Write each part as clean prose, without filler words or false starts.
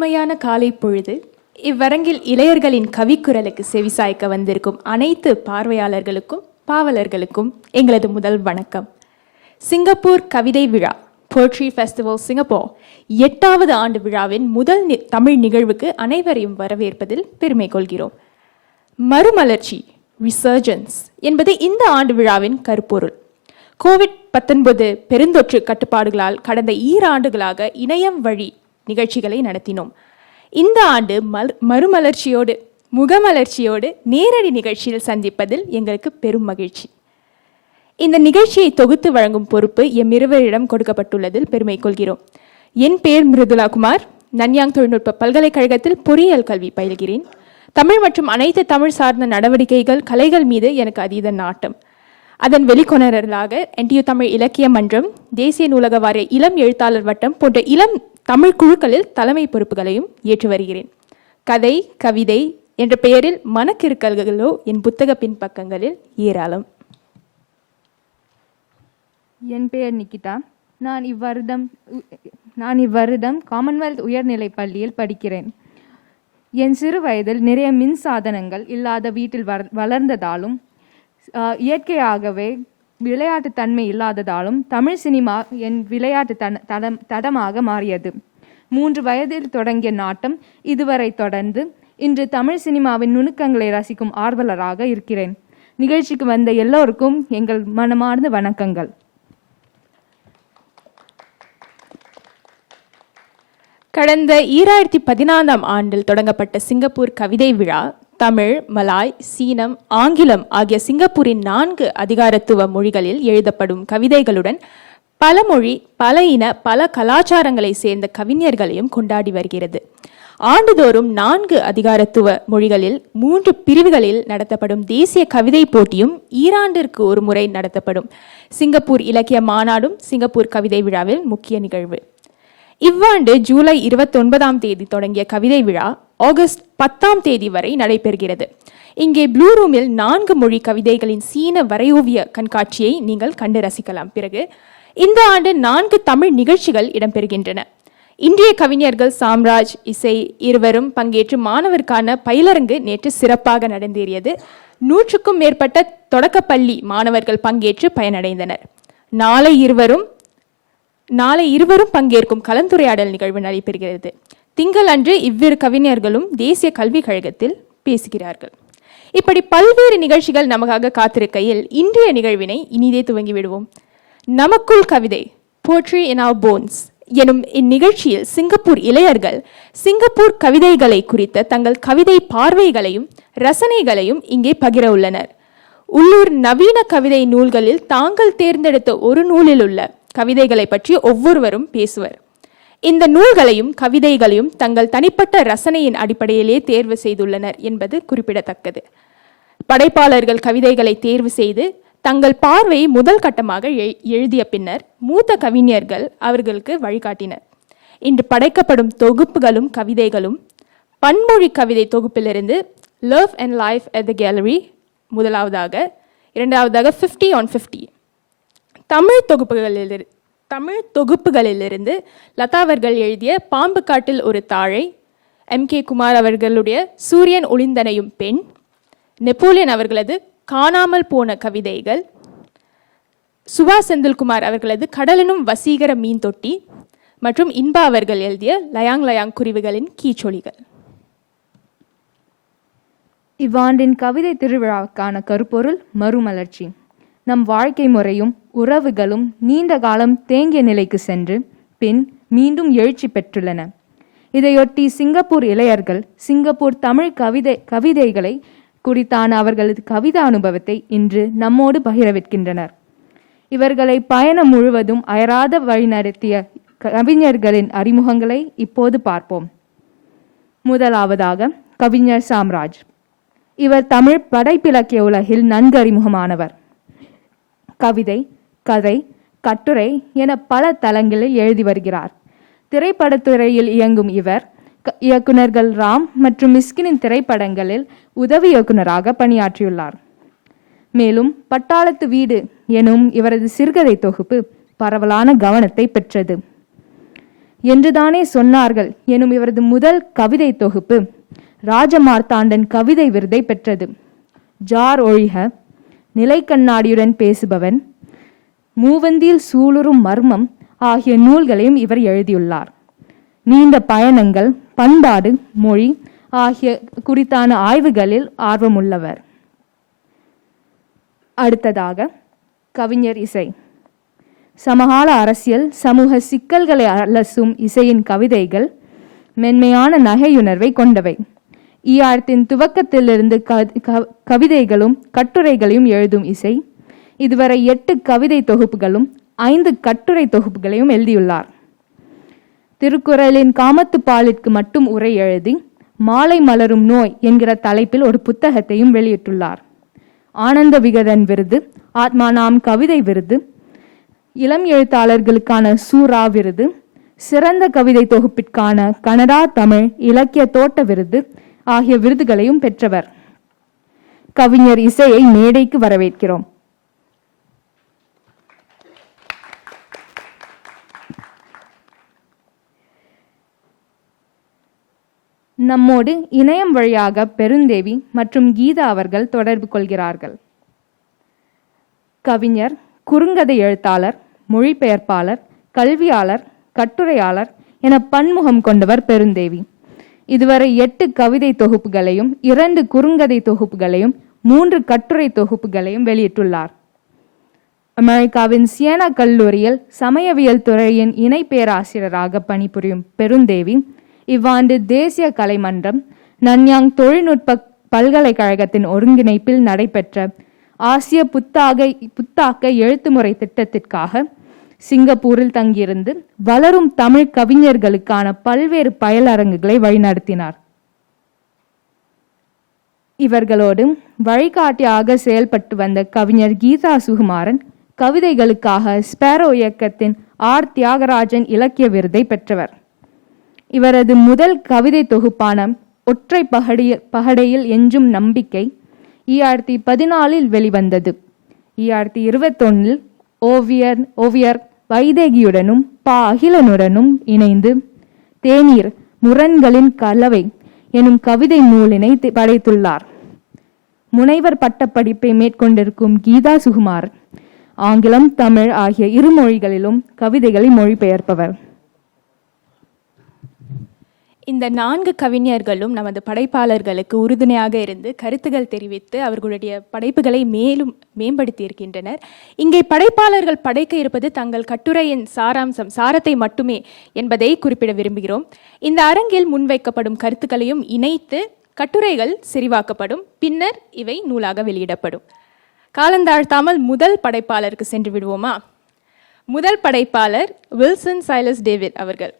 இனிமையான காலை பொழுது இவ்வரங்கில் இளையர்களின் கவிக்குரலுக்கு செவிசாய்க்க வந்திருக்கும் அனைத்து பார்வையாளர்களுக்கும் பாவலர்களுக்கும் எங்களது முதல் வணக்கம். சிங்கப்பூர் கவிதை விழா போட்ரி ஃபெஸ்டிவல் சிங்கப்பூர் 8வது ஆண்டு விழாவின் முதல் தமிழ் நிகழ்வுக்கு அனைவரையும் வரவேற்பதில் பெருமை கொள்கிறோம். மறுமலர்ச்சி ரிசர்ஜன்ஸ் என்பது இந்த ஆண்டு விழாவின் கருப்பொருள். கோவிட்-19 பெருந்தொற்று கட்டுப்பாடுகளால் கடந்த 2 ஆண்டுகளாக இணையம் வழி நிகழ்ச்சிகளை நடத்தினோம். இந்த ஆண்டு மறுமலர்ச்சியோடு முகமலர்ச்சியோடு நேரடி நிகழ்ச்சியில் சந்திப்பதில் எங்களுக்கு பெரும் மகிழ்ச்சி. இந்த நிகழ்ச்சியை தொகுத்து வழங்கும் பொறுப்பு எம்மிருவரிடம் கொடுக்கப்பட்டுள்ளதில் பெருமை கொள்கிறோம். என் பெயர் மிருதுலா குமார். நன்யாங் தொழில்நுட்ப பல்கலைக்கழகத்தில் பொறியியல் கல்வி பயில்கிறேன். தமிழ் மற்றும் அனைத்து தமிழ் சார்ந்த நடவடிக்கைகள் கலைகள் மீது எனக்கு அதீத நாட்டம். அதன் வெளிக்கொணரலாக NTU தமிழ் இலக்கிய மன்றம், தேசிய நூலக வாரிய இளம் எழுத்தாளர் வட்டம் போன்ற இளம் தமிழ் குழுக்களில் தலைமை பொறுப்புகளையும் ஏற்று வருகிறேன். கதை கவிதை என்ற பெயரில் மனக்கிருக்கல்களோ என் புத்தக பின்பக்கங்களில் ஏராளம். என் பெயர் நிகிதா. நான் இவ்வருடம் காமன்வெல்த் உயர்நிலைப் பள்ளியில் படிக்கிறேன். என் சிறு வயதில் நிறைய மின் சாதனங்கள் இல்லாத வீட்டில் வளர்ந்ததாலும் இயற்கையாகவே விளையாட்டு தன்மை இல்லாததாலும் தமிழ் சினிமா என் விளையாட்டு தடமாக மாறியது. 3 வயதில் தொடங்கிய நாட்டம் இதுவரை தொடர்ந்து இன்று தமிழ் சினிமாவின் நுணுக்கங்களை ரசிக்கும் ஆர்வலராக இருக்கிறேன். நிகழ்ச்சிக்கு வந்த எல்லோருக்கும் எங்கள் மனமார்ந்த வணக்கங்கள். கடந்த 2014ஆம் ஆண்டில் தொடங்கப்பட்ட சிங்கப்பூர் கவிதை விழா தமிழ், மலாய், சீனம், ஆங்கிலம் ஆகிய சிங்கப்பூரின் 4 அதிகாரத்துவ மொழிகளில் எழுதப்படும் கவிதைகளுடன் பல மொழி, பல இன, பல கலாச்சாரங்களை சேர்ந்த கவிஞர்களையும் கொண்டாடி வருகிறது. ஆண்டுதோறும் 4 அதிகாரத்துவ மொழிகளில் 3 பிரிவுகளில் நடத்தப்படும் தேசிய கவிதை போட்டியும் ஈராண்டிற்கு ஒரு முறை நடத்தப்படும். சிங்கப்பூர் இலக்கிய மாநாடும் சிங்கப்பூர் கவிதை விழாவில் முக்கிய நிகழ்வு. இவ்வாண்டு ஜூலை 29ஆம் தேதி தொடங்கிய கவிதை விழா ஆகஸ்ட் 10ஆம் தேதி வரை நடைபெறுகிறது. இங்கே ப்ளூ ரூமில் 4 மொழி கவிதைகளின் சீன வரையோவிய கண்காட்சியை நீங்கள் கண்டு ரசிக்கலாம். பிறகு இந்த ஆண்டு 4 தமிழ் நிகழ்ச்சிகள் இடம்பெறுகின்றன. இன்றைய கவிஞர்கள் சாம்ராஜ், இசை இருவரும் பங்கேற்று மாணவருக்கான பயிலரங்கு நேற்று சிறப்பாக நடந்தேறியது. 100க்கும் மேற்பட்ட தொடக்கப்பள்ளி மாணவர்கள் பங்கேற்று பயனடைந்தனர். நாளை இருவரும் பங்கேற்கும் கலந்துரையாடல் நிகழ்வு நடைபெறுகிறது. திங்கள் அன்று இவ்விரு கவிஞர்களும் தேசிய கல்விக் கழகத்தில் பேசுகிறார்கள். இப்படி பல்வேறு நிகழ்ச்சிகள் நமக்காக காத்திருக்கையில் இன்றைய நிகழ்வினை இனிதே துவங்கிவிடுவோம். நமக்குள் கவிதை போட்ரி இன் அவர் போன்ஸ் எனும் இந்நிகழ்ச்சியில் சிங்கப்பூர் இளையர்கள் சிங்கப்பூர் கவிதைகளை குறித்த தங்கள் கவிதை பார்வைகளையும் ரசனைகளையும் இங்கே பகிர உள்ளனர். உள்ளூர் நவீன கவிதை நூல்களில் தாங்கள் தேர்ந்தெடுத்த ஒரு நூலில் உள்ள கவிதைகளை பற்றி ஒவ்வொருவரும் பேசுவர். இந்த நூல்களையும் கவிதைகளையும் தங்கள் தனிப்பட்ட ரசனையின் அடிப்படையிலே தேர்வு செய்துள்ளனர் என்பது குறிப்பிடத்தக்கது. படைப்பாளர்கள் கவிதைகளை தேர்வு செய்து தங்கள் பார்வையை முதல் கட்டமாக எழுதிய பின்னர் மூத்த கவிஞர்கள் அவர்களுக்கு வழிகாட்டினர். இன்று படைக்கப்படும் தொகுப்புகளும் கவிதைகளும் பன்மொழி கவிதை தொகுப்பிலிருந்து love and life at the gallery முதலாவதாக, 2வதாக 50 on 50 தமிழ் தொகுப்புகளிலிருந்து லதா அவர்கள் எழுதிய பாம்பு காட்டில் ஒரு தாழை, MK குமார் அவர்களுடைய சூரியன் ஒளிந்தனையும் பெண், நெப்போலியன் அவர்களது காணாமல் போன கவிதைகள், சுபாஷ் செந்தில்குமார் அவர்களது கடலெனும் வசீகர மீன் தொட்டி மற்றும் இன்பா அவர்கள் எழுதிய லயாங் லயாங் குருவிகளின் கீச்சொலிகள். இவ்வாண்டின் கவிதை திருவிழாவுக்கான கருப்பொருள் மறுமலர்ச்சி. நம் வாழ்க்கை முறையும் உறவுகளும் நீண்ட காலம் தேங்கிய நிலைக்கு சென்று பின் மீண்டும் எழுச்சி பெற்றுள்ளன. இதையொட்டி சிங்கப்பூர் இளையர்கள் சிங்கப்பூர் தமிழ் கவிதைகளை குறித்தான அவர்களது கவிதா அனுபவத்தை இன்று நம்மோடு பகிரவிருக்கின்றனர். இவர்களை பயணம் முழுவதும் அயராத வழிநடத்திய கவிஞர்களின் அறிமுகங்களை இப்போது பார்ப்போம். முதலாவதாக கவிஞர் சாம்ராஜ். இவர் தமிழ் படைப்பிலக்கிய உலகில் நன்கு அறிமுகமானவர். கவிதை, கதை, கட்டுரை என பல தளங்களில் எழுதி வருகிறார். திரைப்படத்துறையில் இயங்கும் இவர் இயக்குநர்கள் ராம் மற்றும் மிஸ்கினின் திரைப்படங்களில் உதவி இயக்குநராக பணியாற்றியுள்ளார். மேலும் பட்டாளத்து வீடு எனும் இவரது சிறுகதை தொகுப்பு பரவலான கவனத்தை பெற்றது. என்றுதானே சொன்னார்கள் எனும் இவரது முதல் கவிதை தொகுப்பு ராஜமார்த்தாண்டன் கவிதை விருதை பெற்றது. ஜார் ஒழிக, நிலைக்கண்ணாடியுடன் பேசுபவன், மூவந்தியில் சூளுரும் மர்மம் ஆகிய நூல்களையும் இவர் எழுதியுள்ளார். நீண்ட பயணங்கள், பண்பாடு, மொழி ஆகிய குறித்தான ஆய்வுகளில் ஆர்வமுள்ளவர். அடுத்ததாக கவிஞர் இசை. சமகால அரசியல் சமூக சிக்கல்களை அலசும் இசையின் கவிதைகள் மென்மையான நகையுணர்வை கொண்டவை. ஈழத்தின் துவக்கத்திலிருந்து கவிதைகளும் கட்டுரைகளையும் எழுதும் இசை இதுவரை 8 கவிதை தொகுப்புகளும் 5 கட்டுரை தொகுப்புகளையும் எழுதியுள்ளார். திருக்குறளின் காமத்துப்பாலிற்கு மட்டும் உரை எழுதி மாலை மலரும் நோய் என்கிற தலைப்பில் ஒரு புத்தகத்தையும் வெளியிட்டுள்ளார். ஆனந்த விகடன் விருது, ஆத்மானாம் கவிதை விருது, இளம் எழுத்தாளர்களுக்கான சூரா விருது, சிறந்த கவிதை தொகுப்பிற்கான கனடா தமிழ் இலக்கிய தோட்ட விருது ஆகிய விருதுகளையும் பெற்றவர். கவிஞர் இசையை மேடைக்கு வரவேற்கிறோம். நம்மோடு இணையம் வழியாக பெருந்தேவி மற்றும் கீதா அவர்கள் தொடர்பு கொள்கிறார்கள். கவிஞர், குறுங்கதை எழுத்தாளர், மொழிபெயர்ப்பாளர், கல்வியாளர், கட்டுரையாளர் என பன்முகம் கொண்டவர் பெருந்தேவி. இதுவரை 8 கவிதை தொகுப்புகளையும் 2 குறுங்கதை தொகுப்புகளையும் 3 கட்டுரை தொகுப்புகளையும் வெளியிட்டுள்ளார். அமெரிக்காவின் சியனா கல்லூரியில் சமயவியல் துறையின் இணை பேராசிரியராக பணிபுரியும் பெருந்தேவி இவ்வாண்டு தேசிய கலைமன்றம், நன்யாங் தொழில்நுட்ப பல்கலைக்கழகத்தின் ஒருங்கிணைப்பில் நடைபெற்ற ஆசிய புத்தாக்க எழுத்துமுறை திட்டத்திற்காக சிங்கப்பூரில் தங்கியிருந்து வளரும் தமிழ் கவிஞர்களுக்கான பல்வேறு பயிலரங்குகளை வழிநடத்தினார். இவர்களோடு வழிகாட்டியாக செயல்பட்டு வந்த கவிஞர் கீதா சுகுமாரன் கவிதைகளுக்காக ஸ்பேரோ இயக்கத்தின் ஆர் தியாகராஜன் இலக்கிய விருதை பெற்றவர். இவரது முதல் கவிதை தொகுப்பான ஒற்றை பகடையில் எஞ்சும் நம்பிக்கை 2014 வெளிவந்தது. 2021 ஓவியர் வைதேகியுடனும் அகிலனுடனும் இணைந்து தேநீர் முரண்களின் கலவை எனும் கவிதை நூலினை படைத்துள்ளார். முனைவர் பட்டப்படிப்பை மேற்கொண்டிருக்கும் கீதா சுகுமார் ஆங்கிலம், தமிழ் ஆகிய 2 மொழிகளிலும் கவிதைகளை மொழிபெயர்ப்பவர். இந்த 4 கவிஞர்களும் நமது படைப்பாளர்களுக்கு உறுதுணையாக இருந்து கருத்துகள் தெரிவித்து அவர்களுடைய படைப்புகளை மேலும் மேம்படுத்தி இருக்கின்றனர். இங்கே படைப்பாளர்கள் படைக்க இருப்பது தங்கள் கட்டுரையின் சாரத்தை மட்டுமே என்பதை குறிப்பிட விரும்புகிறோம். இந்த அரங்கில் முன்வைக்கப்படும் கருத்துக்களையும் இணைத்து கட்டுரைகள் செறிவாக்கப்படும். பின்னர் இவை நூலாக வெளியிடப்படும். காலந்தாழ்த்தாமல் முதல் படைப்பாளருக்கு சென்று விடுவோமா? முதல் படைப்பாளர் வில்சன் சைலஸ் டேவிட் அவர்கள்.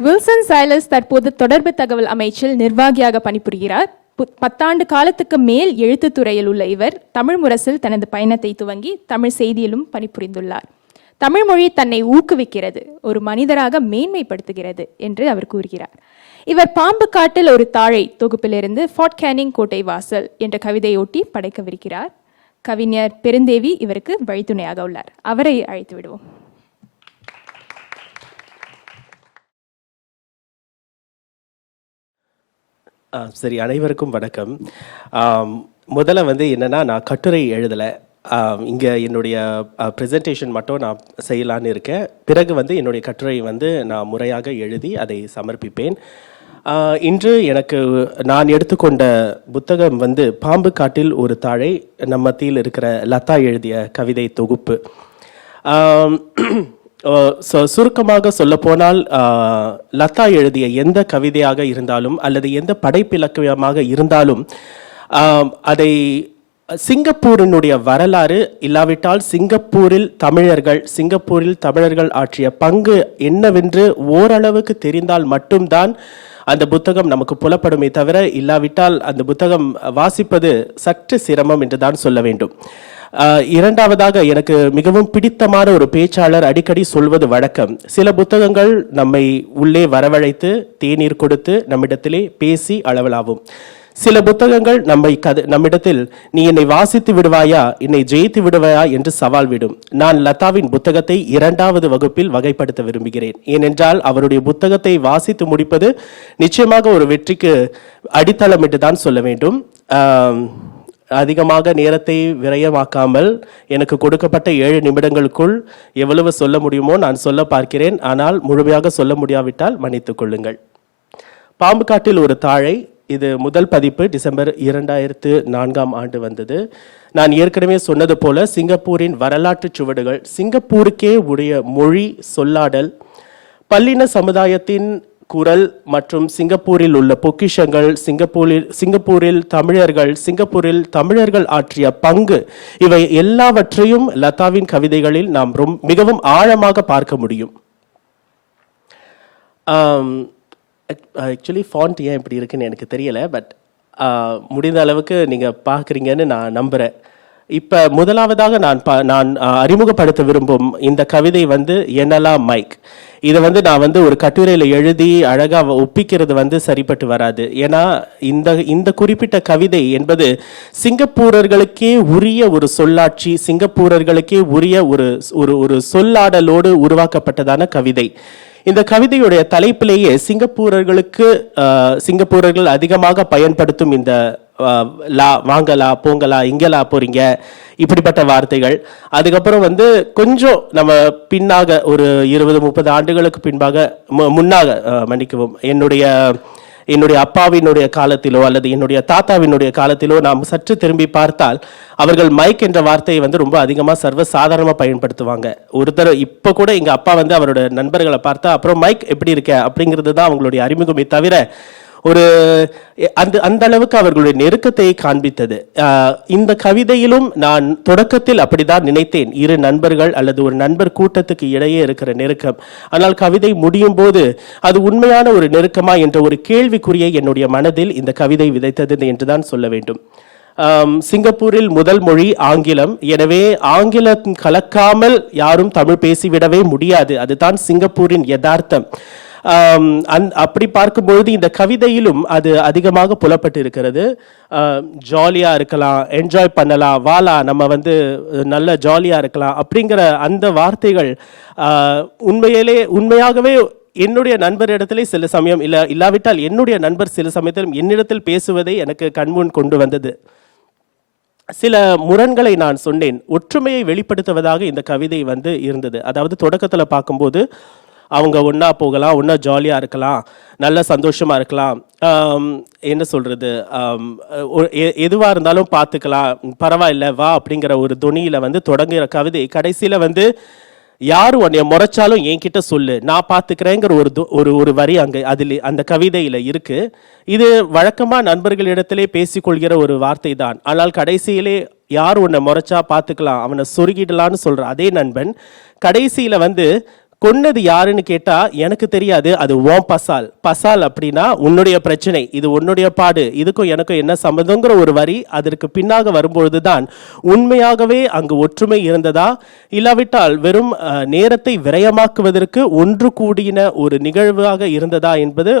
வில்சன் சைலஸ் தற்போது தொடர்பு தகவல் அமைச்சில் நிர்வாகியாக பணிபுரிகிறார். 10 ஆண்டு காலத்துக்கு மேல் எழுத்துத்துறையில் உள்ள இவர் தமிழ் முரசில் தனது பயணத்தை துவங்கி தமிழ் செய்தியிலும் பணிபுரிந்துள்ளார். தமிழ் மொழி தன்னை ஊக்குவிக்கிறது, ஒரு மனிதராக மேன்மைப்படுத்துகிறது என்று அவர் கூறுகிறார். இவர் பாம்பு காட்டில் ஒரு தாழை தொகுப்பிலிருந்து ஃபார்ட் கேனிங் கோட்டை வாசல் என்ற கவிதையொட்டி படைக்கவிருக்கிறார். கவிஞர் பெருந்தேவி இவருக்கு வழித்துணையாக உள்ளார். அவரை அழைத்து விடுவோம். சரி, அனைவருக்கும் வணக்கம். முதல்ல என்னென்னா, நான் கட்டுரை எழுதலை. இங்கே என்னுடைய ப்ரெசன்டேஷன் மட்டும் நான் செய்யலான்னு இருக்கேன். பிறகு என்னுடைய கட்டுரை நான் முறையாக எழுதி அதை சமர்ப்பிப்பேன். இன்று நான் எடுத்துக்கொண்ட புத்தகம் பாம்பு காட்டில் ஒரு தாழை, நம்ம மத்தியில் இருக்கிற லதா எழுதிய கவிதை தொகுப்பு. சுருக்கமாக சொல்லப்போனால், லதா எழுதிய எந்த கவிதையாக இருந்தாலும் அல்லது எந்த படைப்பிலக்கியமாக இருந்தாலும் அதை சிங்கப்பூரினுடைய வரலாறு இல்லாவிட்டால் சிங்கப்பூரில் தமிழர்கள் ஆற்றிய பங்கு என்னவென்று ஓரளவுக்கு தெரிந்தால் மட்டும்தான் அந்த புத்தகம் நமக்கு புலப்படுமே தவிர, இல்லாவிட்டால் அந்த புத்தகம் வாசிப்பது சற்று சிரமம் என்று தான் சொல்ல வேண்டும். இரண்டாவதாக, எனக்கு மிகவும் பிடித்தமான ஒரு பேச்சாளர் அடிக்கடி சொல்வது வழக்கம், சில புத்தகங்கள் நம்மை உள்ளே வரவழைத்து தேநீர் கொடுத்து நம்மிடத்திலே பேசி அளவலாவும், சில புத்தகங்கள் நம்மிடத்தில் நீ என்னை வாசித்து விடுவாயா, என்னை ஜெயித்து விடுவாயா என்று சவால் விடும். நான் லதாவின் புத்தகத்தை 2வது வகுப்பில் வகைப்படுத்த விரும்புகிறேன். ஏனென்றால் அவருடைய புத்தகத்தை வாசித்து முடிப்பது நிச்சயமாக ஒரு வெற்றிக்கு அடித்தளம் என்று தான் சொல்ல வேண்டும். அதிகமாக நேரத்தை விரயமாக்காமல் எனக்கு கொடுக்கப்பட்ட 7 நிமிடங்களுக்குள் எவ்வளவு சொல்ல முடியுமோ நான் சொல்ல பார்க்கிறேன். ஆனால் முழுமையாக சொல்ல முடியாவிட்டால் மன்னித்துக் கொள்ளுங்கள். பாம்பு காட்டில் ஒரு தாழை, இது முதல் பதிப்பு டிசம்பர் 2004 வந்தது. நான் ஏற்கனவே சொன்னது போல சிங்கப்பூரின் வரலாற்று சுவடுகள், சிங்கப்பூருக்கே உடைய மொழி சொல்லாடல், பல்லின சமுதாயத்தின் குரல் மற்றும் சிங்கப்பூரில் உள்ள பொக்கிஷங்கள், சிங்கப்பூரில் தமிழர்கள் ஆற்றிய பங்கு, இவை எல்லாவற்றையும் லதாவின் கவிதைகளில் நாம் மிகவும் ஆழமாக பார்க்க முடியும். ஆக்சுவலி ஃபாண்ட் ஏன் இப்படி இருக்குன்னு எனக்கு தெரியல, பட் முடிந்த அளவுக்கு நீங்கள் பார்க்குறீங்கன்னு நான் நம்புகிறேன். இப்போ முதலாவதாக நான் அறிமுகப்படுத்த விரும்பும் இந்த கவிதை என்னெல்லாம் மைக். இதை நான் ஒரு கட்டுரையில் எழுதி அழகாக ஒப்பிக்கிறது சரிப்பட்டு வராது. ஏன்னா இந்த குறிப்பிட்ட கவிதை என்பது சிங்கப்பூரர்களுக்கே உரிய ஒரு சொல்லாட்சி, சிங்கப்பூரர்களுக்கே உரிய ஒரு சொல்லாடலோடு உருவாக்கப்பட்டதான கவிதை. இந்த கவிதையுடைய தலைப்பிலேயே சிங்கப்பூரர்கள் அதிகமாக பயன்படுத்தும் இந்த லா, வாங்கலா, போங்கலா, இங்கலா போறீங்க, இப்படிப்பட்ட வார்த்தைகள். அதுக்கப்புறம் கொஞ்சம் நம்ம பின்னாக ஒரு 20-30 ஆண்டுகளுக்கு முன்னாக மன்னிக்கவும், என்னுடைய அப்பாவினுடைய காலத்திலோ அல்லது என்னுடைய தாத்தாவினுடைய காலத்திலோ நாம் சற்று திரும்பி பார்த்தால் அவர்கள் மைக் என்ற வார்த்தையை ரொம்ப அதிகமாக சர்வசாதாரணமாக பயன்படுத்துவாங்க. ஒருத்தர் இப்போ கூட எங்கள் அப்பா அவரோட நண்பர்களை பார்த்தா அப்புறம் மைக் எப்படி இருக்க அப்படிங்கிறது தான் அவங்களுடைய அறிமுகமே தவிர அந்த அளவுக்கு அவர்களுடைய நெருக்கத்தை காண்பித்தது. இந்த கவிதையிலும் நான் தொடக்கத்தில் அப்படிதான் நினைத்தேன், 2 நண்பர்கள் அல்லது ஒரு நண்பர் கூட்டத்துக்கு இடையே இருக்கிற நெருக்கம். ஆனால் கவிதை முடியும் போது அது உண்மையான ஒரு நெருக்கமா என்ற ஒரு கேள்விக்குறியை என்னுடைய மனதில் இந்த கவிதை விதைத்தது என்றுதான் சொல்ல வேண்டும். சிங்கப்பூரில் முதல் மொழி ஆங்கிலம். எனவே ஆங்கிலம் கலக்காமல் யாரும் தமிழ் பேசிவிடவே முடியாது. அதுதான் சிங்கப்பூரின் யதார்த்தம். அப்படி பார்க்கும்பொழுது இந்த கவிதையிலும் அது அதிகமாக புலப்பட்டு இருக்கிறது. ஜாலியா இருக்கலாம், என்ஜாய் பண்ணலாம், வாலா நம்ம நல்ல ஜாலியா இருக்கலாம் அப்படிங்கிற அந்த வார்த்தைகள் உண்மையாகவே என்னுடைய நண்பரிடத்திலே சில சமயம் இல்லாவிட்டால் என்னுடைய நண்பர் சில சமயத்திலும் என்னிடத்தில் பேசுவதை எனக்கு கண்முன் கொண்டு வந்தது. சில முரண்களை நான் சொன்னேன். ஒற்றுமையை வெளிப்படுத்துவதாக இந்த கவிதை இருந்தது. அதாவது தொடக்கத்தில் பார்க்கும்போது அவங்க ஒன்றா போகலாம், ஒன்றா ஜாலியாக இருக்கலாம், நல்ல சந்தோஷமாக இருக்கலாம், என்ன சொல்கிறது, எதுவாக இருந்தாலும் பார்த்துக்கலாம், பரவாயில்ல வா அப்படிங்கிற ஒரு தொனியில் தொடங்குகிற கவிதை கடைசியில் யார் உன்னைய முறைச்சாலும் என்கிட்ட சொல்லு, நான் பார்த்துக்கிறேங்கிற ஒரு வரி அதில் அந்த கவிதையில் இருக்கு. இது வழக்கமாக நண்பர்களிடத்திலே பேசிக்கொள்கிற ஒரு வார்த்தை தான். ஆனால் கடைசியிலே யார் உன்னை முறைச்சா பார்த்துக்கலாம், அவனை சொருகிடலான்னு சொல்கிற அதே நண்பன் கடைசியில் கொன்னது யாருன்னு கேட்டா எனக்கு தெரியாது, அது ஓம் பசால் அப்படின்னா உன்னுடைய பிரச்சனை, இது உன்னுடைய பாடு, இதுக்கும் எனக்கும் என்ன சம்பந்தங்கிற ஒரு வரி அதற்கு பின்னாக வரும்பொழுதுதான் உண்மையாகவே அங்கு ஒற்றுமை இருந்ததா இல்லாவிட்டால் வெறும் நேரத்தை விரயமாக்குவதற்கு ஒன்று கூடின ஒரு நிகழ்வாக இருந்ததா என்பது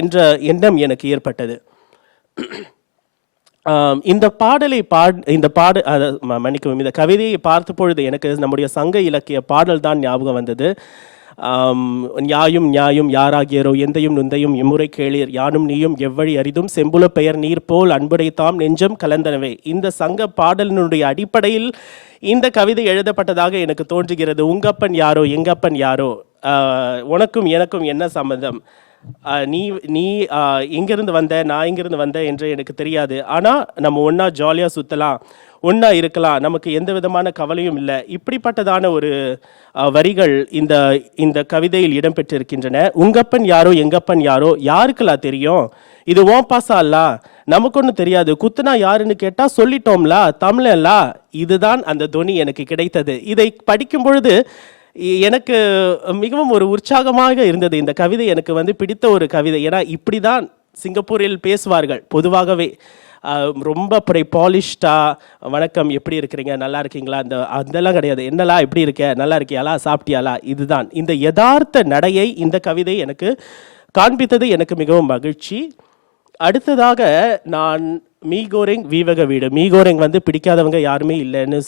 என்ற எண்ணம் எனக்கு ஏற்பட்டது. இந்த கவிதையை பார்த்த பொழுது எனக்கு நம்முடைய சங்க இலக்கிய பாடல் தான் ஞாபகம் வந்தது. நியாயும் யாராகியரோ எந்தையும் நுந்தையும் இம்முறை கேளீர், யானும் நீயும் எவ்வழி அரிதும் செம்புல பெயர் நீர் போல் அன்புரை தாம் நெஞ்சம் கலந்தனவே. இந்த சங்க பாடலினுடைய அடிப்படையில் இந்த கவிதை எழுதப்பட்டதாக எனக்கு தோன்றுகிறது. உங்கப்பன் யாரோ எங்கப்பன் யாரோ, உனக்கும் எனக்கும் என்ன சம்பந்தம், நீ எங்கிருந்து வந்த நான் எங்கிருந்து வந்த என்று எனக்கு தெரியாது, ஆனால் நம்ம ஒன்றா ஜாலியாக சுற்றலாம், ஒன்றா இருக்கலாம், நமக்கு எந்த விதமான கவலையும் இல்லை. இப்படிப்பட்டதான ஒரு வரிகள் இந்த கவிதையில் இடம்பெற்றிருக்கின்றன. உங்கப்பன் யாரோ எங்கப்பன் யாரோ, யாருக்கெல்லாம் தெரியும், இது ஓம் பாசாலா, நமக்கு ஒன்றும் தெரியாது, குத்துனா யாருன்னு கேட்டால் சொல்லிட்டோம்லா, தமிழல்லா. இதுதான் அந்த துணி எனக்கு கிடைத்தது. இதை படிக்கும் பொழுது எனக்கு மிகவும் ஒரு உற்சாகமாக இருந்தது. இந்த கவிதை எனக்கு பிடித்த ஒரு கவிதை. ஏன்னா இப்படி தான் சிங்கப்பூரில் பேசுவார்கள் பொதுவாகவே. ரொம்ப அப்படி பாலிஷ்டா, வணக்கம் எப்படி இருக்கிறீங்க, நல்லா இருக்கீங்களா, அதெல்லாம் கிடையாது. என்னலா எப்படி இருக்க, நல்லா இருக்கியாலா, சாப்பிட்டியாலா, இதுதான். இந்த யதார்த்த நடையை இந்த கவிதை எனக்கு காண்பித்தது எனக்கு மிகவும் மகிழ்ச்சி. அடுத்ததாக நான் மீகோரிங் வீவக வீடு. மீகோரிங் வந்து பிடிக்காதவங்க யாருமே இல்லைன்னு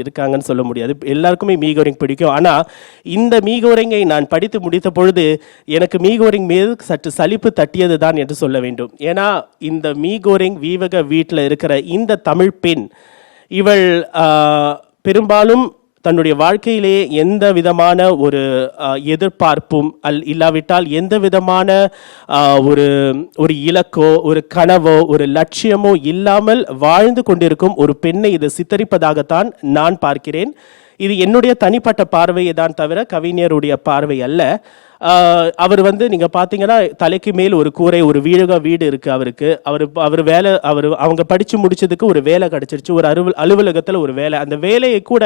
இருக்காங்கன்னு சொல்ல முடியாது. எல்லாருக்குமே மீகோரிங் பிடிக்கும். ஆனால் இந்த மீகோரிங்கை நான் படித்து முடித்த பொழுது எனக்கு மீகோரிங் மீது சற்று சலிப்பு தட்டியது தான் என்று சொல்ல வேண்டும். ஏன்னா இந்த மீகோரிங் வீவக வீட்டில் இருக்கிற இந்த தமிழ் பெண், இவள் பெரும்பாலும் தன்னுடைய வாழ்க்கையிலேயே எந்த விதமான ஒரு எதிர்பார்ப்பும் இல்லாவிட்டால் எந்த விதமான ஒரு ஒரு இலக்கோ ஒரு கனவோ ஒரு லட்சியமோ இல்லாமல் வாழ்ந்து கொண்டிருக்கும் ஒரு பெண்ணை இது சித்தரிப்பதாகத்தான் நான் பார்க்கிறேன். இது என்னுடைய தனிப்பட்ட பார்வையை தான் தவிர கவிஞருடைய பார்வை அல்ல. அவர் வந்து நீங்கள் பார்த்தீங்கன்னா தலைக்கு மேல் ஒரு கூரை, ஒரு வீடு இருக்குது அவருக்கு. அவர் வேலை அவங்க படித்து முடிச்சதுக்கு ஒரு வேலை கிடச்சிருச்சு, ஒரு அலுவலகத்தில் ஒரு வேலை. அந்த வேலையை கூட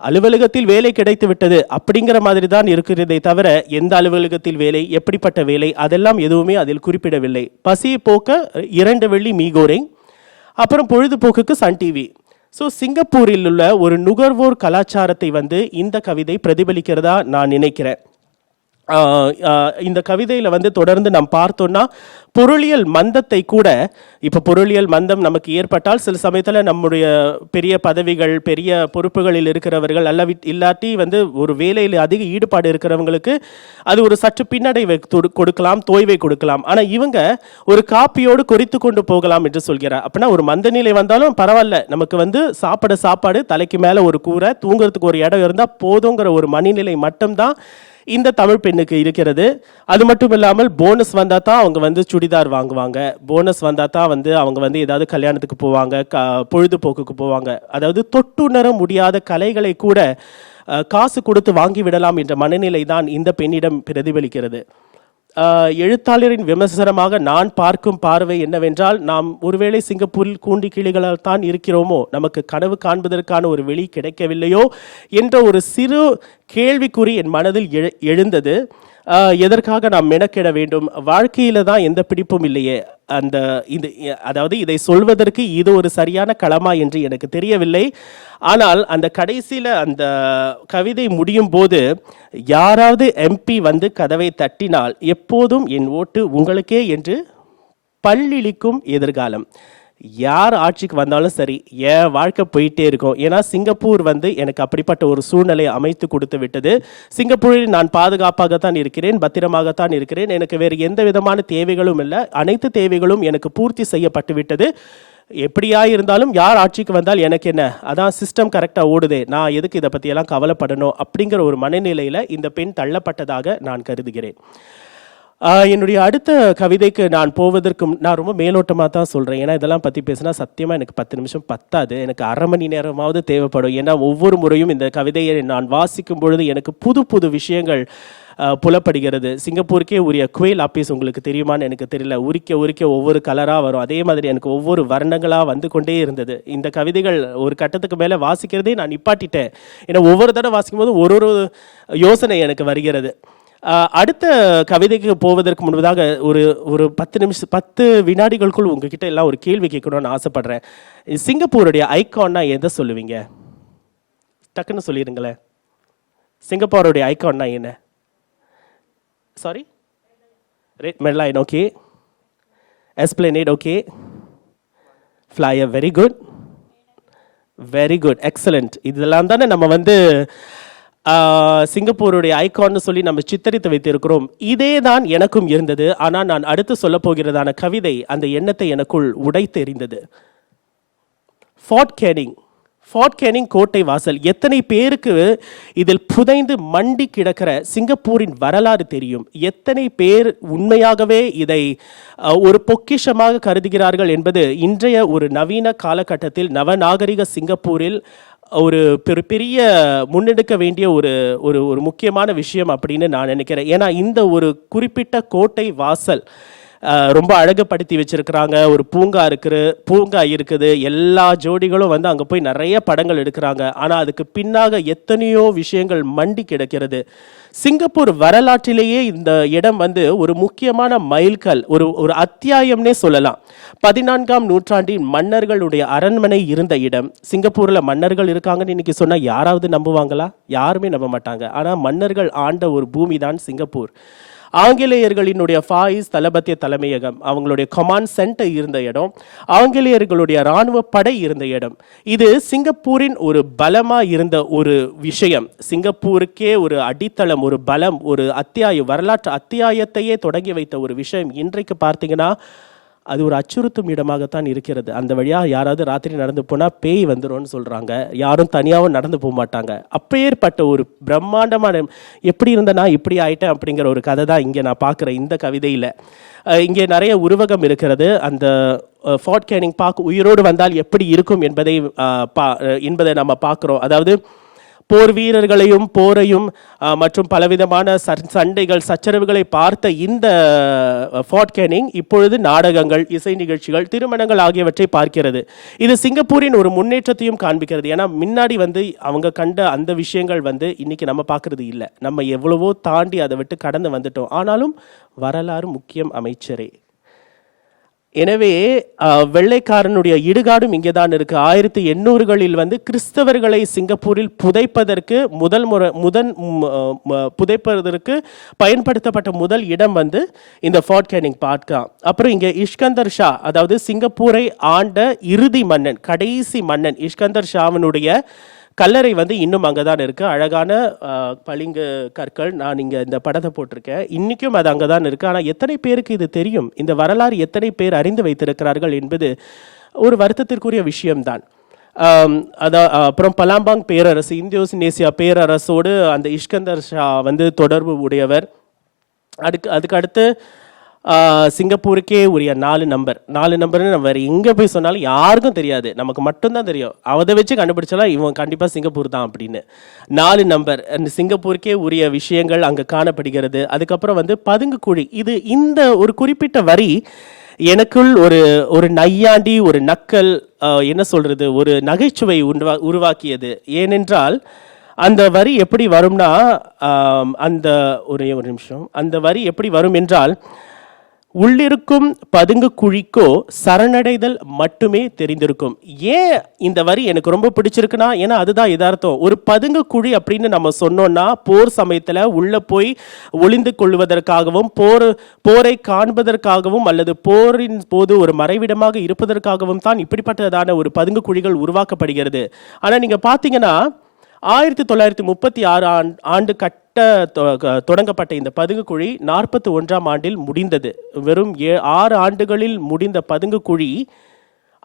அலுவலகத்தில் வேலை கிடைத்து விட்டது அப்படிங்கிற மாதிரி தான் இருக்கிறதே தவிர எந்த அலுவலகத்தில் வேலை, எப்படிப்பட்ட வேலை, அதெல்லாம் எதுவுமே அதில் குறிப்பிடவில்லை. பசியை போக்க 2 வெள்ளி மீகோரிங், அப்புறம் பொழுதுபோக்குக்கு சன் டிவி. ஸோ சிங்கப்பூரில் உள்ள ஒரு நுகர்வோர் கலாச்சாரத்தை வந்து இந்த கவிதை பிரதிபலிக்கிறதா நான் நினைக்கிறேன். இந்த கவிதையில் வந்து தொடர்ந்து நாம் பார்த்தோம்னா பொருளியல் மந்தத்தை கூட, இப்போ பொருளியல் மந்தம் நமக்கு ஏற்பட்டால் சில சமயத்தில் நம்முடைய பெரிய பதவிகள் பெரிய பொறுப்புகளில் இருக்கிறவர்கள் இல்லாட்டி வந்து ஒரு வேலையில் அதிக ஈடுபாடு இருக்கிறவங்களுக்கு அது ஒரு சற்று பின்னடைவை கொடுக்கலாம், தோய்வை கொடுக்கலாம். ஆனால் இவங்க ஒரு காப்பியோடு குறித்து கொண்டு போகலாம் என்று சொல்கிறார். அப்படின்னா ஒரு மந்த நிலை வந்தாலும் பரவாயில்ல, நமக்கு வந்து சாப்பாடு, தலைக்கு மேலே ஒரு கூரை, தூங்குறதுக்கு ஒரு இடம் இருந்தால் போதுங்கிற ஒரு மனநிலை மட்டும்தான் இந்த தமிழ் பெண்ணுக்கு இருக்கிறது. அது மட்டும் இல்லாமல் போனஸ் வந்தால் தான் அவங்க வந்து சுடிதார் வாங்குவாங்க, போனஸ் வந்தால் தான் வந்து அவங்க வந்து ஏதாவது கல்யாணத்துக்கு போவாங்க, பொழுதுபோக்குக்கு போவாங்க. அதாவது தொட்டுணர முடியாத கலைகளை கூட காசு கொடுத்து வாங்கி விடலாம் என்ற மனநிலை தான் இந்த பெண்ணிடம் பிரதிபலிக்கிறது. எழுத்தாளரின் விமர்சனமாக நான் பார்க்கும் பார்வை என்னவென்றால், நாம் ஒருவேளை சிங்கப்பூரில் கூண்டி கிளிகளால் தான் இருக்கிறோமோ, நமக்கு கனவு காண்பதற்கான ஒரு வெளி கிடைக்கவில்லையோ என்ற ஒரு சிறு கேள்விக்குறி என் மனதில் எழுந்தது. எதற்காக நாம் மெனக்கிட வேண்டும்? வாழ்க்கையில தான் எந்த பிடிப்பும் இல்லையே. அதாவது இதை சொல்வதற்கு இது ஒரு சரியான களமா என்று எனக்கு தெரியவில்லை. ஆனால் அந்த கடைசியில் அந்த கவிதை முடியும் போது, யாராவது எம்பி வந்து கதவை தட்டினால் எப்போதும் என் ஓட்டு உங்களுக்கே என்று பல்லிழிக்கும் எதிர்காலம். யார் ஆட்சிக்கு வந்தாலும் சரி, என் வாழ்க்கை போயிட்டே இருக்கும். ஏன்னா சிங்கப்பூர் வந்து எனக்கு அப்படிப்பட்ட ஒரு சூழ்நிலையை அமைத்து கொடுத்து விட்டது. சிங்கப்பூரில் நான் பாதுகாப்பாகத்தான் இருக்கிறேன், பத்திரமாகத்தான் இருக்கிறேன். எனக்கு வேறு எந்த விதமான தேவைகளும் இல்லை. அனைத்து தேவைகளும் எனக்கு பூர்த்தி செய்யப்பட்டு விட்டது. எப்படியா இருந்தாலும் யார் ஆட்சிக்கு வந்தால் எனக்கு என்ன, அதான் சிஸ்டம் கரெக்டாக ஓடுதே, நான் எதுக்கு இதை பற்றியெல்லாம் கவலைப்படணும் அப்படிங்கிற ஒரு மனநிலையில் இந்த பெண் தள்ளப்பட்டதாக நான் கருதுகிறேன். என்னுடைய அடுத்த கவிதைக்கு நான் போவதற்கு நான் ரொம்ப மேலோட்டமாக தான் சொல்கிறேன். ஏன்னா இதெல்லாம் பற்றி பேசினா சத்தியமாக எனக்கு 10 நிமிஷம் பத்தாது, எனக்கு அரை மணி நேரமாவது தேவைப்படும். ஏன்னா ஒவ்வொரு முறையும் இந்த கவிதையை நான் வாசிக்கும் பொழுது எனக்கு புது புது விஷயங்கள் புலப்படுகிறது. சிங்கப்பூருக்கே உரிய குவேல் ஆப்பீஸ் உங்களுக்கு தெரியுமான்னு எனக்கு தெரியல. உரிக்க ஒவ்வொரு கலராக வரும். அதே மாதிரி எனக்கு ஒவ்வொரு வர்ணங்களாக வந்து கொண்டே இருந்தது. இந்த கவிதைகள் ஒரு கட்டத்துக்கு மேலே வாசிக்கிறதே நான் நிப்பாட்டிட்டேன். ஏன்னா ஒவ்வொரு தடவை வாசிக்கும் போது ஒரு யோசனை எனக்கு வருகிறது. அடுத்த கவிதைக்கு போவதற்கு முன்பதாக ஒரு 10 வினாடிகளுக்குள் உங்ககிட்ட எல்லாம் ஒரு கேள்வி கேட்கணும்னு ஆசைப்படுறேன். சிங்கப்பூருடைய ஐகான்னா எதை சொல்லுவீங்க? டக்குன்னு சொல்லிடுங்களேன். சிங்கப்பூருடைய ஐகான்னா என்ன? Sorry, red line, okay. Esplanade, okay. Flyer, very good, very good, excellent. இதெல்லாம் தானே நம்ம வந்து சிங்கப்பூருடைய ஐகான்னு சொல்லி நம்ம சித்தரித்து வைத்திருக்கிறோம். இதே தான் எனக்கும் இருந்தது. ஆனால் நான் அடுத்து சொல்ல போகிறதான கவிதை அந்த எண்ணத்தை எனக்குள் உடைத்தெறிந்தது. ஃபார்ட் கேனிங் கோட்டை வாசல். எத்தனை பேருக்கு இதில் புதைந்து மண்டி கிடக்கிற சிங்கப்பூரின் வரலாறு தெரியும்? எத்தனை பேர் உண்மையாகவே இதை ஒரு பொக்கிஷமாக கருதுகிறார்கள் என்பது இன்றைய ஒரு நவீன காலகட்டத்தில் நவநாகரிக சிங்கப்பூரில் ஒரு பெரிய முன்னெடுக்க வேண்டிய ஒரு முக்கியமான விஷயம் அப்படின்னு நான் நினைக்கிறேன். ஏன்னா இந்த ஒரு குறிப்பிட்ட கோட்டை வாசல் ரொம்ப அழகுப்படுத்தி வச்சிருக்கிறாங்க. ஒரு பூங்கா இருக்குது. எல்லா ஜோடிகளும் வந்து அங்கே போய் நிறைய படங்கள் எடுக்கிறாங்க. ஆனால் அதுக்கு பின்னாக எத்தனையோ விஷயங்கள் மண்டி கிடக்கிறது. சிங்கப்பூர் வரலாற்றிலேயே இந்த இடம் வந்து ஒரு முக்கியமான மைல்கல், ஒரு அத்தியாயம்னே சொல்லலாம். 14ஆம் நூற்றாண்டின் மன்னர்களுடைய அரண்மனை இருந்த இடம். சிங்கப்பூரில் மன்னர்கள் இருக்காங்கன்னு இன்னைக்கு சொன்னால் யாராவது நம்புவாங்களா? யாருமே நம்ப மாட்டாங்க. ஆனால் மன்னர்கள் ஆண்ட ஒரு பூமி தான் சிங்கப்பூர். ஆங்கிலேயர்களினுடைய ஃபாயிஸ் தளபத்திய தலைமையகம், அவங்களுடைய கமாண்ட் சென்டர் இருந்த இடம், ஆங்கிலேயர்களுடைய இராணுவ படை இருந்த இடம். இது சிங்கப்பூரின் ஒரு பலமா இருந்த ஒரு விஷயம். சிங்கப்பூருக்கே ஒரு அடித்தளம், ஒரு பலம், ஒரு வரலாற்று அத்தியாயத்தையே தொடங்கி வைத்த ஒரு விஷயம். இன்றைக்கு பார்த்தீங்கன்னா அது ஒரு அச்சுறுத்தும் இடமாகத்தான் இருக்கிறது. அந்த வழியாக யாராவது ராத்திரி நடந்து போனால் பேய் வந்துடும்னு சொல்கிறாங்க. யாரும் தனியாகவும் நடந்து போக மாட்டாங்க. அப்பேற்பட்ட ஒரு பிரம்மாண்டமான, எப்படி இருந்தனா இப்படி ஆயிட்டேன் அப்படிங்கிற ஒரு கதை தான் இங்கே நான் பார்க்குறேன் இந்த கவிதையில். இங்கே நிறைய உருவகம் இருக்கிறது. அந்த ஃபார்ட் கேனிங் பார்க் உயிரோடு வந்தால் எப்படி இருக்கும் என்பதை நம்ம பார்க்குறோம். அதாவது போர் வீரர்களையும் போரையும் மற்றும் பலவிதமான சண்டைகள் சச்சரவுகளை பார்த்த இந்த ஃபார்ட் கேனிங் இப்பொழுது நாடகங்கள், இசை நிகழ்ச்சிகள், திருமணங்கள் ஆகியவற்றை பார்க்கிறது. இது சிங்கப்பூரின் ஒரு முன்னேற்றத்தையும் காண்பிக்கிறது. ஏன்னா முன்னாடி அவங்க கண்ட அந்த விஷயங்கள் இன்னைக்கு நம்ம பார்க்கறது இல்லை. நம்ம எவ்வளவோ தாண்டி அதை விட்டு கடந்து வந்துட்டோம். ஆனாலும் வரலாறு முக்கியம் அமைச்சரே. எனவே வெள்ளைக்காரனுடைய இடுகாடும் இங்கே தான் இருக்கு. 1800களில் கிறிஸ்தவர்களை சிங்கப்பூரில் புதைப்பதற்கு புதைப்பதற்கு பயன்படுத்தப்பட்ட முதல் இடம் இந்த ஃபார்ட் கேனிங் பார்க் தான். அப்புறம் இங்கே இஸ்கந்தர் ஷா, அதாவது சிங்கப்பூரை ஆண்ட இறுதி மன்னன், கடைசி மன்னன் இஸ்கந்தர் ஷாவினுடைய கல்லறை இன்னும் அங்கே தான் இருக்குது. அழகான பளிங்கு கற்கள். நான் இங்கே இந்த படத்தை போட்டிருக்கேன். இன்றைக்கும் அது அங்கே தான் இருக்குது. ஆனால் எத்தனை பேருக்கு இது தெரியும்? இந்த வரலாறு எத்தனை பேர் அறிந்து வைத்திருக்கிறார்கள் என்பது ஒரு வருத்தத்திற்குரிய விஷயம்தான். அப்புறம் பலாம்பாங் பேரரசு, இந்தோனேசியா பேரரசோடு அந்த இஸ்கந்தர் ஷா தொடர்பு உடையவர். அதுக்கு அடுத்து சிங்கப்பூருக்கே உரிய 4 நம்பர்னு நம்ம வேறு எங்கே போய் சொன்னாலும் யாருக்கும் தெரியாது, நமக்கு மட்டும்தான் தெரியும். அதை வச்சு கண்டுபிடிச்சாலும் இவன் கண்டிப்பாக சிங்கப்பூர் தான் அப்படின்னு. 4 நம்பர் சிங்கப்பூருக்கே உரிய விஷயங்கள் அங்கே காணப்படுகிறது. அதுக்கப்புறம் பதுங்கு குழி. இந்த ஒரு குறிப்பிட்ட வரி எனக்குள் ஒரு நையாண்டி, ஒரு நக்கல், என்ன சொல்றது, ஒரு நகைச்சுவை உருவாக்கியது. ஏனென்றால் அந்த வரி எப்படி வரும்னா, ஒரு நிமிஷம், அந்த வரி எப்படி வரும் என்றால், உள்ளிருக்கும் பதுங்கு குழிக்கோ சரணடைதல் மட்டுமே தெரிந்திருக்கும். ஏன் இந்த வரி எனக்கு ரொம்ப பிடிச்சிருக்குன்னா, ஏன்னா அதுதான் யதார்த்தம். ஒரு பதுங்கு குழி அப்படின்னு நம்ம சொன்னோம்னா, போர் சமயத்தில் உள்ள போய் ஒளிந்து கொள்வதற்காகவும், போரை காண்பதற்காகவும், அல்லது போரின் போது ஒரு மறைவிடமாக இருப்பதற்காகவும் தான் இப்படிப்பட்டதான ஒரு பதுங்கு குழிகள் உருவாக்கப்படுகிறது. ஆனால் நீங்கள் பார்த்தீங்கன்னா 1936 ஆண்டு தொடங்கப்பட்ட இந்த பதுங்கு குழி 41ஆம் ஆண்டில் முடிந்தது. வெறும் 6 ஆண்டுகளில் முடிந்த பதுங்கு குழி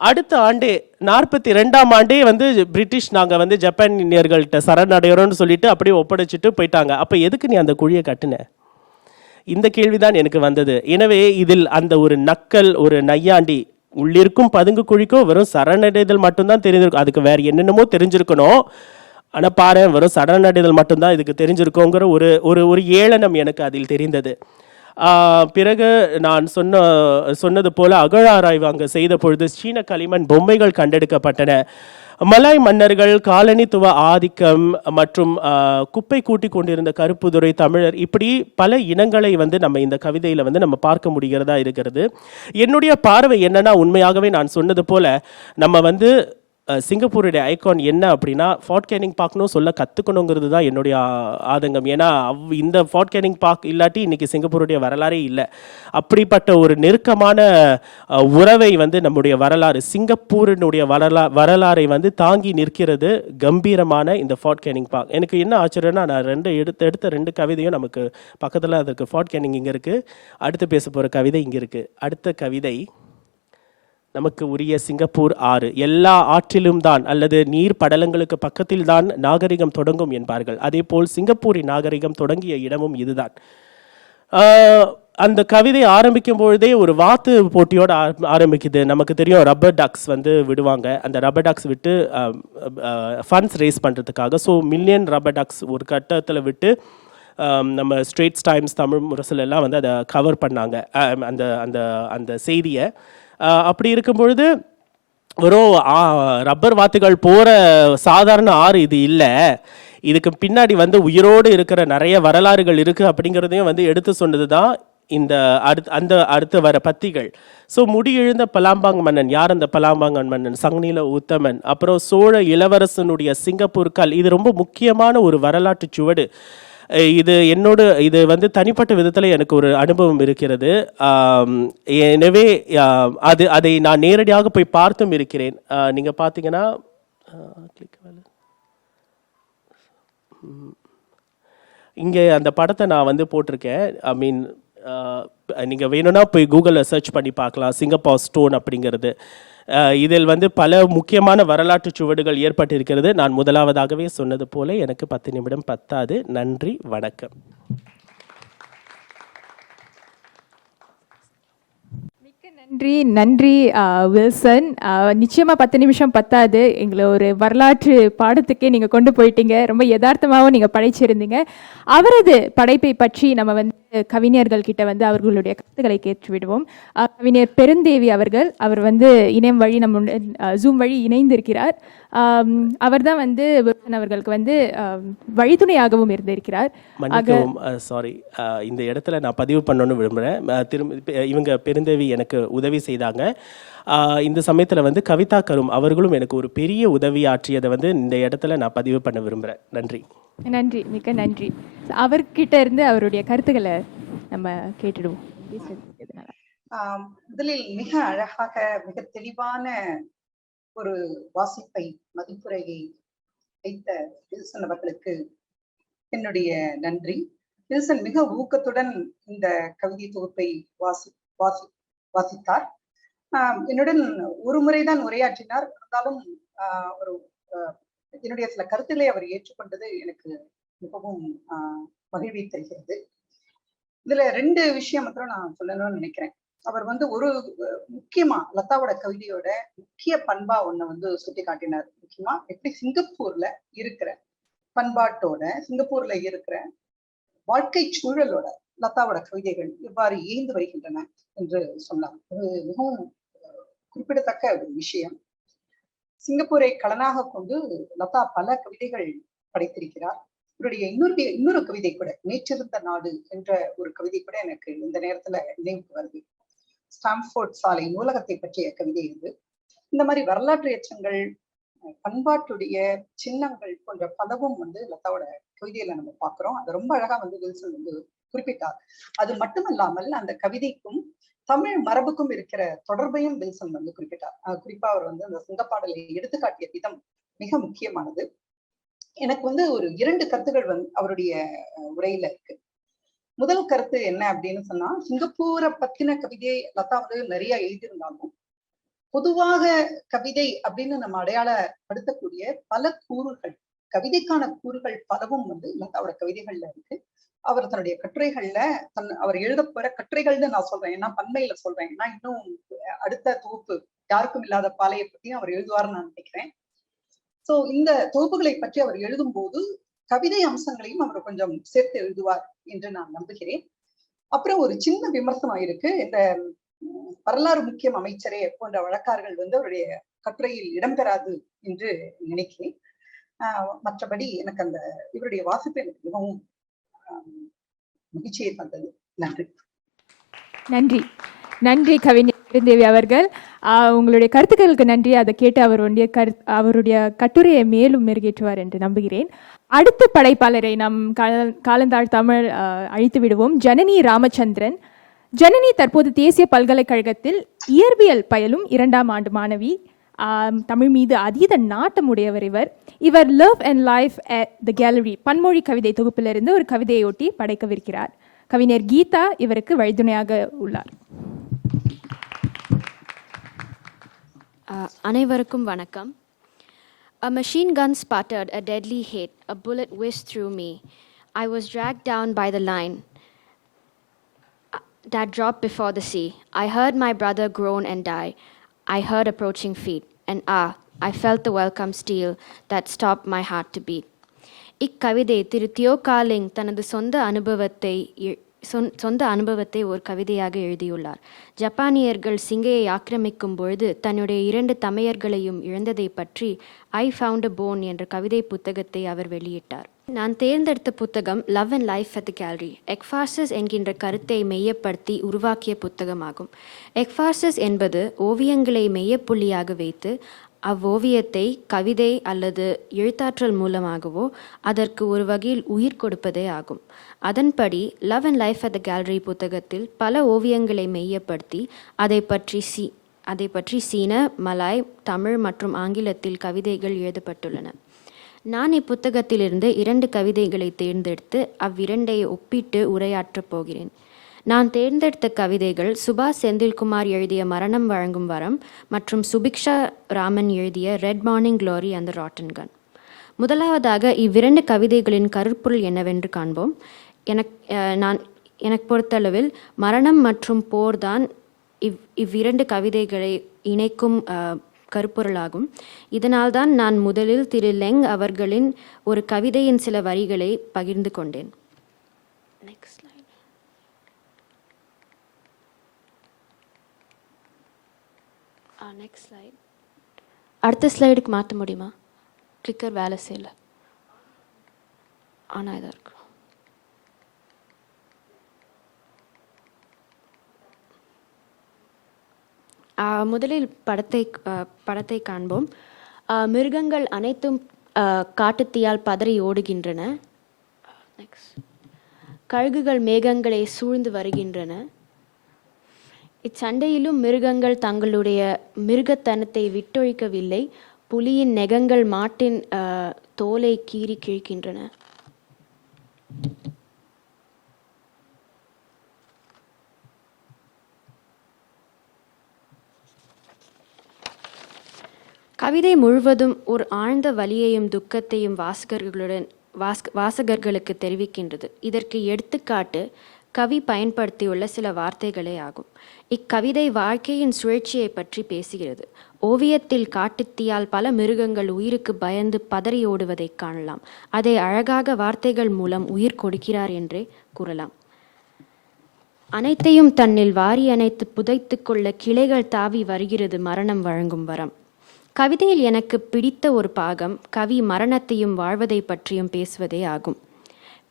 அடுத்த ஆண்டே 42ஆம் ஆண்டே பிரிட்டிஷ் நாங்கள் ஜப்பானியர்கள்ட்ட சரணடைகிறோம்னு சொல்லிட்டு அப்படியே ஒப்படைச்சிட்டு போயிட்டாங்க. அப்போ எதுக்கு நீ அந்த குழியை கட்டின? இந்த கேள்விதான் எனக்கு வந்தது. எனவே இதில் அந்த ஒரு நக்கல், ஒரு நையாண்டி, உள்ளிருக்கும் பதுங்கு குழிக்கோ வெறும் சரணடைதல் மட்டும்தான் தெரிஞ்சிருக்கும், அதுக்கு வேற என்னென்னமோ தெரிஞ்சிருக்கணும். ஆனால் பாரு, வெறும் சரணடைதல் மட்டும்தான் இதுக்கு தெரிஞ்சிருக்கோங்கிற ஒரு ஏளனம் எனக்கு அதில் தெரிந்தது. பிறகு நான் சொன்னது போல அகழாராய்வு அங்கே செய்த பொழுது சீன களிமண் பொம்மைகள் கண்டெடுக்கப்பட்டன. மலாய் மன்னர்கள், காலனித்துவ ஆதிக்கம் மற்றும் குப்பை கூட்டி கொண்டிருந்த கருப்புதுறை தமிழர், இப்படி பல இனங்களை நம்ம இந்த கவிதையில் நம்ம பார்க்க முடிகிறதா இருக்கிறது. என்னுடைய பார்வை என்னன்னா, உண்மையாகவே நான் சொன்னது போல நம்ம சிங்கப்பூருடைய ஐகான் என்ன அப்படின்னா, ஃபார்ட் கேனிங் பார்க்கணும் சொல்ல கற்றுக்கணுங்கிறது தான் என்னுடைய ஆதங்கம். ஏன்னா இந்த ஃபார்ட் கேனிங் பார்க் இல்லாட்டி இன்னைக்கு சிங்கப்பூருடைய வரலாறே இல்லை. அப்படிப்பட்ட ஒரு நெருக்கமான உறவை நம்முடைய வரலாறு, சிங்கப்பூரினுடைய வரலாறை தாங்கி நிற்கிறது கம்பீரமான இந்த ஃபார்ட் கேனிங் பார்க். எனக்கு என்ன ஆச்சரியம்னா, நான் எடுத்த 2 கவிதையும் நமக்கு பக்கத்தில் அதற்கு ஃபார்ட் கேனிங் இங்கே இருக்குது, அடுத்து பேச போகிற கவிதை இங்கே இருக்குது. அடுத்த கவிதை நமக்கு உரிய சிங்கப்பூர் ஆறு. எல்லா ஆற்றிலும் தான் அல்லது நீர் படலங்களுக்கு பக்கத்தில் தான் நாகரிகம் தொடங்கும் என்பார்கள். அதே போல் சிங்கப்பூரின் நாகரிகம் தொடங்கிய இடமும் இதுதான். அந்த கவிதை ஆரம்பிக்கும் பொழுதே ஒரு வாத்து போட்டியோடு ஆரம்பிக்குது. நமக்கு தெரியும், ரப்பர் டக்ஸ் விடுவாங்க. அந்த ரப்பர் டக்ஸ் விட்டு ஃபண்ட்ஸ் ரேஸ் பண்ணுறதுக்காக. ஸோ மில்லியன் ரப்பர் டக்ஸ் ஒரு கட்டத்தில் விட்டு நம்ம ஸ்ட்ரெயிட்ஸ் டைம்ஸ், தமிழ் முரசல் எல்லாம் அதை கவர் பண்ணாங்க அந்த அந்த அந்த செய்தியை. அப்படி இருக்கும் பொழுது வெறும் ரப்பர் வாத்துகள் போகிற சாதாரண ஆறு இது இல்லை, இதுக்கு பின்னாடி உயிரோடு இருக்கிற நிறைய வரலாறுகள் இருக்குது அப்படிங்கிறதையும் எடுத்து சொன்னது தான் இந்த அடுத்து வர பத்திகள். ஸோ முடியெழுந்த பலாம்பாங் மன்னன். யார் அந்த பலாம்பாங் மன்னன்? சங்னில உத்தமன். அப்புறம் சோழ இளவரசனுடைய சிங்கப்பூர் கல். இது ரொம்ப முக்கியமான ஒரு வரலாற்று சுவடு. இது வந்து தனிப்பட்ட விதத்தில் எனக்கு ஒரு அனுபவம் இருக்கிறது. எனவே அதை நான் நேரடியாக போய் பார்த்தும் இருக்கிறேன். நீங்கள் பார்த்தீங்கன்னா இங்கே அந்த படத்தை நான் வந்து போட்டிருக்கேன். ஐ மீன், நீங்கள் வேணும்னா போய் கூகுளில் சர்ச் பண்ணி பார்க்கலாம், சிங்கப்பூர் ஸ்டோன் அப்படிங்கிறது. இதில் வந்து பல முக்கியமான வரலாற்று சுவடுகள் ஏற்பட்டிருக்கிறது. நான் முதலாவதாகவே சொன்னது போல எனக்கு 10 நிமிடம் பத்தாது. நன்றி, வணக்கம். நன்றி வில்சன். நிச்சயமா 10 நிமிஷம் பத்தாது. எங்களை ஒரு வரலாற்று பாடத்துக்கே நீங்க கொண்டு போயிட்டீங்க. ரொம்ப யதார்த்தமாகவும் நீங்க படைச்சிருந்தீங்க. அவரது படைப்பை பற்றி நம்ம வந்து கவிஞர்கள் கிட்ட வந்து அவர்களுடைய கருத்துக்களை கேட்டு விடுவோம். கவிஞர் பெருந்தேவி அவர் வந்து இணையம் வழி நம்ம ஜூம் வழி இணைந்திருக்கிறார். அவர் தான் வந்து வில்சன் அவர்களுக்கு வந்து வழித்துணையாகவும் இருந்திருக்கிறார். சாரி, இந்த இடத்துல நான் பதிவு பண்ணணும்னு விரும்புகிறேன். இவங்க பெருந்தேவி எனக்கு உதவி செய்தாங்க. இந்த சமயத்தில் வந்து கவிதா கரும் அவர்களும் எனக்கு ஒரு பெரிய உதவியாற்றியதை வந்து இந்த இடத்துல நான் பதிவு பண்ண விரும்புகிறேன். நன்றி. நன்றி, மிக்க நன்றி. அவர்கிட்ட இருந்து அவருடைய கருத்துக்களை நம்ம கேட்டுடுவோம். முதலில் மிக அழகாக மிக தெளிவான ஒரு வாசிப்பை மதிப்புரையை வைத்த வில்சன் அவர்களுக்கு என்னுடைய நன்றி. வில்சன் மிக ஊக்கத்துடன் இந்த கவிதை தொகுப்பை வாசித்தார். என்னுடன் ஒரு முறைதான் உரையாற்றினார். இருந்தாலும் ஒரு என்னுடைய சில கருத்துக்களை அவர் ஏற்றுக்கொண்டது எனக்கு மிகவும் மகிழ்வை தருகிறது. இதுல 2 விஷயம் மாத்திரம் நான் சொல்லணும்னு நினைக்கிறேன். அவர் வந்து ஒரு முக்கியமா லதாவோட கவிதையோட முக்கிய பண்பா ஒண்ணு வந்து சுட்டி காட்டினார். முக்கியமா எப்படி சிங்கப்பூர்ல இருக்கிற பண்பாட்டோட, சிங்கப்பூர்ல இருக்கிற வாழ்க்கை சூழலோட லதாவோட கவிதைகள் எவ்வாறு இயைந்து வருகின்றன என்று சொன்னார். அது மிகவும் குறிப்பிடத்தக்க ஒரு விஷயம். சிங்கப்பூரை களனாக கொண்டு லதா பல கவிதைகள் படைத்திருக்கிறார். இவருடைய இன்னொரு கவிதை கூட, நேற்றிருந்த நாடு என்ற ஒரு கவிதை கூட எனக்கு இந்த நேரத்துல நினைவுக்கு வருது. ஸ்டாம்ஃபோர்ட் சாலை நூலகத்தை பற்றிய கவிதை இது. இந்த மாதிரி வரலாற்று எச்சங்கள், பண்பாட்டுடைய சின்னங்கள் போன்ற பலவும் வந்து லதாவோட கவிதையில நம்ம பார்க்கிறோம். அது ரொம்ப அழகா வந்து வில்சன் வந்து குறிப்பிட்டார். அது மட்டுமல்லாமல் அந்த கவிதைக்கும் தமிழ் மரபுக்கும் இருக்கிற தொடர்பையும் வில்சன் வந்து குறிப்பிட்டார். குறிப்பா அவர் வந்து அந்த சிங்கப்பாடலை எடுத்துக்காட்டிய விதம் மிக முக்கியமானது. எனக்கு வந்து ஒரு 2 கருத்துகள் வந்து அவருடைய உரையில இருக்கு. முதல் கருத்து என்ன அப்படின்னு சொன்னா, சிங்கப்பூரை பத்தின கவிதையை லதா வந்து நிறைய எழுதியிருந்தாலும் பொதுவாக கவிதை அப்படின்னு நம்ம அடையாளப்படுத்தக்கூடிய பல கூறுகள், கவிதைக்கான கூறுகள் பலவும் வந்து லதாவோட கவிதைகள்ல இருக்கு. அவர் தன்னுடைய கட்டுரைகள்ல அவர் எழுத போற கட்டுரைகள்னு நான் சொல்றேன், ஏன்னா பன்மையில சொல்றேன், ஏன்னா இன்னும் அடுத்த தொகுப்பு யாருக்கும் இல்லாத பாலையை பத்தியும் அவர் எழுதுவார்னு நான் நினைக்கிறேன். சோ இந்த தொகுப்புகளை பற்றி அவர் எழுதும் போது கவிதை அம்சங்களையும் அவர் கொஞ்சம் சேர்த்து எழுதுவார் என்று நான் நம்புகிறேன். அப்புறம் ஒரு சின்ன விமர்சனம் இருக்கு. இந்த வரலாறு முக்கியம் அமைச்சரே போன்ற வழக்காறுகள் வந்து அவருடைய கட்டுரையில் இடம்பெறாது என்று நினைக்கிறேன். மற்றபடி எனக்கு அந்த இவருடைய வாசிப்பு எனக்கு மிகவும் மகிழ்ச்சியை தந்தது. நன்றி. நன்றி, நன்றி கவிஞர் பெருந்தேவி அவர்கள். உங்களுடைய கருத்துக்களுக்கு நன்றி. அதை கேட்டு அவருடைய கட்டுரையை மேலும் மெருகேற்றுவார் என்று நம்புகிறேன். அடுத்த படைப்பாளரை நாம் காலந்தாழ்த்தாமல் அழைத்து விடுவோம். ஜனனி ராமச்சந்திரன். ஜனனி தற்போது தேசிய பல்கலைக்கழகத்தில் இயற்பியல் பயிலும் 2ஆம் ஆண்டு மாணவி. தமிழ் மீது அதீத நாட்டமுடையவர் இவர் love and life at the gallery பன்மொழி கவிதை தொகுப்பிலிருந்து ஒரு கவிதையொட்டி படைக்கவிருக்கிறார். கவிஞர் கீதா இவருக்கு வழித்துணையாக உள்ளார். அனைவருக்கும் வணக்கம். A machine gun sputtered a deadly hit. A bullet whizzed through me. I was dragged down by the line that dropped before the sea. I heard my brother groan and die. I heard approaching feet, and I felt the welcome steel that stopped my heart to beat. இக்கவிதை Thiru Theo Colling தனது சொந்த அனுபவத்தை ஒரு கவிதையாக எழுதியுள்ளார். ஜப்பானியர்கள் சிங்கையை ஆக்கிரமிக்கும் பொழுது தன்னுடைய 2 தமையர்களையும் இழந்ததை பற்றி ஐ ஃபவுண்ட் அ போன் என்ற கவிதை புத்தகத்தை அவர் வெளியிட்டார். நான் தேர்ந்தெடுத்த புத்தகம் love and life at the gallery. Ekphrasis என்கின்ற கருத்தை மெய்யப்படுத்தி உருவாக்கிய புத்தகமாகும். எக்ஃபார்சஸ் என்பது ஓவியங்களை மெய்யப்புள்ளியாக வைத்து அவ்வோவியத்தை கவிதை அல்லது எழுத்தாற்றல் மூலமாகவோ அதற்கு ஒரு வகையில் உயிர் கொடுப்பதே ஆகும். அதன்படி love and life at the gallery புத்தகத்தில் பல ஓவியங்களை மெய்யப்படுத்தி அதை பற்றி சீன, மலாய், தமிழ் மற்றும் ஆங்கிலத்தில் கவிதைகள் எழுதப்பட்டுள்ளன. நான் இப்புத்தகத்திலிருந்து 2 கவிதைகளை தேர்ந்தெடுத்து அவ்விரண்டை ஒப்பிட்டு உரையாற்றப் போகிறேன். நான் தேர்ந்தெடுத்த கவிதைகள் சுபாஷ் செந்தில்குமார் எழுதிய மரணம் வழங்கும் வரம் மற்றும் சுபிக்ஷா ராமன் எழுதிய red morning glory and the rotten gun. முதலாவதாக இவ்விரண்டு கவிதைகளின் கருப்பொருள் என்னவென்று காண்போம். எனக்கு பொறுத்தளவில் மரணம் மற்றும் போர் தான் இவ்விரண்டு கவிதைகளை இணைக்கும் கருப்பொருளாகும். இதனால்தான் நான் முதலில் திரு லெங் அவர்களின் ஒரு கவிதையின் சில வரிகளை பகிர்ந்து கொண்டேன். Next slide. அடுத்த ஸ்லைடுக்கு மாற்ற முடியுமா? கிளிக்கர் வேலை செய்யல. ஆனால் இதாக இருக்கு. முதலில் படத்தை காண்போம். மிருகங்கள் அனைத்தும் காட்டுத்தீயால் பதறி ஓடுகின்றன. கழுகுகள் மேகங்களை சூழ்ந்து வருகின்றன. இச்சண்டையிலும் மிருகங்கள் தங்களுடைய மிருகத்தனத்தை விட்டொழிக்கவில்லை. புலியின் நெகங்கள் மாட்டின் தோலை கீறி கிழிக்கின்றன. கவிதை முழுவதும் ஒரு ஆழ்ந்த வலியையும் துக்கத்தையும் வாசகர்களுக்கு தெரிவிக்கின்றது. இதற்கு எடுத்துக்காட்டு கவி பயன்படுத்தியுள்ள சில வார்த்தைகளே ஆகும். இக்கவிதை வாழ்க்கையின் சுழற்சியை பற்றி பேசுகிறது. ஓவியத்தில் காட்டுத்தீயால் பல மிருகங்கள் உயிருக்கு பயந்து பதறி ஓடுவதை காணலாம். அதை அழகாக வார்த்தைகள் மூலம் உயிர் கொடுக்கிறார் என்றே கூறலாம். அனைத்தையும் தன்னில் வாரி அணைத்து புதைத்து கொள்ள கிளைகள் தாவி வருகிறது மரணம் வழங்கும் வரம். கவிதையில் எனக்கு பிடித்த ஒரு பாகம் கவி மரணத்தையும் வாழ்வதை பற்றியும் பேசுவதே ஆகும்.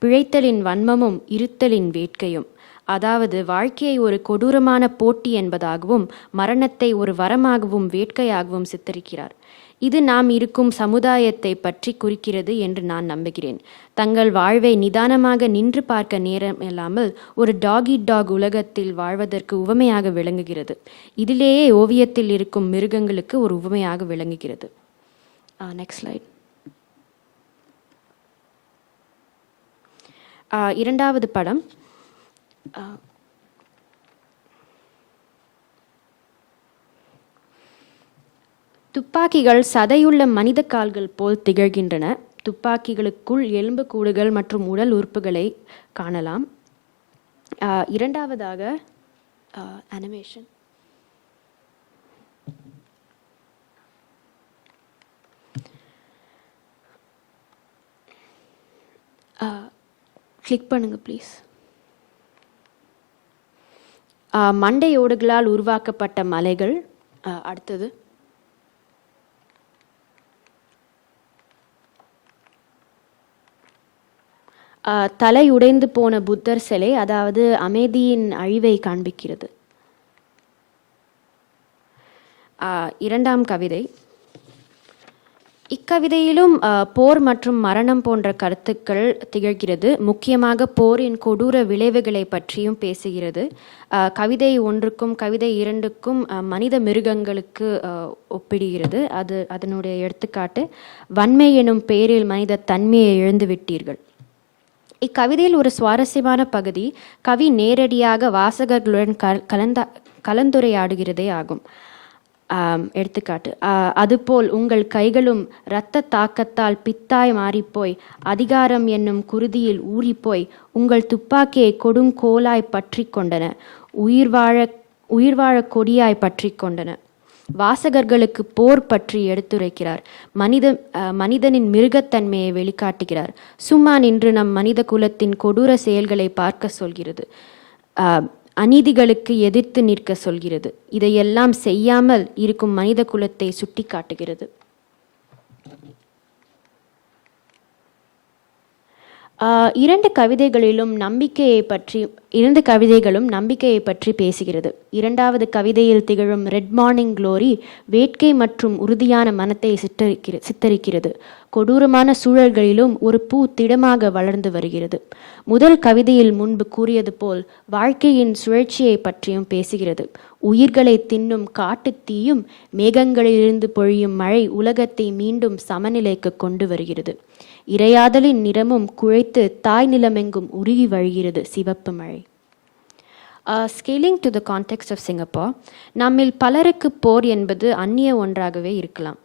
பிழைத்தலின் வன்மமும் இருத்தலின் வேட்கையும், அதாவது வாழ்க்கையை ஒரு கொடூரமான போட்டி என்பதாகவும் மரணத்தை ஒரு வரமாகவும் வேட்கையாகவும் சித்தரிக்கிறார். இது நாம் இருக்கும் சமுதாயத்தை பற்றி குறிக்கிறது என்று நான் நம்புகிறேன். தங்கள் வாழ்வை நிதானமாக நின்று பார்க்க நேரம் இல்லாமல் ஒரு டாக் ஈட் டாக் உலகத்தில் வாழ்வதற்கு உவமையாக விளங்குகிறது. இதிலேயே ஓவியத்தில் இருக்கும் மிருகங்களுக்கு ஒரு உவமையாக விளங்குகிறது. Next slide. இரண்டாவது படம். துப்பாக்கிகள் சதையுள்ள மனித கால்கள் போல் திகழ்கின்றன. துப்பாக்கிகளுக்குள் எலும்புக்கூடுகள் மற்றும் உடல் உறுப்புகளை காணலாம். இரண்டாவதாக அனிமேஷன். கிளிக் பண்ணுங்க ப்ளீஸ். மண்டையோடுகளால் உருவாக்கப்பட்ட மலைகள். அடுத்தது தலை உடைந்து போன புத்தர் சிலை, அதாவது அமைதியின் அழிவை காண்பிக்கிறது. இரண்டாம் கவிதை. இக்கவிதையிலும் போர் மற்றும் மரணம் போன்ற கருத்துக்கள் திகழ்கிறது. முக்கியமாக போரின் கொடூர விளைவுகளை பற்றியும் பேசுகிறது. கவிதை 1க்கும் கவிதை 2க்கும் மனித மிருகங்களுக்கு ஒப்பிடுகிறது. அதனுடைய எடுத்துக்காட்டு வன்மை எனும் பெயரில் மனித தன்மையை இழந்து விட்டீர்கள். இக்கவிதையில் ஒரு சுவாரஸ்யமான பகுதி கவி நேரடியாக வாசகர்களுடன் கலந்துரையாடுகிறதே ஆகும். எடுத்துக்காட்டு, அதுபோல் உங்கள் கைகளும் இரத்த தாக்கத்தால் பித்தாய் மாறிப்போய் அதிகாரம் என்னும் குருதியில் ஊறிப்போய் உங்கள் துப்பாக்கியை கொடுங்கோலாய் பற்றி கொண்டன, உயிர்வாழ கொடியாய் பற்றி கொண்டன. வாசகர்களுக்கு போர் பற்றி எடுத்துரைக்கிறார். மனிதனின் மிருகத்தன்மையை வெளிக்காட்டுகிறார். சும்மா நின்று நம் மனித குலத்தின் கொடூர செயல்களை பார்க்க சொல்கிறது. அநீதிகளுக்கு எதிர்த்து நிற்க சொல்கிறது. இதையெல்லாம் செய்யாமல் இருக்கும் மனித குலத்தை சுட்டி காட்டுகிறது. இரண்டு கவிதைகளிலும் நம்பிக்கையை பற்றி இரண்டு கவிதைகளும் நம்பிக்கையை பற்றி பேசுகிறது. இரண்டாவது கவிதையில் திகழும் ரெட் மார்னிங் க்ளோரி வேட்கை மற்றும் உறுதியான மனத்தை சித்தரிக்கிறது. கொடூரமான சூழல்களிலும் ஒரு பூ திடமாக வளர்ந்து வருகிறது. முதல் கவிதையில் முன்பு கூறியது போல் வாழ்க்கையின் சுழற்சியை பற்றியும் பேசுகிறது. உயிர்களை தின்னும் காட்டுத் தீயும் மேகங்களிலிருந்து பொழியும் மழை உலகத்தை மீண்டும் சமநிலைக்கு கொண்டு வருகிறது. இரையாதலின் நிறமும் குழைத்து தாய் நிலமெங்கும் உருகி வழிகிறது சிவப்பு மழை. Scaling to the context of Singapore, நம்மில் பலருக்கு போர் என்பது அந்நிய ஒன்றாகவே இருக்கலாம்.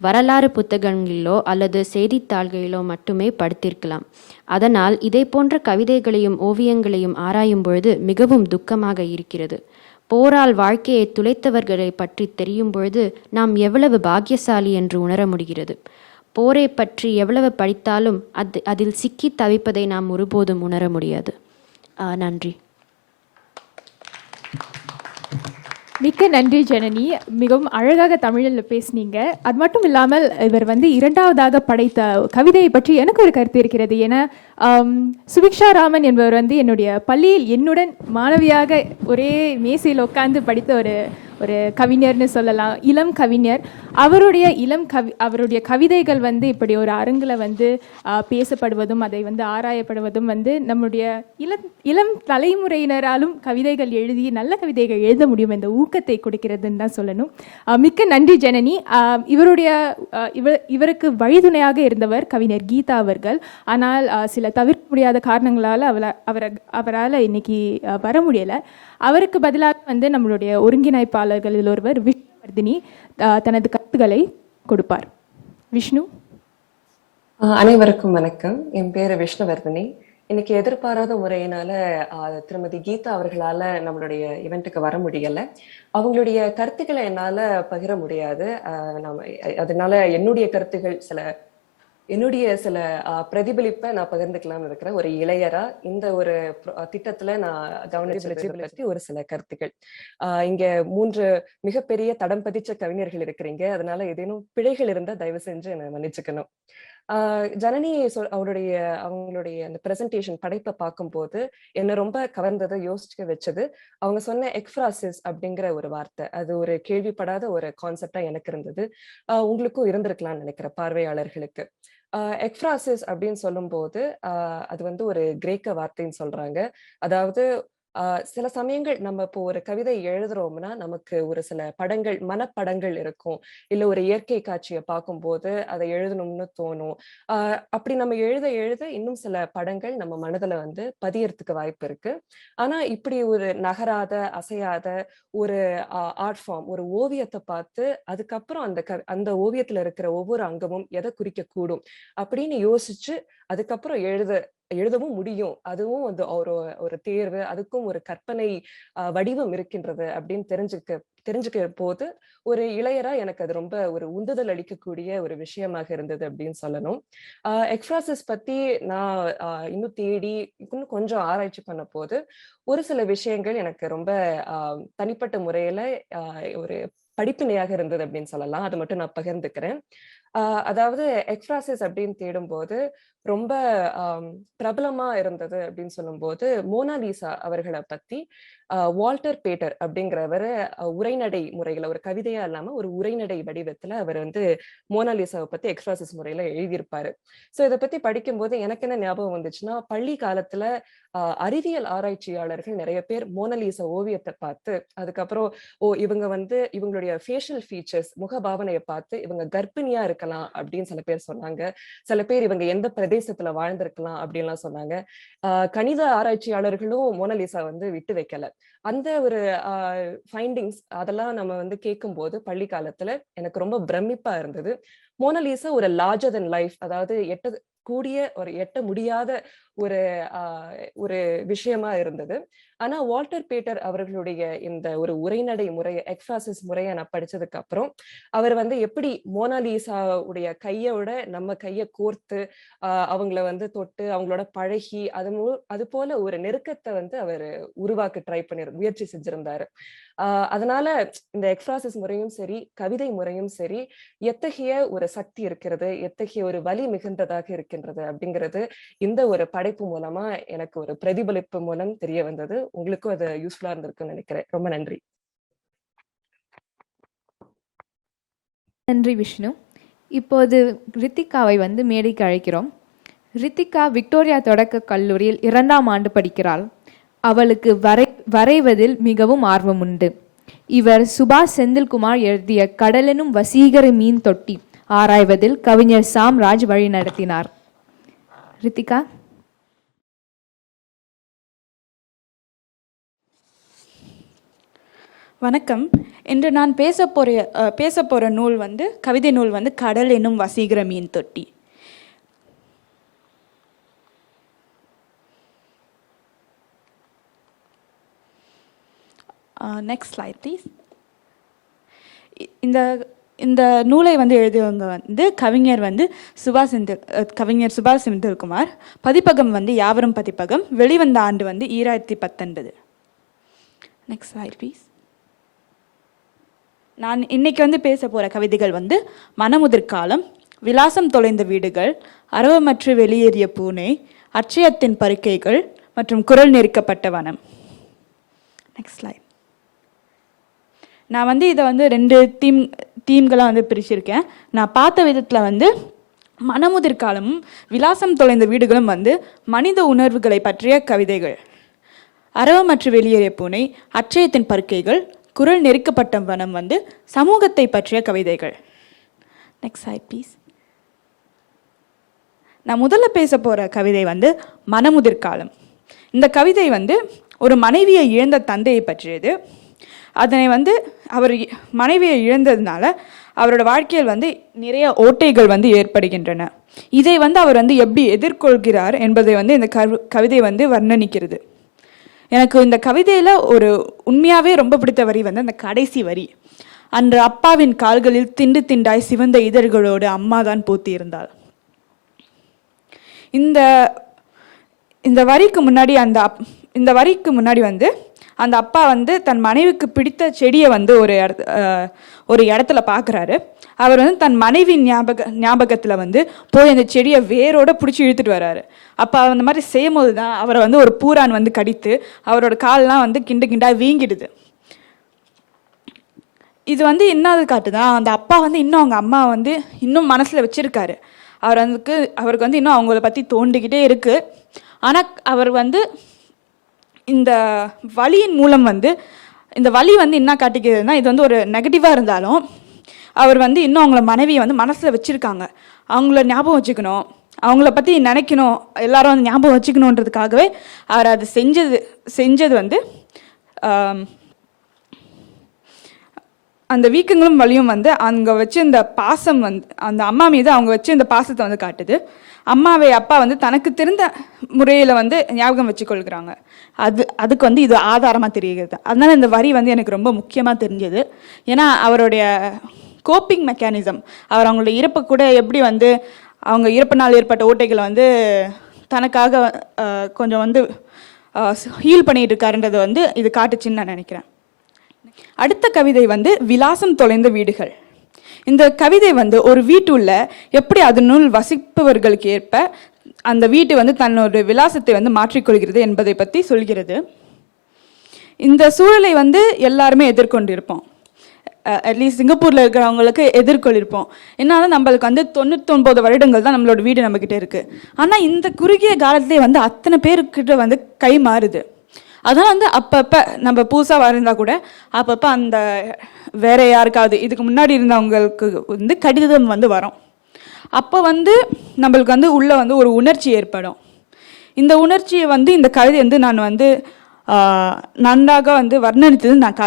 வரலாறு புத்தகங்களிலோ அல்லது செய்தித்தாள்களிலோ மட்டுமே படித்திருக்கலாம். அதனால் இதை போன்ற கவிதைகளையும் ஓவியங்களையும் ஆராயும் பொழுது மிகவும் துக்கமாக இருக்கிறது. போரால் வாழ்க்கையை துளைத்தவர்களை பற்றி தெரியும் பொழுது நாம் எவ்வளவு பாக்கியசாலி என்று உணர முடிகிறது. போரை பற்றி எவ்வளவு படித்தாலும் அதில் சிக்கி தவிப்பதை நாம் ஒருபோதும் உணர முடியாது. நன்றி. மிக்க நன்றி ஜனனி, மிகவும் அழகாக தமிழில் பேசுனீங்க. அது மட்டும் இல்லாமல் இவர் இரண்டாவதாக படைத்த கவிதையை பற்றி எனக்கு ஒரு கருத்து இருக்கிறது. ஏன்னா சுபிக்ஷா ராமன் என்பவர் என்னுடைய பள்ளியில் என்னுடன் மாணவியாக ஒரே மேசையில் உட்கார்ந்து படித்த ஒரு கவிஞர்னு சொல்லலாம், இளம் கவிஞர். அவருடைய கவிதைகள் இப்படி ஒரு அரங்கில் பேசப்படுவதும் அதை ஆராயப்படுவதும் நம்முடைய இளம் தலைமுறையினராலும் கவிதைகள் எழுதி நல்ல கவிதைகள் எழுத முடியும் என்ற ஊக்கத்தை கொடுக்கிறதுன்னு தான் சொல்லணும். மிக்க நன்றி ஜனனி. இவருக்கு வழிதுணையாக இருந்தவர் கவிஞர் கீதா அவர்கள். ஆனால் சில தவிர்க்க முடியாத காரணங்களால் அவரால் இன்னைக்கு வர முடியலை. அவருக்கு பதிலாக நம்மளுடைய ஒருங்கிணைப்பாளர்களில் ஒருவர் விஷ்ணுவர்தினி தனது கருத்துக்களை கொடுப்பார். விஷ்ணு. அனைவருக்கும் வணக்கம். என் பேரு விஷ்ணுவர்தினி. இன்னைக்கு எதிர்பாராத முறையினால திருமதி கீதா அவர்களால நம்மளுடைய இவெண்ட்டுக்கு வர முடியல. அவங்களுடைய கருத்துக்களை என்னால பகிர முடியாது. அதனால என்னுடைய கருத்துகள் என்னுடைய சில பிரதிபலிப்பை நான் பகிர்ந்துக்கலாம்னு இருக்கிறேன். ஒரு இளையரா இந்த ஒரு திட்டத்துல நான் கவனிச்சு பற்றி ஒரு சில கருத்துக்கள். இங்க 3 மிகப்பெரிய தடம் பதிச்ச கவிஞர்கள் இருக்கிறீங்க. அதனால ஏதேனும் பிழைகள் இருந்தா தயவு செஞ்சு என்னை மன்னிச்சுக்கணும். ஜனனி அவங்களுடைய அந்த பிரசன்டேஷன் படைப்பை பார்க்கும்போது என்ன ரொம்ப கவர்ந்ததை யோசிக்க வச்சது அவங்க சொன்ன எக்ஃப்ராசிஸ் அப்படிங்கிற ஒரு வார்த்தை. அது ஒரு கேள்விப்படாத ஒரு கான்செப்டா எனக்கு இருந்தது. உங்களுக்கும் இருந்திருக்கலாம்னு நினைக்கிறேன் பார்வையாளர்களுக்கு. எக்ஃப்ராசிஸ் அப்படின்னு சொல்லும் போது அது ஒரு கிரேக்க வார்த்தைன்னு சொல்றாங்க. அதாவது சில சமயங்கள் நம்ம இப்போ ஒரு கவிதை எழுதுறோம்னா நமக்கு ஒரு சில படங்கள் மனப்படங்கள் இருக்கும். இல்ல ஒரு இயற்கை காட்சியை பார்க்கும்போது அதை எழுதணும்னு தோணும். அப்படி நம்ம எழுத இன்னும் சில படங்கள் நம்ம மனதுல பதியறதுக்கு வாய்ப்பு இருக்கு. ஆனா இப்படி ஒரு நகராத அசையாத ஒரு ஆர்ட் ஃபார்ம், ஒரு ஓவியத்தை பார்த்து அதுக்கப்புறம் அந்த ஓவியத்துல இருக்கிற ஒவ்வொரு அங்கமும் எதை குறிக்க கூடும் அப்படின்னு யோசிச்சு அதுக்கப்புறம் எழுதவும் முடியும். அதுவும் ஒரு தேர்வு, அதுக்கும் ஒரு கற்பனை வடிவம் இருக்கின்றது அப்படின்னு தெரிஞ்சுக்க போது ஒரு இளையரா எனக்கு அது ரொம்ப ஒரு உந்துதல் அளிக்கக்கூடிய ஒரு விஷயமாக இருந்தது அப்படின்னு சொல்லணும். எக்ஃப்ராசிஸ் பத்தி நான் இன்னும் தேடி இன்னும் கொஞ்சம் ஆராய்ச்சி பண்ண போது ஒரு சில விஷயங்கள் எனக்கு ரொம்ப தனிப்பட்ட முறையில ஒரு படிப்பினையாக இருந்தது அப்படின்னு சொல்லலாம். அது மட்டும் நான் பகிர்ந்துக்கிறேன். அதாவது எக்ஃப்ராசிஸ் அப்படின்னு தேடும்போது ரொம்ப பிரபலமா இருந்தது அப்படின்னு சொல்லும்போது மோனாலிசா அவர்களை பத்தி வால்டர் பேட்டர் அப்படிங்கிறவர் உரைநடை முறையில ஒரு கவிதையா இல்லாம ஒரு உரைநடை வடிவத்துல அவர் மோனாலிசாவை பத்தி எக்ஸ்பிரசிஸ் முறையில எழுதியிருப்பாரு. சோ இதை பத்தி படிக்கும்போது எனக்கு என்ன ஞாபகம் வந்துச்சுன்னா, பள்ளி காலத்துல அறிவியல் ஆராய்ச்சியாளர்கள் நிறைய பேர் மோனாலிசா ஓவியத்தை பார்த்து அதுக்கப்புறம் இவங்க இவங்களுடைய ஃபேஷியல் ஃபீச்சர்ஸ் முகபாவனையை பார்த்து இவங்க கர்ப்பிணியா இருக்கலாம் அப்படின்னு சில பேர் சொன்னாங்க. சில பேர் இவங்க எந்த பிரதேசத்துல வாழ்ந்திருக்கலாம் அப்படின்லாம் சொன்னாங்க. கணித ஆராய்ச்சியாளர்களும் மோனாலிசா விட்டு வைக்கல. அந்த ஒரு ஃபைண்டிங்ஸ் அதெல்லாம் நம்ம கேட்கும் போது பள்ளி காலத்துல எனக்கு ரொம்ப பிரமிப்பா இருந்தது. மோனாலிசா ஒரு லார்ஜர் தென் லைஃப், அதாவது எட்ட முடியாத ஒரு விஷயமா இருந்தது. ஆனா வால்டர் பேட்டர் அவர்களுடைய இந்த ஒரு உரைநடை முறையை எக்ஸ்பிரசிஸ் முறையை நான் படிச்சதுக்கு அப்புறம் அவர் எப்படி மோனாலிசாவுடைய கையோட நம்ம கையை கோர்த்து அவங்கள தொட்டு அவங்களோட பழகி அது போல ஒரு நெருக்கத்தை அவர் உருவாக்க முயற்சி செஞ்சிருந்தாரு. அதனால இந்த எக்ஸ்பிராசிஸ் முறையும் சரி, கவிதை முறையும் சரி, எத்தகைய ஒரு சக்தி இருக்கிறது, எத்தகைய ஒரு வலி மிகுந்ததாக இருக்கின்றது அப்படிங்கிறது இந்த ஒரு படைப்பு மூலமா எனக்கு ஒரு பிரதிபலிப்பு மூலம் தெரிய வந்தது. உங்களுக்கும் அது யூஸ்ஃபுல்லா இருந்திருக்குன்னு நினைக்கிறேன். ரொம்ப நன்றி. நன்றி விஷ்ணு. இப்போது ரித்திகாவை மேடைக்கு அழைக்கிறோம். ரித்திகா விக்டோரியா தொடக்க கல்லூரியில் 2ஆம் ஆண்டு படிக்கிறாள். அவளுக்கு வரைவதில் மிகவும் ஆர்வம் உண்டு. இவர் சுபாஷ் செந்தில்குமார் எழுதிய கடலெனும் வசீகர மீன் தொட்டி ஆராய்வதில் கவிஞர் சாம்ராஜ் வழி நடத்தினார். ரித்திகா. வணக்கம். இன்று நான் பேச போகிற நூல் கவிதை நூல் கடல் என்னும் வசீகர மீன் தொட்டி. Next slide please. இந்த நூலை எழுதியவங்க கவிஞர் சுபாஷ் செந்தில்குமார். பதிப்பகம் யாவரும் பதிப்பகம். வெளிவந்த ஆண்டு 2019. Next slide please. நான் இன்னைக்கு பேச போகிற கவிதைகள் மனமுதிர்காலம், விலாசம் தொலைந்த வீடுகள், அரவமற்று வெளியேறிய பூனை, அட்சயத்தின் பருக்கைகள் மற்றும் குரல் நெருக்கப்பட்ட வனம். Next slide. நான் இதை 2 தீம்களாக பிரிச்சிருக்கேன். நான் பார்த்த விதத்தில் மனமுதிர்காலமும் விலாசம் தொலைந்த வீடுகளும் மனித உணர்வுகளை பற்றிய கவிதைகள். அரவமற்று வெளியேறிய பூனை, அட்சயத்தின் பருக்கைகள், குரல் நெருக்கப்பட்ட வனம் சமூகத்தை பற்றிய கவிதைகள். Next slide please. நான் முதல்ல பேச போகிற கவிதை மனமுதிர்காலம். இந்த கவிதை ஒரு மனைவியை இழந்த தந்தையை பற்றியது. அதனை அவர் மனைவியை இழந்ததுனால அவரோட வாழ்க்கையில் நிறைய ஓட்டைகள் ஏற்படுகின்றன. இதை அவர் எப்படி எதிர்கொள்கிறார் என்பதை இந்த கவிதை வர்ணனிக்கிறது. எனக்கு இந்த கவிதையில் ஒரு உண்மையாகவே ரொம்ப பிடித்த வரி அந்த கடைசி வரி. அன்று அப்பாவின் கால்களில் திண்டு திண்டாய் சிவந்த இதழ்களோடு அம்மா தான் பூத்தியிருந்தாள். இந்த வரிக்கு முன்னாடி அந்த அப்பா தன் மனைவிக்கு பிடித்த செடியை ஒரு இடத்துல பார்க்குறாரு. அவர் தன் மனைவி ஞாபகத்தில் போய் அந்த செடியை வேரோட பிடிச்சி இழுத்துட்டு வர்றாரு. அப்போ அந்த மாதிரி செய்யும் போது தான் அவரை ஒரு பூரான் கடித்து அவரோட கால்லாம் கிண்டா வீங்கிடுது. இது என்னது காட்டுதான், அந்த அப்பா இன்னும் அவங்க அம்மா இன்னும் மனசில் வச்சிருக்காரு. அவருக்கு இன்னும் அவங்கள பற்றி தோண்டிக்கிட்டே இருக்கு. ஆனால் அவர் இந்த வலியின் மூலம் இந்த வலி என்ன காட்டிக்கிறதுனா, இது ஒரு நெகட்டிவாக இருந்தாலும் அவர் இன்னும் அவங்கள மனைவியை மனசில் வச்சுருக்காங்க. அவங்கள ஞாபகம் வச்சுக்கணும், அவங்கள பற்றி நினைக்கணும், எல்லாரும் ஞாபகம் வச்சுக்கணுன்றதுக்காகவே அவர் அது செஞ்சது அந்த வீக்கங்களும் வலியும் அங்கே வச்சு இந்த பாசம் அந்த அம்மா மீது அவங்க வச்சு இந்த பாசத்தை காட்டுது. அம்மாவை அப்பா தனக்கு தெரிந்த முறையில் ஞாபகம் வச்சுக்கொள்கிறாங்க. அதுக்கு இது ஆதாரமாக தெரிகிறது. அதனால இந்த வரி எனக்கு ரொம்ப முக்கியமாக தெரிஞ்சது. ஏன்னா அவருடைய கோப்பிங் மெக்கானிசம், அவர் அவங்களோட இறப்பை கூட எப்படி அவங்க இறப்பினால் ஏற்பட்ட ஓட்டைகளை தனக்காக கொஞ்சம் ஹீல் பண்ணிட்டு இருக்காருன்றது இது காட்டுச்சுன்னு நான் நினைக்கிறேன். அடுத்த கவிதை விலாசம் தொலைந்த வீடுகள். இந்த கவிதை ஒரு வீட்டுள்ள எப்படி அதனுள் வசிப்பவர்களுக்கு ஏற்ப அந்த வீட்டு தன்னோட விலாசத்தை மாற்றிக்கொள்கிறது என்பதை பற்றி சொல்கிறது. இந்த சூழலை எல்லாருமே எதிர்கொண்டிருப்போம். அட்லீஸ்ட் சிங்கப்பூரில் இருக்கிறவங்களுக்கு எதிர்கொள்ளிருப்போம். என்னால் நம்மளுக்கு 99 வருடங்கள் தான் நம்மளோட வீடு நம்மக்கிட்ட இருக்குது. ஆனால் இந்த குறுகிய காலத்திலே அத்தனை பேருக்கிட்ட கை மாறுது. அதான் அப்பப்போ நம்ம புதுசாக வந்தால் கூட அப்பப்போ அந்த வேற யாருக்காவது இதுக்கு முன்னாடி இருந்தவங்களுக்கு கடிதம் வரும். அப்போ நம்மளுக்கு உள்ள ஒரு உணர்ச்சி ஏற்படும். இந்த உணர்ச்சியை இந்த கவிதை நான் நன்றாக வர்ணனித்தது நான்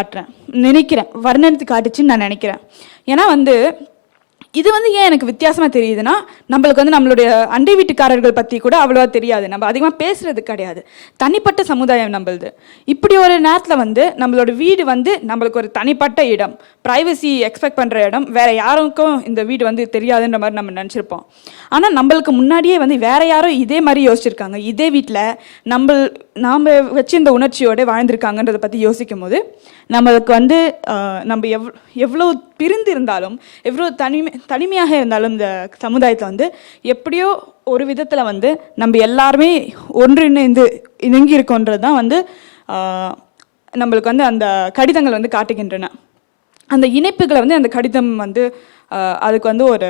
நினைக்கிறேன், வர்ணனித்து காட்டுச்சுன்னு நான் நினைக்கிறேன். ஏன்னா இது ஏன் எனக்கு வித்தியாசமாக தெரியுதுன்னா, நம்மளுக்கு நம்மளுடைய அண்டை வீட்டுக்காரர்கள் பற்றி கூட அவ்வளோவா தெரியாது. நம்ம அதிகமாக பேசுறது கிடையாது. தனிப்பட்ட சமுதாயம் நம்மளுது. இப்படி ஒரு நேரத்தில் நம்மளோட வீடு நம்மளுக்கு ஒரு தனிப்பட்ட இடம், ப்ரைவசி எக்ஸ்பெக்ட் பண்ணுற இடம். வேறு யாருக்கும் இந்த வீடு தெரியாதுன்ற மாதிரி நம்ம நினச்சிருப்போம். ஆனால் நம்மளுக்கு முன்னாடியே வேறு யாரும் இதே மாதிரி யோசிச்சிருக்காங்க. இதே வீட்டில் நாம் வச்சு இந்த உணர்ச்சியோட வாழ்ந்திருக்காங்கன்றதை பற்றி யோசிக்கும் போது நம்மளுக்கு வந்து நம்ம எவ்வளோ பிரிந்து இருந்தாலும் எவ்வளோ தனிமையாக இருந்தாலும் இந்த சமுதாயத்தில் வந்து எப்படியோ ஒரு விதத்தில் வந்து நம்ம எல்லாருமே ஒன்றிணைந்து இணங்கி இருக்கோன்றது தான் வந்து நம்மளுக்கு வந்து அந்த கடிதங்கள் வந்து காட்டுகின்றன. அந்த இணைப்புகளை வந்து அந்த கடிதம் வந்து அதுக்கு வந்து ஒரு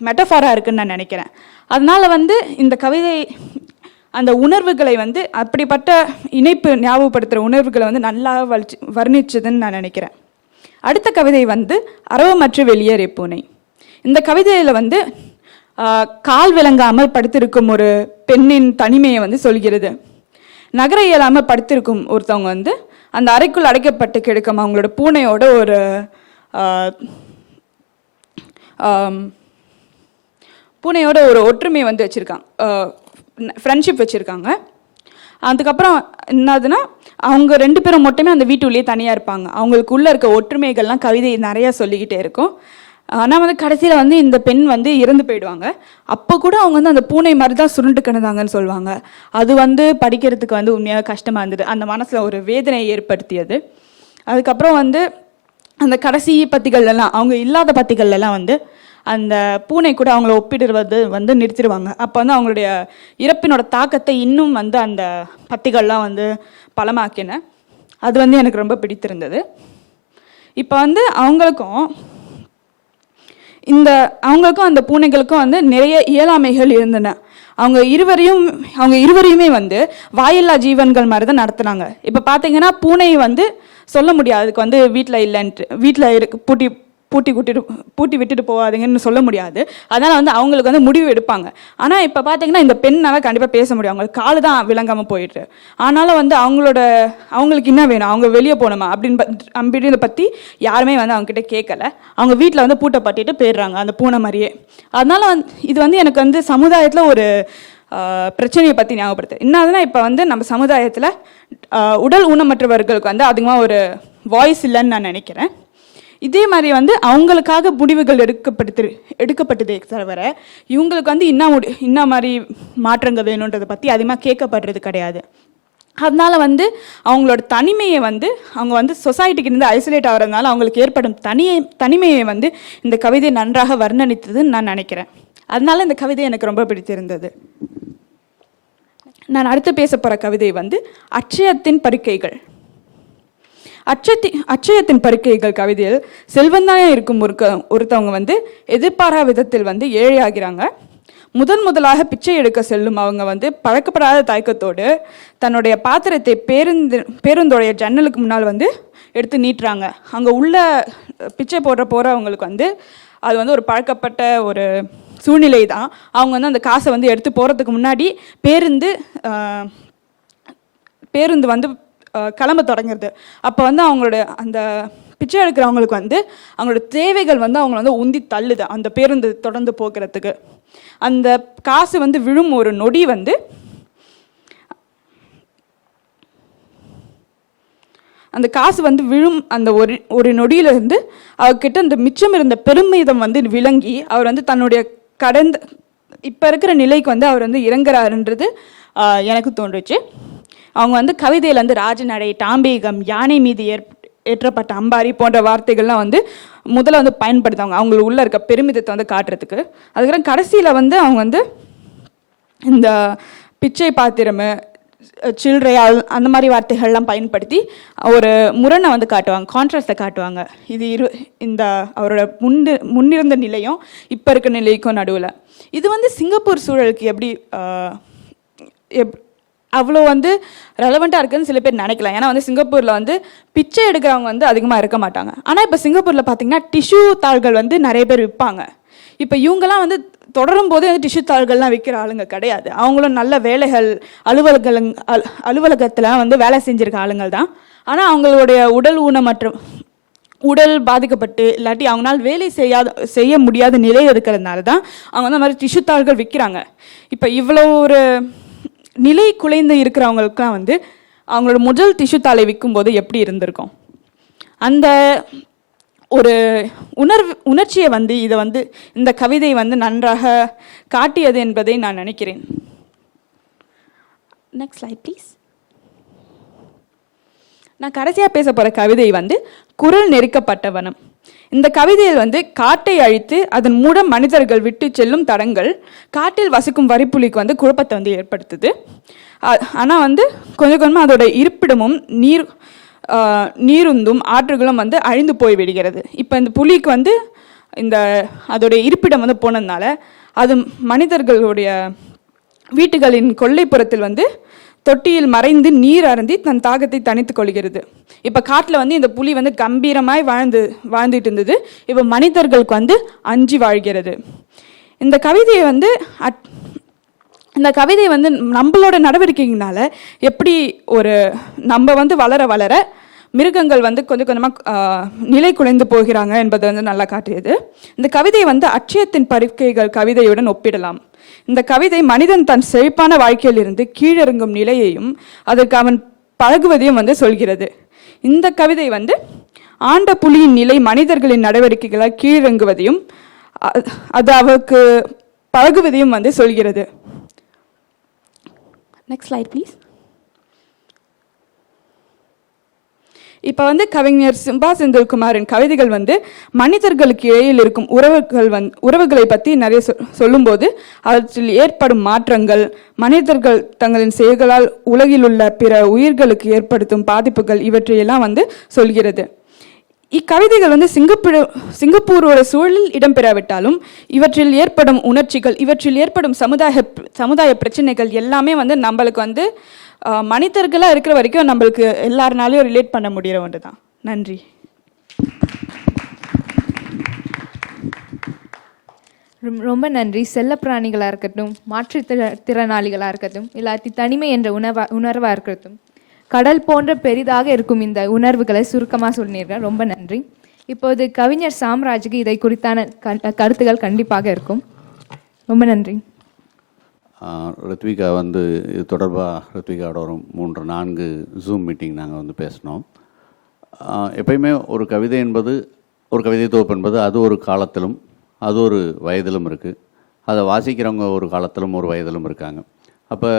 மெட்டஃபாராக இருக்குன்னு நான் நினைக்கிறேன். அதனால் வந்து இந்த கவிதை அந்த உணர்வுகளை வந்து அப்படிப்பட்ட இணைப்பு ஞாபகப்படுத்துகிற உணர்வுகளை வந்து நல்லா வர்ணிச்சதுன்னு நான் நினைக்கிறேன். அடுத்த கவிதை வந்து அரவமற்று வெளியேறிய பூனை. இந்த கவிதையில் வந்து கால் விளங்காமல் படுத்திருக்கும் ஒரு பெண்ணின் தனிமையை வந்து சொல்கிறது. நகர இயலாமல் படுத்திருக்கும் ஒருத்தவங்க வந்து அந்த அறைக்குள் அடைக்கப்பட்டு கிடக்கும் அவங்களோட பூனையோட ஒரு பூனையோட ஒரு ஒற்றுமையை வந்து வச்சுருக்காங்க, ஃப்ரெண்ட்ஷிப் வச்சுருக்காங்க. அதுக்கப்புறம் என்னதுன்னா அவங்க 2 பேரும் மட்டுமே அந்த வீட்டுள்ளேயே தனியாக இருப்பாங்க. அவங்களுக்குள்ளே இருக்க ஒற்றுமைகள்லாம் கவிதை நிறையா சொல்லிக்கிட்டே இருக்கும். ஆனால் வந்து கடைசியில் வந்து இந்த பெண் வந்து இறந்து போயிடுவாங்க. அப்போ கூட அவங்க வந்து அந்த பூனை மாதிரி தான் சுருண்டு கிடந்தாங்கன்னு சொல்லுவாங்க. அது வந்து படிக்கிறதுக்கு வந்து உண்மையாக கஷ்டமாக இருந்தது, அந்த மனசில் ஒரு வேதனையை ஏற்படுத்தியது. அதுக்கப்புறம் வந்து அந்த கடைசி பத்திகள்லாம் அவங்க இல்லாத பத்திகள்லாம் வந்து அந்த பூனை கூட அவங்கள ஒப்பிடுவது வந்து நிறுத்திடுவாங்க. அப்போ வந்து அவங்களுடைய இறப்பினோட தாக்கத்தை இன்னும் வந்து அந்த பத்திகள்லாம் வந்து பலமாக்கின. அது வந்து எனக்கு ரொம்ப பிடித்திருந்தது. இப்போ வந்து அவங்களுக்கும் அந்த பூனைகளுக்கும் வந்து நிறைய இயலாமைகள் இருந்தன. அவங்க இருவரையுமே வந்து வாயில்லா ஜீவன்கள் மாதிரி தான் நடத்துனாங்க. இப்போ பார்த்தீங்கன்னா பூனை வந்து சொல்ல முடியாது, அதுக்கு வந்து வீட்டில் இல்லைன்ட்டு, வீட்டில் பூட்டி விட்டுட்டு போகாதீங்கன்னு சொல்ல முடியாது. அதனால் வந்து அவங்களுக்கு வந்து முடிவு எடுப்பாங்க. ஆனால் இப்போ பார்த்தீங்கன்னா இந்த பெண்ணால் கண்டிப்பாக பேச முடியும், அவங்களுக்கு காலு தான் விளங்காமல் போயிட்டு. ஆனாலும் வந்து அவங்களுக்கு என்ன வேணும், அவங்க வெளியே போகணுமா அப்படின்றத பற்றி யாருமே வந்து அவங்ககிட்ட கேட்கல. அவங்க வீட்டில் வந்து பூட்டை பட்டிட்டு போயிடுறாங்க அந்த பூனை மாதிரியே. அதனால் இது வந்து எனக்கு வந்து சமுதாயத்தில் ஒரு பிரச்சனையை பற்றி ஞாபகப்படுத்து. என்னதுன்னா இப்போ வந்து நம்ம சமுதாயத்தில் உடல் ஊனமற்றவர்களுக்கு வந்து அதிகமாக ஒரு வாய்ஸ் இல்லைன்னு நான் நினைக்கிறேன். இதே மாதிரி வந்து அவங்களுக்காக முடிவுகள் எடுக்கப்பட்டதே தவிர இவங்களுக்கு வந்து என்ன மாதிரி மாற்றங்கள் வேணுன்றதை பற்றி அதிகமாக கேட்கப்படுறது கிடையாது. அதனால வந்து அவங்களோட தனிமையை வந்து அவங்க வந்து சொசைட்டிக்கு இருந்து ஐசோலேட் ஆகிறதுனால அவங்களுக்கு ஏற்படும் தனிமையை வந்து இந்த கவிதை நன்றாக வர்ணனித்ததுன்னு நான் நினைக்கிறேன். அதனால இந்த கவிதை எனக்கு ரொம்ப பிடித்திருந்தது. நான் அடுத்து பேச போகிற கவிதை வந்து அட்சயத்தின் பருக்கைகள். அட்சயத்தின் பருக்கைகள் கவிதையில் செல்வந்தானே இருக்கும் ஒருத்தவங்க வந்து எதிர்பாரா விதத்தில் வந்து ஏழையாகிறாங்க. முதலாக பிச்சை எடுக்க செல்லும் அவங்க வந்து பழக்கப்படாத தயக்கத்தோடு தன்னுடைய பாத்திரத்தை பேருந்தோடைய ஜன்னலுக்கு முன்னால் வந்து எடுத்து நீட்டுறாங்க. அங்கே உள்ள பிச்சை போகிறவங்களுக்கு வந்து அது வந்து ஒரு பழக்கப்பட்ட ஒரு சூழ்நிலை தான். அவங்க வந்து அந்த காசை வந்து எடுத்து போகிறதுக்கு முன்னாடி பேருந்து வந்து கிளம்ப தொடங்குறது. அப்போ வந்து அவங்களோட அந்த பிச்சை எடுக்கிறவங்களுக்கு வந்து அவங்களோட தேவைகள் வந்து அவங்கள வந்து உந்தி தள்ளுது அந்த பேருந்து தொடர்ந்து போக்குறதுக்கு. அந்த காசு வந்து விழும் ஒரு நொடி வந்து அந்த காசு வந்து விழும் அந்த ஒரு நொடியிலிருந்து அவர்கிட்ட அந்த மிச்சம் இருந்த பெருமிதம் வந்து விளங்கி அவர் வந்து தன்னுடைய இப்போ இருக்கிற நிலைக்கு வந்து அவர் வந்து இறங்குறாருன்றது எனக்கு தோன்றுச்சு. அவங்க வந்து கவிதையில் வந்து ராஜநடை, டாம்பீகம், யானை மீது ஏற்றப்பட்ட அம்பாரி போன்ற வார்த்தைகள்லாம் வந்து முதல்ல வந்து பயன்படுத்துவாங்க அவங்களுக்கு உள்ள இருக்க பெருமிதத்தை வந்து காட்டுறதுக்கு. அதுக்கப்புறம் கடைசியில் வந்து அவங்க வந்து இந்த பிச்சை பாத்திரமு, சில்லறையால் அந்த மாதிரி வார்த்தைகள்லாம் பயன்படுத்தி ஒரு முரணை வந்து காட்டுவாங்க, கான்ட்ராஸ்ட்டை காட்டுவாங்க. இது இந்த அவரோட முன்னிருந்த நிலையும் இப்போ இருக்க நிலைக்கும் நடுவில். இது வந்து சிங்கப்பூர் சூழலுக்கு எப்படி அவ்வளோ வந்து ரெலவெண்ட்டாக இருக்குதுன்னு சில பேர் நினைக்கலாம். ஏன்னா வந்து சிங்கப்பூரில் வந்து பிச்சை எடுக்கிறவங்க வந்து அதிகமாக இருக்க மாட்டாங்க. ஆனால் இப்போ சிங்கப்பூரில் பார்த்தீங்கன்னா டிஷ்யூ தாள்கள் வந்து நிறைய பேர் விற்பாங்க. இப்போ வந்து தொடரும் போதே வந்து டிஷ்யூ தாள்கள்லாம் விற்கிற ஆளுங்க கிடையாது. அவங்களும் நல்ல வேலைகள் அலுவலகத்தில் வந்து வேலை செஞ்சுருக்க ஆளுங்கள் தான். ஆனால் அவங்களுடைய உடல் பாதிக்கப்பட்டு இல்லாட்டி அவங்களால வேலை செய்ய முடியாத நிலை இருக்கிறதுனால தான் அவங்க வந்து மாதிரி டிஷ்யூ தாள்கள் விற்கிறாங்க. இப்போ இவ்வளோ ஒரு நிலை குலைந்து இருக்கிறவங்களுக்குலாம் வந்து அவங்களோட முதல் டிஷ்யூ தாளை விற்கும்போது எப்படி இருந்திருக்கும், அந்த ஒரு உணர்ச்சியை வந்து இதை வந்து இந்த கவிதை வந்து நன்றாக காட்டியது என்பதை நான் நினைக்கிறேன். Next slide please. நான் கடைசியாக பேச போகிற கவிதை வந்து குரல் நெருக்கப்பட்ட வனம். இந்த கவிதையில் வந்து காட்டை அழித்து அதன் மூலம் மனிதர்கள் விட்டு செல்லும் தடங்கள் காட்டில் வசிக்கும் வரிப்புலிக்கு வந்து குழப்பத்தை வந்து ஏற்படுத்துது. ஆனால் வந்து கொஞ்சம் கொஞ்சமாக அதோட இருப்பிடமும் நீருந்தும் ஆற்றுகளும் வந்து அழிந்து போய் விடுகிறது. இப்போ இந்த புலிக்கு வந்து அதோடைய இருப்பிடம் வந்து போனதுனால அது மனிதர்களுடைய வீட்டுகளின் கொல்லைப்புறத்தில் வந்து தொட்டியில் மறைந்து நீர் அருந்தி தன் தாகத்தை தணித்துக் கொள்கிறது. இப்போ காட்டில் வந்து இந்த புலி வந்து கம்பீரமாய் வாழ்ந்துட்டு இருந்தது. இப்போ மனிதர்களுக்கு வந்து அஞ்சி வாழ்கிறது. இந்த கவிதை வந்து நம்மளோட நடவடிக்கைகளால எப்படி நம்ம வந்து வளர வளர மிருகங்கள் வந்து கொஞ்சம் கொஞ்சமாக நிலை குலைந்து போகிறாங்க என்பதை வந்து நல்லா காட்டியது. இந்த கவிதை வந்து அட்சயத்தின் பறிக்கைகள் கவிதையுடன் ஒப்பிடலாம். இந்த கவிதை மனிதன் தன் செழிப்பான வாழ்க்கையில் இருந்து கீழிறங்கும் நிலையையும் அதற்கு அவன் பழகுவதையும் வந்து சொல்கிறது. இந்த கவிதை வந்து ஆண்ட புலியின் நிலை மனிதர்களின் நடவடிக்கைகளால் கீழிறங்குவதையும் அது அவருக்கு பழகுவதையும் வந்து சொல்கிறது. Next slide please. இப்போ வந்து கவிஞர் சிம்பா செந்தில்குமாரின் கவிதைகள் வந்து மனிதர்களுக்கு இடையில் இருக்கும் உறவுகளை பற்றி நிறைய சொல்லும்போது அவற்றில் ஏற்படும் மாற்றங்கள், மனிதர்கள் தங்களின் செயல்களால் உலகில் உள்ள பிற உயிர்களுக்கு ஏற்படுத்தும் பாதிப்புகள் இவற்றையெல்லாம் வந்து சொல்கிறது. இக்கவிதைகள் வந்து சிங்கப்பூரோட சூழலில் இடம்பெறாவிட்டாலும் இவற்றில் ஏற்படும் உணர்ச்சிகள், இவற்றில் ஏற்படும் சமுதாய பிரச்சனைகள் எல்லாமே வந்து நம்மளுக்கு வந்து மனிதர்களாக இருக்கிற வரைக்கும் நம்மளுக்கு எல்லாருனாலையும் ரிலேட் பண்ண முடிகிற ஒன்று தான். நன்றி. ரொம்ப நன்றி. செல்லப்பிராணிகளாக இருக்கட்டும், மாற்றுத்திறனாளிகளாக இருக்கட்டும், இல்லாட்டி தனிமை என்ற உணர்வாக இருக்கட்டும், கடல் போன்ற பெரிதாக இருக்கும் இந்த உணர்வுகளை சுருக்கமாக சொன்னீர்கள். ரொம்ப நன்றி. இப்போது கவிஞர் சாம்ராஜுக்கு இதை குறித்தான கருத்துக்கள் கண்டிப்பாக இருக்கும். ரொம்ப நன்றி. ரித்விகா வந்து இது தொடர்பாக ரித்விகாவோட ஒரு 3-4 ஜூம் மீட்டிங் நாங்கள் வந்து பேசினோம். எப்பயுமே ஒரு கவிதை என்பது, ஒரு கவிதை தொகுப்பு என்பது அது ஒரு காலத்திலும் அது ஒரு வயதிலும் இருக்குது. அதை வாசிக்கிறவங்க ஒரு காலத்திலும் ஒரு வயதிலும் இருக்காங்க. அப்போ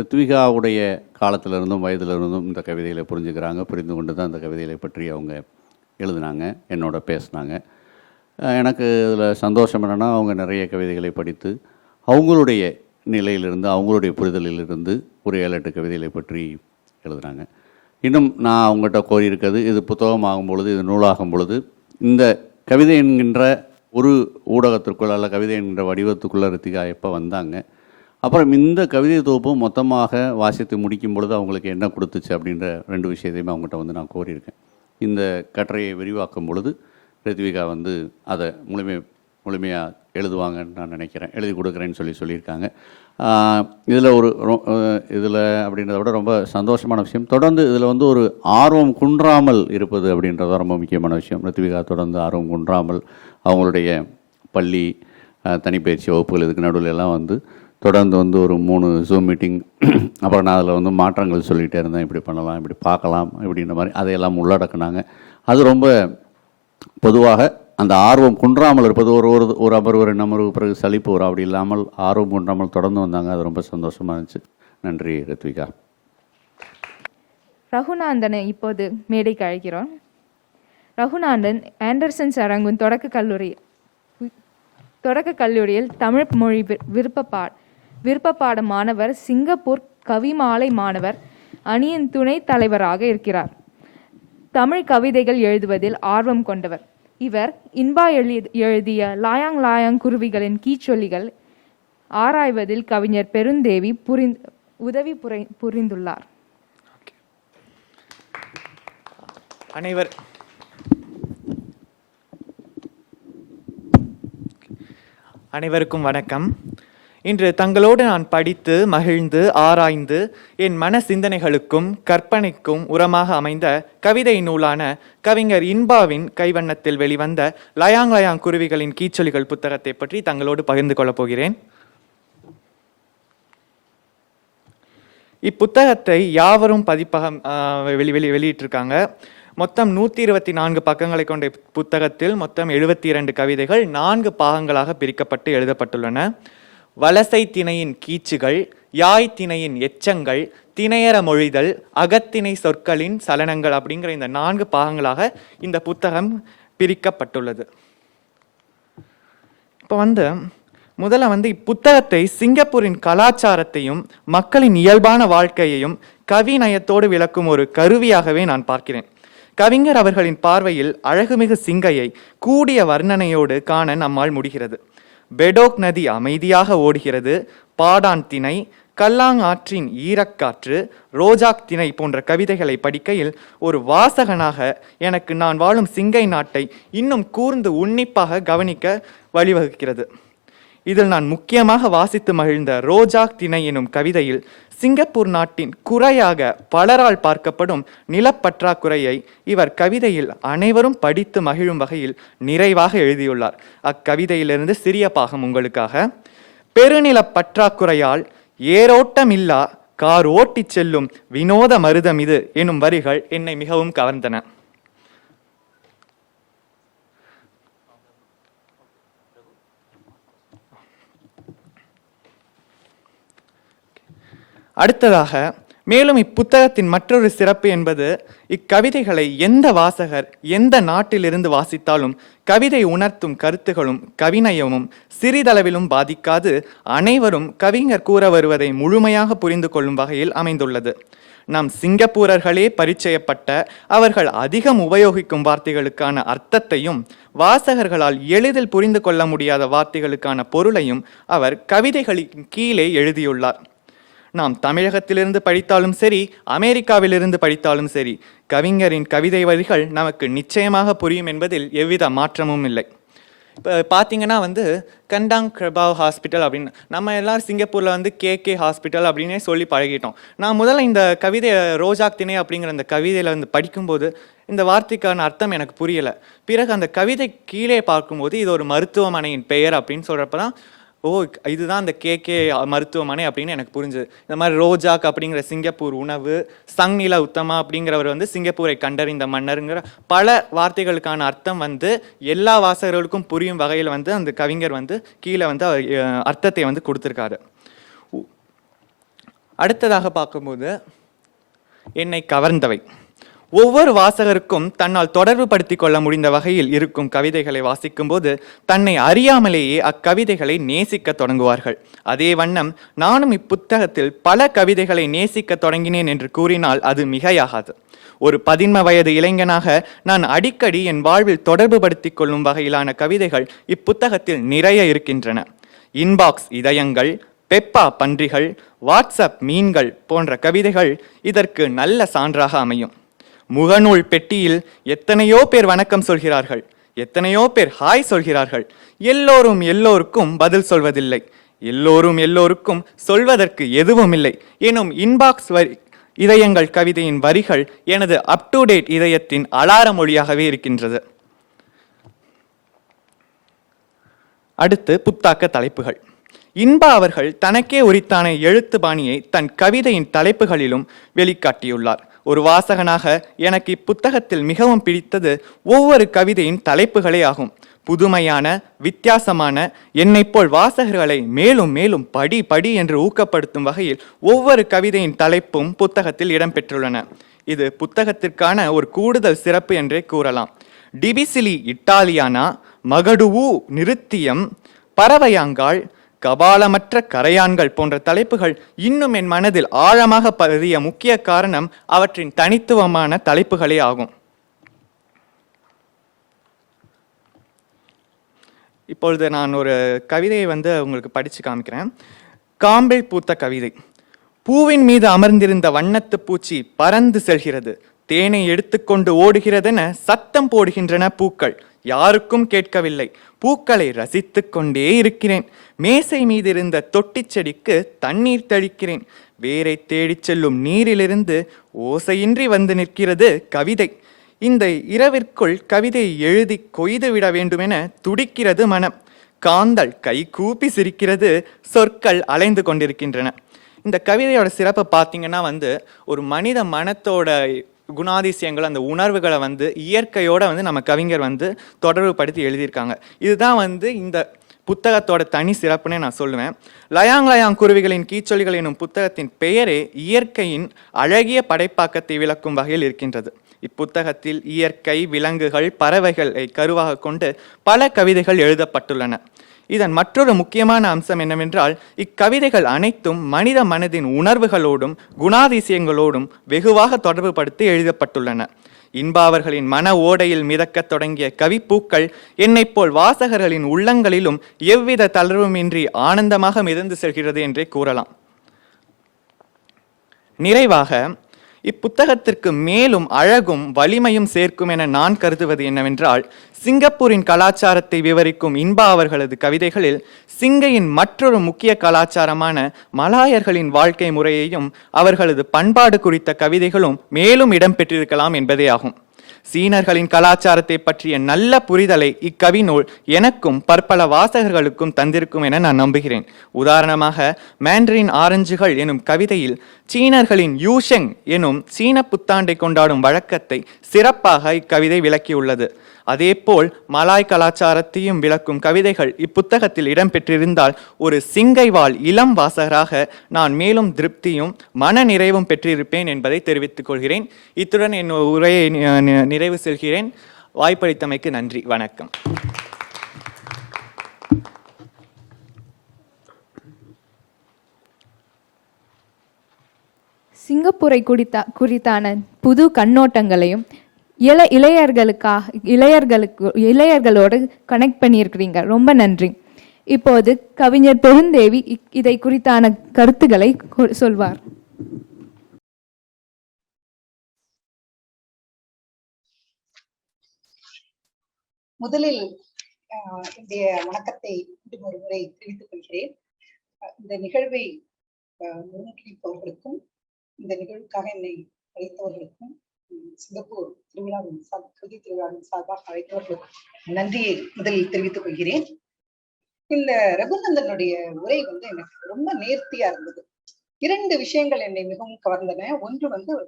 ரித்விகாவுடைய காலத்திலிருந்தும் வயதிலிருந்தும் இந்த கவிதைகளை புரிஞ்சுக்கிறாங்க. புரிந்து கொண்டு தான் இந்த கவிதைகளை பற்றி அவங்க எழுதினாங்க, என்னோட பேசினாங்க. எனக்கு இதில் சந்தோஷம் என்னென்னா, அவங்க நிறைய கவிதைகளை படித்து அவங்களுடைய நிலையிலிருந்து, அவங்களுடைய புரிதலிலிருந்து ஒரு 7-8 கவிதைகளை பற்றி எழுதுனாங்க. இன்னும் நான் அவங்ககிட்ட கோரியிருக்கிறது, இது புத்தகமாகும் பொழுது, இது நூலாகும் பொழுது, இந்த கவிதை என்கின்ற ஒரு ஊடகத்திற்குள்ள அல்ல கவிதை என்கின்ற வடிவத்துக்குள்ளே ரித்திகா எப்போ வந்தாங்க, அப்புறம் இந்த கவிதை தொகுப்பும் மொத்தமாக வாசித்து முடிக்கும் பொழுது அவங்களுக்கு என்ன கொடுத்துச்சு அப்படின்ற 2 விஷயத்தையுமே அவங்ககிட்ட வந்து நான் கோரியிருக்கேன். இந்த கட்டுரையை விரிவாக்கும் பொழுது ரித்விகா வந்து அதை முழுமையாக எழுதுவாங்கன்னு நான் நினைக்கிறேன். எழுதி கொடுக்குறேன்னு சொல்லியிருக்காங்க. இதில் அப்படின்றத விட ரொம்ப சந்தோஷமான விஷயம், தொடர்ந்து இதில் வந்து ஒரு ஆர்வம் குன்றாமல் இருப்பது அப்படின்றத ரொம்ப முக்கியமான விஷயம். ரித்விகா தொடர்ந்து ஆர்வம் குன்றாமல் அவங்களுடைய பள்ளி தனிப்பயிற்சி வகுப்புகள் இதுக்கு நடுவில் எல்லாம் வந்து தொடர்ந்து வந்து ஒரு 3 ஜூம் மீட்டிங், அப்புறம் நான் அதில் வந்து மாற்றங்கள் சொல்லிகிட்டே இருந்தேன், இப்படி பண்ணலாம், இப்படி பார்க்கலாம் இப்படின்ற மாதிரி அதையெல்லாம் உள்ளடக்குனாங்க. அது ரொம்ப பொதுவாக அந்த ஆர்வம் குன்றாமல் இருப்பது, ஒரு அமர்வு 2 அமர்வு பிறகு சலிப்பு வரும், அப்படி இல்லாமல் ஆர்வம் குன்றாமல் தொடர்ந்து வந்தாங்க. அது ரொம்ப சந்தோஷமாக இருந்துச்சு. நன்றி ரித்விகா. ரகுநாந்தனை இப்போது மேடைக்கு அழைக்கிறோம். ரகுநாந்தன் ஆண்டர்சன் சரங்குன் தொடக்க கல்லூரியில் தமிழ் மொழி விருப்பப்பாட மாணவர், சிங்கப்பூர் கவிமாலை மாணவர் அணியின் துணைத் தலைவராக இருக்கிறார். தமிழ் கவிதைகள் எழுதுவதில் ஆர்வம் கொண்டவர் இவர். இன்பா எழுதிய லாயாங் லாயாங் குருவிகளின் கீச்சொல்லிகள் ஆராய்வதில் கவிஞர் பெருந்தேவி உதவி புரிந்துள்ளார். அனைவருக்கும் வணக்கம். இன்று தங்களோடு நான் படித்து மகிழ்ந்து ஆராய்ந்து என் மன சிந்தனைகளுக்கும் கற்பனைக்கும் உரமாக அமைந்த கவிதை நூலான கவிஞர் இன்பாவின் கைவண்ணத்தில் வெளிவந்த லயாங் லயாங் குருவிகளின் கீச்சொலிகள் புத்தகத்தை பற்றி தங்களோடு பகிர்ந்து கொள்ளப் போகிறேன். இப்புத்தகத்தை யாவரும் பதிப்பகம் வெளியிட்டிருக்காங்க. மொத்தம் 124 பக்கங்களை கொண்ட புத்தகத்தில் மொத்தம் 72 கவிதைகள் 4 பாகங்களாக பிரிக்கப்பட்டு எழுதப்பட்டுள்ளன. வலசை திணையின் கீச்சுகள், யாய் திணையின் எச்சங்கள், திணையற மொழிதல், அகத்திணை சொற்களின் சலனங்கள் அப்படிங்கிற இந்த 4 பாகங்களாக இந்த புத்தகம் பிரிக்கப்பட்டுள்ளது. இப்போ முதல்ல இப்புத்தகத்தை சிங்கப்பூரின் கலாச்சாரத்தையும் மக்களின் இயல்பான வாழ்க்கையையும் கவிநயத்தோடு விளக்கும் ஒரு கருவியாகவே நான் பார்க்கிறேன். கவிஞர் அவர்களின் பார்வையில் அழகுமிகு சிங்கையை கூடிய வர்ணனையோடு காண நம்மால் முடிகிறது. பெடோக் நதி அமைதியாக ஓடுகிறது, பாடான் திணை, கல்லாங் ஆற்றின் ஈரக்காற்று, ரோஜாக் திணை போன்ற கவிதைகளை படிக்கையில் ஒரு வாசகனாக எனக்கு நான் வாழும் சிங்கை நாட்டை இன்னும் கூர்ந்து உன்னிப்பாக கவனிக்க வழிவகுக்கிறது. இதில் நான் முக்கியமாக வாசித்து மகிழ்ந்த ரோஜாக் திணை எனும் கவிதையில் சிங்கப்பூர் நாட்டின் குறையாக பலரால் பார்க்கப்படும் நிலப்பற்றாக்குறையை இவர் கவிதையில் அனைவரும் படித்து மகிழும் வகையில் நிறைவாக எழுதியுள்ளார். அக்கவிதையிலிருந்து சிறிய பாகம் உங்களுக்காக. பெருநில பற்றாக்குறையால் ஏரோட்டமில்லா கார் ஓட்டிச் செல்லும் வினோத மருதம் இது எனும் வரிகள் என்னை மிகவும் கவர்ந்தன. அடுத்ததாக மேலும் இப்புத்தகத்தின் மற்றொரு சிறப்பு என்பது இக்கவிதைகளை எந்த வாசகர் எந்த நாட்டிலிருந்து வாசித்தாலும் கவிதை உணர்த்தும் கருத்துகளும் கவிநயமும் சிறிதளவிலும் பாதிக்காது அனைவரும் கவிஞர் கூற வருவதை முழுமையாக புரிந்து கொள்ளும் வகையில் அமைந்துள்ளது. நம் சிங்கப்பூரர்களே பரிச்சயப்பட்ட அவர்கள் அதிகம் உபயோகிக்கும் வார்த்தைகளுக்கான அர்த்தத்தையும் வாசகர்களால் எளிதில் புரிந்து கொள்ள முடியாத வார்த்தைகளுக்கான பொருளையும் அவர் கவிதைகளின் கீழே எழுதியுள்ளார். நாம் தமிழகத்திலிருந்து படித்தாலும் சரி, அமெரிக்காவிலிருந்து படித்தாலும் சரி, கவிஞரின் கவிதை வரிகள் நமக்கு நிச்சயமாக புரியும் என்பதில் எவ்வித மாற்றமும் இல்லை. இப்போ பார்த்தீங்கன்னா கண்டாங் கிரபாவ் ஹாஸ்பிட்டல் அப்படின்னு நம்ம எல்லாரும் சிங்கப்பூரில் கேகே ஹாஸ்பிட்டல் அப்படின்னே சொல்லி பழகிட்டோம். நான் முதல்ல இந்த கவிதை ரோஜாக் திணை அப்படிங்கிற அந்த கவிதையில் படிக்கும்போது இந்த வார்த்தைக்கான அர்த்தம் எனக்கு புரியலை. பிறகு அந்த கவிதை கீழே பார்க்கும்போது இது ஒரு மருத்துவமனையின் பெயர் அப்படின்னு சொல்கிறப்ப தான் இதுதான் அந்த கேகே மருத்துவமனை அப்படின்னு எனக்கு புரிஞ்சுது. இந்த மாதிரி ரோஜாக் அப்படிங்கிற சிங்கப்பூர் உணவு, சங்நில உத்தமா அப்படிங்கிறவர் சிங்கப்பூரை கண்டறிந்த மன்னருங்கிற பல வார்த்தைகளுக்கான அர்த்தம் எல்லா வாசகர்களுக்கும் புரியும் வகையில் அந்த கவிஞர் கீழே அவர் அர்த்தத்தை கொடுத்துருக்காரு. அடுத்ததாக பார்க்கும்போது என்னை கவர்ந்தவை. ஒவ்வொரு வாசகருக்கும் தன்னால் தொடர்பு படுத்தி கொள்ள முடிந்த வகையில் இருக்கும் கவிதைகளை வாசிக்கும் போது தன்னை அறியாமலேயே அக்கவிதைகளை நேசிக்க தொடங்குவார்கள். அதே வண்ணம் நானும் இப்புத்தகத்தில் பல கவிதைகளை நேசிக்க தொடங்கினேன் என்று கூறினால் அது மிகையாகாது. ஒரு 13 வயது இளைஞனாக நான் அடிக்கடி என் வாழ்வில் தொடர்பு படுத்தி கொள்ளும் வகையிலான கவிதைகள் இப்புத்தகத்தில் நிறைய இருக்கின்றன. இன்பாக்ஸ் இதயங்கள், பெப்பா பன்றிகள், வாட்ஸ்அப் மீன்கள் போன்ற கவிதைகள் இதற்கு நல்ல சான்றாக அமையும். முகநூல் பெட்டியில் எத்தனையோ பேர் வணக்கம் சொல்கிறார்கள், எத்தனையோ பேர் ஹாய் சொல்கிறார்கள். எல்லோரும் எல்லோருக்கும் பதில் சொல்வதில்லை, எல்லோரும் எல்லோருக்கும் சொல்வதற்கு எதுவும் இல்லை எனும் இன்பாக்ஸ் இதயங்கள் கவிதையின் வரிகள் எனது அப் டு டேட் இதயத்தின் அலார மொழியாகவே இருக்கின்றது. அடுத்து புத்தாக்க தலைப்புகள். இன்பா அவர்கள் தனக்கே உரித்தான எழுத்து பாணியை தன் கவிதையின் தலைப்புகளிலும் வெளிக்காட்டியுள்ளார். ஒரு வாசகனாக எனக்கு இப்புத்தகத்தில் மிகவும் பிடித்தது ஒவ்வொரு கவிதையின் தலைப்புகளே ஆகும். புதுமையான, வித்தியாசமான, என்னை போல் வாசகர்களை மேலும் மேலும் படி படி என்று ஊக்கப்படுத்தும் வகையில் ஒவ்வொரு கவிதையின் தலைப்பும் புத்தகத்தில் இடம்பெற்றுள்ளன. இது புத்தகத்திற்கான ஒரு கூடுதல் சிறப்பு என்றே கூறலாம். டிபிசிலி இட்டாலியானா, மகடுவு நிருத்தியம், பறவையாங்காள், கபாலமற்ற கரையான்கள் போன்ற தலைப்புகள் இன்னும் என் மனதில் ஆழமாக பதிய முக்கிய காரணம் அவற்றின் தனித்துவமான தலைப்புகளே ஆகும். இப்பொழுது நான் ஒரு கவிதையை உங்களுக்கு படித்து காமிக்கிறேன். காம்பில் பூத்த கவிதை. பூவின் மீது அமர்ந்திருந்த வண்ணத்து பூச்சி பறந்து செல்கிறது, தேனை எடுத்துக்கொண்டு ஓடுகிறதென சத்தம் போடுகின்றன பூக்கள். யாருக்கும் கேட்கவில்லை, பூக்களை ரசித்து கொண்டே இருக்கிறேன். மேசை மீது இருந்த தொட்டி செடிக்கு தண்ணீர் தெளிக்கிறேன். வேரை தேடிச் செல்லும் நீரிலிருந்து ஓசையின்றி வந்து நிற்கிறது கவிதை. இந்த இரவிற்குள் கவிதையை எழுதி கொய்து விட வேண்டுமென துடிக்கிறது மனம். காந்தல் கை கூப்பி சிரிக்கிறது, சொற்கள் அலைந்து கொண்டிருக்கின்றன. இந்த கவிதையோட சிறப்பை பார்த்தீங்கன்னா ஒரு மனித மனத்தோட குணாதிசயங்கள், அந்த உணர்வுகளை இயற்கையோட நம்ம கவிஞர் தொடர்பு படுத்தி எழுதியிருக்காங்க. இதுதான் இந்த புத்தகத்தோட தனி சிறப்புன்னு நான் சொல்லுவேன். லயாங் லயாங் குருவிகளின் கீச்சொலிகள் எனும் புத்தகத்தின் பெயரே இயற்கையின் அழகிய படைப்பாக்கத்தை விளக்கும் வகையில் இருக்கின்றது. இப்புத்தகத்தில் இயற்கை, விலங்குகள், பறவைகளை கருவாக கொண்டு பல கவிதைகள் எழுதப்பட்டுள்ளன. இதன் மற்றொரு முக்கியமான அம்சம் என்னவென்றால், இக்கவிதைகள் அனைத்தும் மனித மனதின் உணர்வுகளோடும் குணாதிசயங்களோடும் வெகுவாக தொடர்பு படுத்தி எழுதப்பட்டுள்ளன. இன்பாவர்களின் மன ஓடையில் மிதக்கத் தொடங்கிய கவிப்பூக்கள் என்னைப் போல் வாசகர்களின் உள்ளங்களிலும் எவ்வித தளர்வுமின்றி ஆனந்தமாக மிதந்து செல்கிறது என்றே கூறலாம். நிறைவாக, இப்புத்தகத்திற்கு மேலும் அழகும் வலிமையும் சேர்க்கும் என நான் கருதுவது என்னவென்றால், சிங்கப்பூரின் கலாச்சாரத்தை விவரிக்கும் இன்பா அவர்களது கவிதைகளில் சிங்கையின் மற்றொரு முக்கிய கலாச்சாரமான மலாயர்களின் வாழ்க்கை முறையையும் அவர்களது பண்பாடு குறித்த கவிதைகளும் மேலும் இடம்பெற்றிருக்கலாம் என்பதே ஆகும். சீனர்களின் கலாச்சாரத்தை பற்றிய நல்ல புரிதலை இக்கவி நூல் எனக்கும் பற்பல வாசகர்களுக்கும் தந்திருக்கும் என நான் நம்புகிறேன். உதாரணமாக, மேண்டரின் ஆரஞ்சுகள் எனும் கவிதையில் சீனர்களின் யூஷெங் எனும் சீன புத்தாண்டை கொண்டாடும் வழக்கத்தை சிறப்பாக இக்கவிதை விளக்கியுள்ளது. அதேபோல் மலாய் கலாச்சாரத்தையும் விளக்கும் கவிதைகள் இப்புத்தகத்தில் இடம்பெற்றிருந்தால் ஒரு சிங்கைவால் இளம் வாசகராக நான் மேலும் திருப்தியும் மன நிறைவும் பெற்றிருப்பேன் என்பதை தெரிவித்துக் கொள்கிறேன். இத்துடன் என் உரையை நிறைவு செல்கிறேன். வாய்ப்பளித்தமைக்கு நன்றி. வணக்கம். சிங்கப்பூரை குறித்தான புது கண்ணோட்டங்களையும் இளையர்களோடு கனெக்ட் பண்ணியிருக்கிறீங்க. ரொம்ப நன்றி. இப்போது கவிஞர் பெருந்தேவி இதை குறித்தான கருத்துக்களை சொல்வார். முதலில் என்னுடைய வணக்கத்தை ஒரு முறை தெரிவித்துக் கொள்கிறேன். இந்த நிகழ்வை ஒருங்கிணைப்பவர்களுக்கும் இந்த நிகழ்வுக்காக என்னை அழைத்தவர்களுக்கும் சிங்கப்பூர் திருவிழாவின் கல்வி திருவிழாவின் சார்பாக அழைத்தவர்களுக்கும் நன்றியை முதலில் தெரிவித்துக் கொள்கிறேன். இந்த ரகுநந்தனுடைய உரை எனக்கு ரொம்ப நேர்த்தியா இருந்தது. 2 விஷயங்கள் என்னை மிகவும் கவர்ந்தன. ஒன்று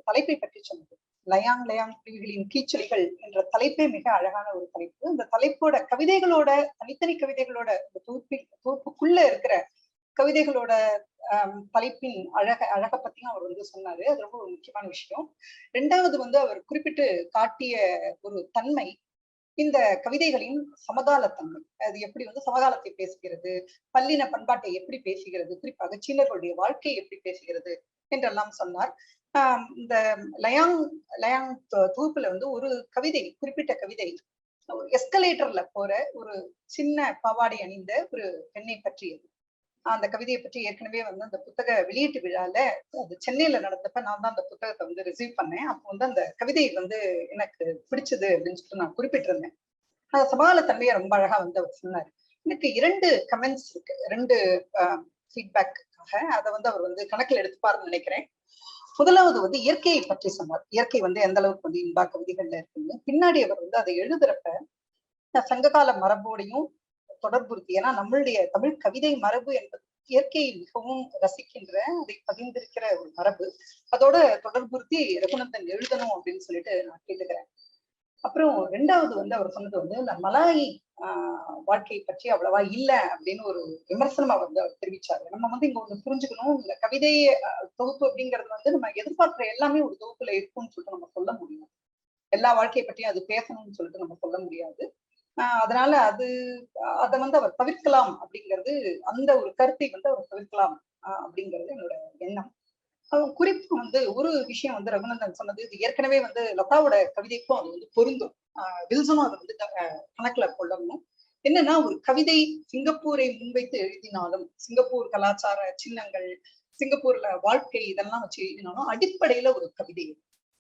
தலைப்பை பற்றி சொன்னது. லயாங் லயாங் குருவிகளின் கீச்சொலிகள் என்ற தலைப்பே மிக அழகான ஒரு தலைப்பு. இந்த தலைப்போட கவிதைகளோட, தனித்தனி கவிதைகளோட, இந்த தொகுப்புக்குள்ள இருக்கிற கவிதைகளோட தலைப்பின் அழக பத்தியும் அவர் சொன்னாரு. அது ரொம்ப ஒரு முக்கியமான விஷயம். 2வது அவர் குறிப்பிட்டு காட்டிய ஒரு தன்மை, இந்த கவிதைகளின் சமகால தன்மை. அது எப்படி சமகாலத்தை பேசுகிறது, பல்லின பண்பாட்டை எப்படி பேசுகிறது, குறிப்பாக சீனர்களுடைய வாழ்க்கையை எப்படி பேசுகிறது என்றெல்லாம் சொன்னார். இந்த லயாங் தொகுப்புல ஒரு கவிதை, குறிப்பிட்ட கவிதை எஸ்கலேட்டர்ல போற ஒரு சின்ன பாவாடை அணிந்த ஒரு பெண்ணை பற்றியது. அந்த கவிதையை பற்றி ஏற்கனவே அந்த புத்தக வெளியீட்டு விழால, அது சென்னையில நடந்தப்ப நான் தான் அந்த புத்தகத்தை ரிசீவ் பண்ணேன். அப்போ அந்த கவிதை எனக்கு பிடிச்சது அப்படின்னு சொல்லிட்டு நான் குறிப்பிட்டிருந்தேன். அந்த சமகால தன்மையை ரொம்ப அழகா அவர் சொன்னாரு. எனக்கு 2 கமெண்ட்ஸ் இருக்கு, 2 ஃபீட்பேக்காக. அதை அவர் கணக்கில் எடுத்துப்பாருன்னு நினைக்கிறேன். முதலாவது இயற்கையை பற்றி சொன்னார். இயற்கை எந்த அளவுக்கு இன்பா கவிதைகள்ல இருக்குன்னு. பின்னாடி அவர் அதை எழுதுறப்ப சங்ககால மரபோடையும் தொடர்புறுத்தி, ஏன்னா நம்மளுடைய தமிழ் கவிதை மரபு என்பது இயற்கையை மிகவும் ரசிக்கின்ற, அதை பகிர்ந்திருக்கிற ஒரு மரபு. அதோட தொடர்புறுத்தி ரகுநந்தன் எழுதணும் அப்படின்னு சொல்லிட்டு நான் கேட்டுக்கிறேன். அப்புறம் 2வது அவர் சொன்னது இந்த மலாய் வாழ்க்கையை பற்றி அவ்வளவா இல்லை அப்படின்னு ஒரு விமர்சனம் அவர் தெரிவிச்சாரு. நம்ம இங்க ஒண்ணு புரிஞ்சுக்கணும், இந்த கவிதை தொகுப்பு அப்படிங்கிறது நம்ம எதிர்பார்க்கிற எல்லாமே ஒரு தொகுப்புல இருக்கும்னு சொல்லிட்டு நம்ம சொல்ல முடியும். எல்லா வாழ்க்கையை பற்றியும் அது பேசணும்னு சொல்லிட்டு நம்ம சொல்ல முடியாது. அதனால அதை அவர் தவிர்க்கலாம் அப்படிங்கிறது, அந்த ஒரு கருத்தை அவர் தவிர்க்கலாம் அப்படிங்கிறது என்னோட எண்ணம். குறிப்பு ஒரு விஷயம் ரகுநந்தன் சொன்னது, இது ஏற்கனவே லதாவோட கவிதைக்கும் அது பொருந்தும். வில்சனும் அதை கணக்குல கொள்ளணும். என்னன்னா, ஒரு கவிதை சிங்கப்பூரை முன்வைத்து எழுதினாலும், சிங்கப்பூர் கலாச்சார சின்னங்கள், சிங்கப்பூர்ல வாழ்க்கை இதெல்லாம் வச்சு எழுதினாலும் அடிப்படையில ஒரு கவிதை.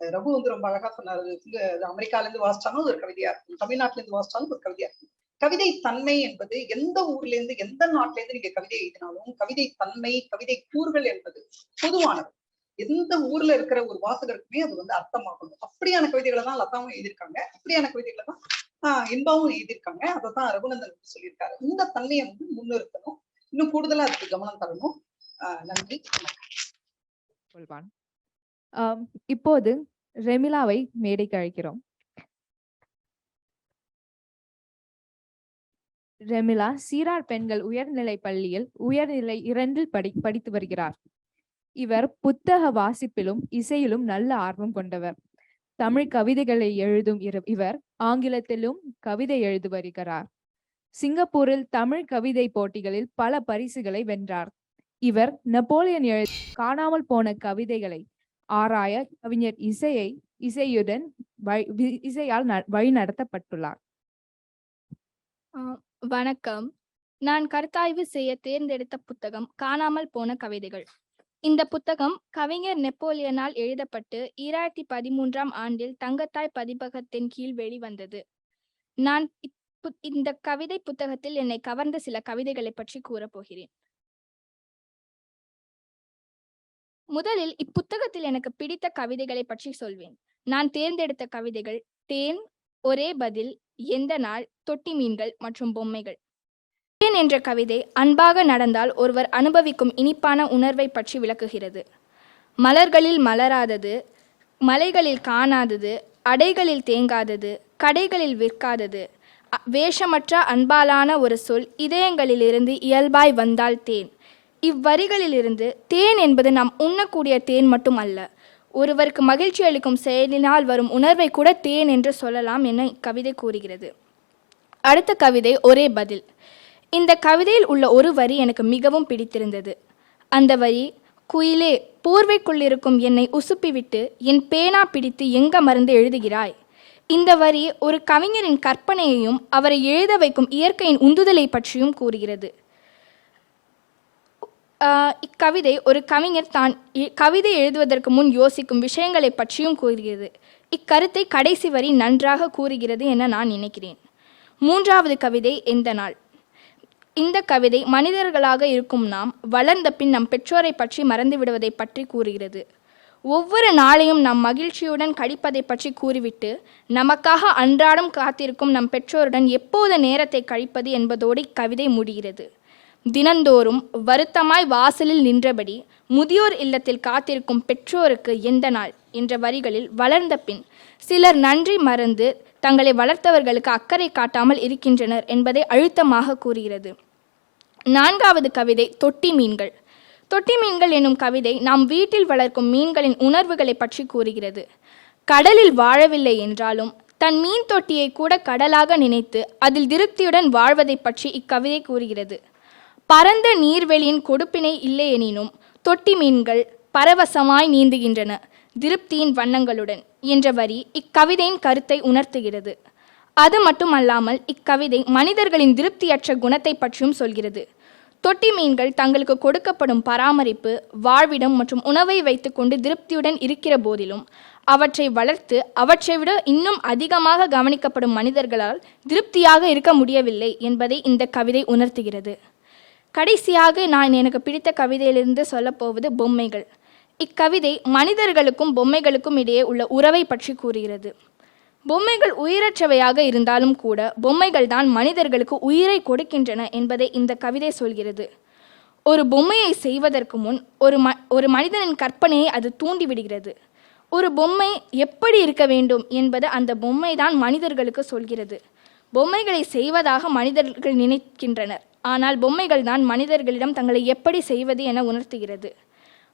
ரகு ரொம்ப அழகா சொன்னாரு. அமெரிக்கால இருந்து வாசிச்சாலும் ஒரு கவிதையா இருக்கும், தமிழ்நாட்டுல இருந்து வாசிச்சாலும் ஒரு கவிதையா இருக்கும். கவிதை தன்மை என்பது எந்த ஊர்ல இருந்து, எந்த நாட்டுல இருந்து நீங்க கவிதை எழுதினாலும் கவிதை தன்மை, கவிதை கூறுகள் என்பது பொதுவானது. எந்த ஊர்ல இருக்கிற ஒரு வாசகருக்குமே அது அர்த்தமாகணும். அப்படியான கவிதைகளை தான் லதாவும் எழுதியிருக்காங்க, அப்படியான கவிதைகளை தான் இன்பாவும் எழுதியிருக்காங்க. அதைதான் ரகுநந்தன் சொல்லியிருக்காரு. இந்த தன்மையை முன்னிறுத்தணும், இன்னும் கூடுதலா அதுக்கு கவனம் தரணும். நன்றி. இப்போது ரெமிலாவை மேடைக்கு அழைக்கிறோம். ரெமிலா சீரார் பெண்கள் உயர்நிலைப் பள்ளியில் உயர்நிலை 2 படித்து வருகிறார். இவர் புத்தக வாசிப்பிலும் இசையிலும் நல்ல ஆர்வம் கொண்டவர். தமிழ் கவிதைகளை எழுதும் இவர் ஆங்கிலத்திலும் கவிதை எழுதி வருகிறார். சிங்கப்பூரில் தமிழ் கவிதை போட்டிகளில் பல பரிசுகளை வென்றார். இவர் நெப்போலியன் காணாமல் போன கவிதைகளை ஆராய கவிஞர் இசையால் வழி நடத்தப்பட்டுள்ளார். வணக்கம். நான் கருத்தாய்வு செய்ய தேர்ந்தெடுத்த புத்தகம் காணாமல் போன கவிதைகள். இந்த புத்தகம் கவிஞர் நெப்போலியனால் எழுதப்பட்டு 2013ஆம் ஆண்டில் தங்கத்தாய் பதிப்பகத்தின் கீழ் வெளிவந்தது. நான் இந்த கவிதை புத்தகத்தில் என்னை கவர்ந்த சில கவிதைகளை பற்றி கூறப்போகிறேன். முதலில் இப்புத்தகத்தில் எனக்கு பிடித்த கவிதைகளை பற்றி சொல்வேன். நான் தேர்ந்தெடுத்த கவிதைகள் தேன், ஒரே பதில், எந்த நாள், தொட்டி மீன்கள் மற்றும் பொம்மைகள். தேன் என்ற கவிதை அன்பாக நடந்தால் ஒருவர் அனுபவிக்கும் இனிப்பான உணர்வை பற்றி விளக்குகிறது. மலர்களில் மலராதது, மலைகளில் காணாதது, அடைகளில் தேங்காதது, கடைகளில் விற்காதது, வேஷமற்ற அன்பாலான ஒரு சொல் இதயங்களிலிருந்து இயல்பாய் வந்தால் தேன். இவ்வரிகளிலிருந்து தேன் என்பது நாம் உண்ணக்கூடிய தேன் மட்டும் அல்ல, ஒருவருக்கு மகிழ்ச்சி அளிக்கும் செயலினால் வரும் உணர்வை கூட தேன் என்று சொல்லலாம் என இக்கவிதை கூறுகிறது. அடுத்த கவிதை ஒரே பதில். இந்த கவிதையில் உள்ள ஒரு வரி எனக்கு மிகவும் பிடித்திருந்தது. அந்த வரி, குயிலே போர்வைக்குள்ளிருக்கும் என்னை உசுப்பிவிட்டு என் பேனா பிடித்து எங்க மருந்து எழுதுகிறாய். இந்த வரி ஒரு கவிஞரின் கற்பனையையும் அவரை எழுத வைக்கும் இயற்கையின் உந்துதலை பற்றியும் கூறுகிறது. இக்கவிதை ஒரு கவிஞர் தான் கவிதை எழுதுவதற்கு முன் யோசிக்கும் விஷயங்களை பற்றியும் கூறுகிறது. இக்கருத்தை கடைசி வரி நன்றாக கூறுகிறது என நான் நினைக்கிறேன். மூன்றாவது கவிதை எந்த நாள். இந்த கவிதை மனிதர்களாக இருக்கும் நாம் வளர்ந்த பின் நம் பெற்றோரை பற்றி மறந்து விடுவதை பற்றி கூறுகிறது. ஒவ்வொரு நாளையும் நாம் மகிழ்ச்சியுடன் கழிப்பதை பற்றி கூறிவிட்டு நமக்காக அன்றாடம் காத்திருக்கும் நம் பெற்றோருடன் எப்போது நேரத்தை கழிப்பது என்பதோடு இக்கவிதை முடிகிறது. தினந்தோறும் வருத்தமாய் வாசலில் நின்றபடி முதியோர் இல்லத்தில் காத்திருக்கும் பெற்றோருக்கு எந்த நாள் என்ற வரிகளில் வளர்ந்த பின் சிலர் நன்றி மறந்து தங்களை வளர்த்தவர்களுக்கு அக்கறை காட்டாமல் இருக்கின்றனர் என்பதை அழுத்தமாக கூறுகிறது. நான்காவது கவிதை தொட்டி மீன்கள். தொட்டி மீன்கள் என்னும் கவிதை நாம் வீட்டில் வளர்க்கும் மீன்களின் உணர்வுகளை பற்றி கூறுகிறது. கடலில் வாழவில்லை என்றாலும் தன் மீன் தொட்டியை கூட கடலாக நினைத்து அதில் திருப்தியுடன் வாழ்வதை பற்றி இக்கவிதை கூறுகிறது. பரந்த நீர்வெளியின் கொடுப்பினை இல்லை எனினும் தொட்டி மீன்கள் பரவசமாய் நீந்துகின்றன திருப்தியின் வண்ணங்களுடன் என்ற வரி இக்கவிதையின் கருத்தை உணர்த்துகிறது. அது மட்டுமல்லாமல் இக்கவிதை மனிதர்களின் திருப்தியற்ற குணத்தை பற்றியும் சொல்கிறது. தொட்டி மீன்கள் தங்களுக்கு கொடுக்கப்படும் பராமரிப்பு, வாழ்விடம் மற்றும் உணவை வைத்துக்கொண்டு திருப்தியுடன் இருக்கிற போதிலும் அவற்றை வளர்த்து அவற்றை விட இன்னும் அதிகமாக கவனிக்கப்படும் மனிதர்களால் திருப்தியாக இருக்க முடியவில்லை என்பதை இந்த கவிதை உணர்த்துகிறது. கடைசியாக நான் எனக்கு பிடித்த கவிதையிலிருந்து சொல்லப்போவது பொம்மைகள். இக்கவிதை மனிதர்களுக்கும் பொம்மைகளுக்கும் இடையே உள்ள உறவை பற்றி கூறுகிறது. பொம்மைகள் உயிரற்றவையாக இருந்தாலும் கூட பொம்மைகள் தான் மனிதர்களுக்கு உயிரை கொடுக்கின்றன என்பதை இந்த கவிதை சொல்கிறது. ஒரு பொம்மையை செய்வதற்கு முன் ஒரு மனிதனின் கற்பனையை அது தூண்டிவிடுகிறது. ஒரு பொம்மை எப்படி இருக்க வேண்டும் என்பது அந்த பொம்மை தான் மனிதர்களுக்கு சொல்கிறது. பொம்மைகளை செய்வதாக மனிதர்கள் நினைக்கின்றனர், ஆனால் பொம்மைகள் தான் மனிதர்களிடம் தங்களை எப்படி செய்வது என உணர்த்துகிறது.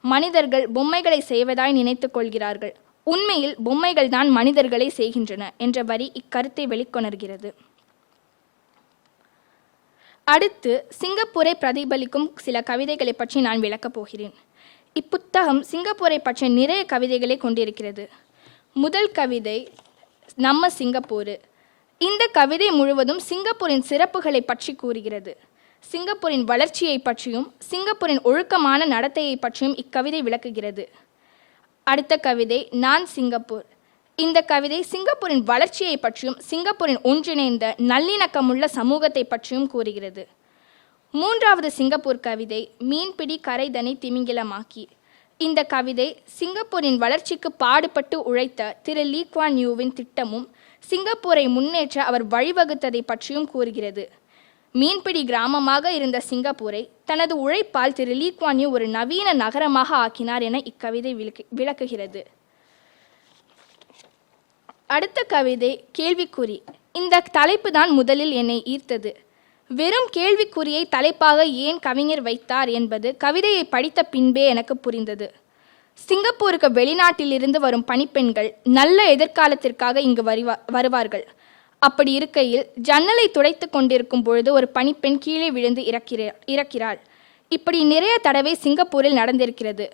மனிதர்கள் பொம்மைகளை செய்வதாய் நினைத்து கொள்கிறார்கள், உண்மையில் பொம்மைகள் தான் மனிதர்களை செய்கின்றன என்ற வரி இக்கருத்தை வெளிக்கொணர்கிறது. அடுத்து சிங்கப்பூரை பிரதிபலிக்கும் சில கவிதைகளை பற்றி நான் விளக்கப் போகிறேன். இப்புத்தகம் சிங்கப்பூரை பற்றிய நிறைய கவிதைகளை கொண்டிருக்கிறது. முதல் கவிதை நம்ம சிங்கப்பூரு. இந்த கவிதை முழுவதும் சிங்கப்பூரின் சிறப்புகளை பற்றி கூறுகிறது. சிங்கப்பூரின் வளர்ச்சியை பற்றியும் சிங்கப்பூரின் ஒழுக்கமான நடத்தையை பற்றியும் இக்கவிதை விளக்குகிறது. அடுத்த கவிதை நான் சிங்கப்பூர். இந்த கவிதை சிங்கப்பூரின் வளர்ச்சியை பற்றியும் சிங்கப்பூரின் ஒன்றிணைந்த நல்லிணக்கமுள்ள சமூகத்தை பற்றியும் கூறுகிறது. மூன்றாவது சிங்கப்பூர் கவிதை மீன்பிடி கரைதனை திமிங்கிலமாக்கி. இந்த கவிதை சிங்கப்பூரின் வளர்ச்சிக்கு பாடுபட்டு உழைத்த திரு லீ குவான் யூவின் திட்டமும் சிங்கப்பூரை முன்னேற்ற அவர் வழிவகுத்ததை பற்றியும் கூறுகிறது. மீன்பிடி கிராமமாக இருந்த சிங்கப்பூரை தனது உழைப்பால் திரு லீ குவான் யூ ஒரு நவீன நகரமாக ஆக்கினார் என இக்கவிதை விளக்குகிறது. அடுத்த கவிதை கேள்விக்குறி. இந்த தலைப்பு தான் முதலில் என்னை ஈர்த்தது. வெறும் கேள்விக்குறியை தலைப்பாக ஏன் கவிஞர் வைத்தார் என்பது கவிதையை படித்த பின்பே எனக்கு புரிந்தது. சிங்கப்பூருக்கு வெளிநாட்டிலிருந்து வரும் பணிப்பெண்கள் நல்ல எதிர்காலத்திற்காக இங்கு வருவார்கள். அப்படி இருக்கையில் ஜன்னலை துடைத்து கொண்டிருக்கும் பொழுது ஒரு பணிப்பெண் கீழே விழுந்து இறக்கிறாள். இப்படி நிறைய தடவை சிங்கப்பூரில் நடந்திருக்கிறது.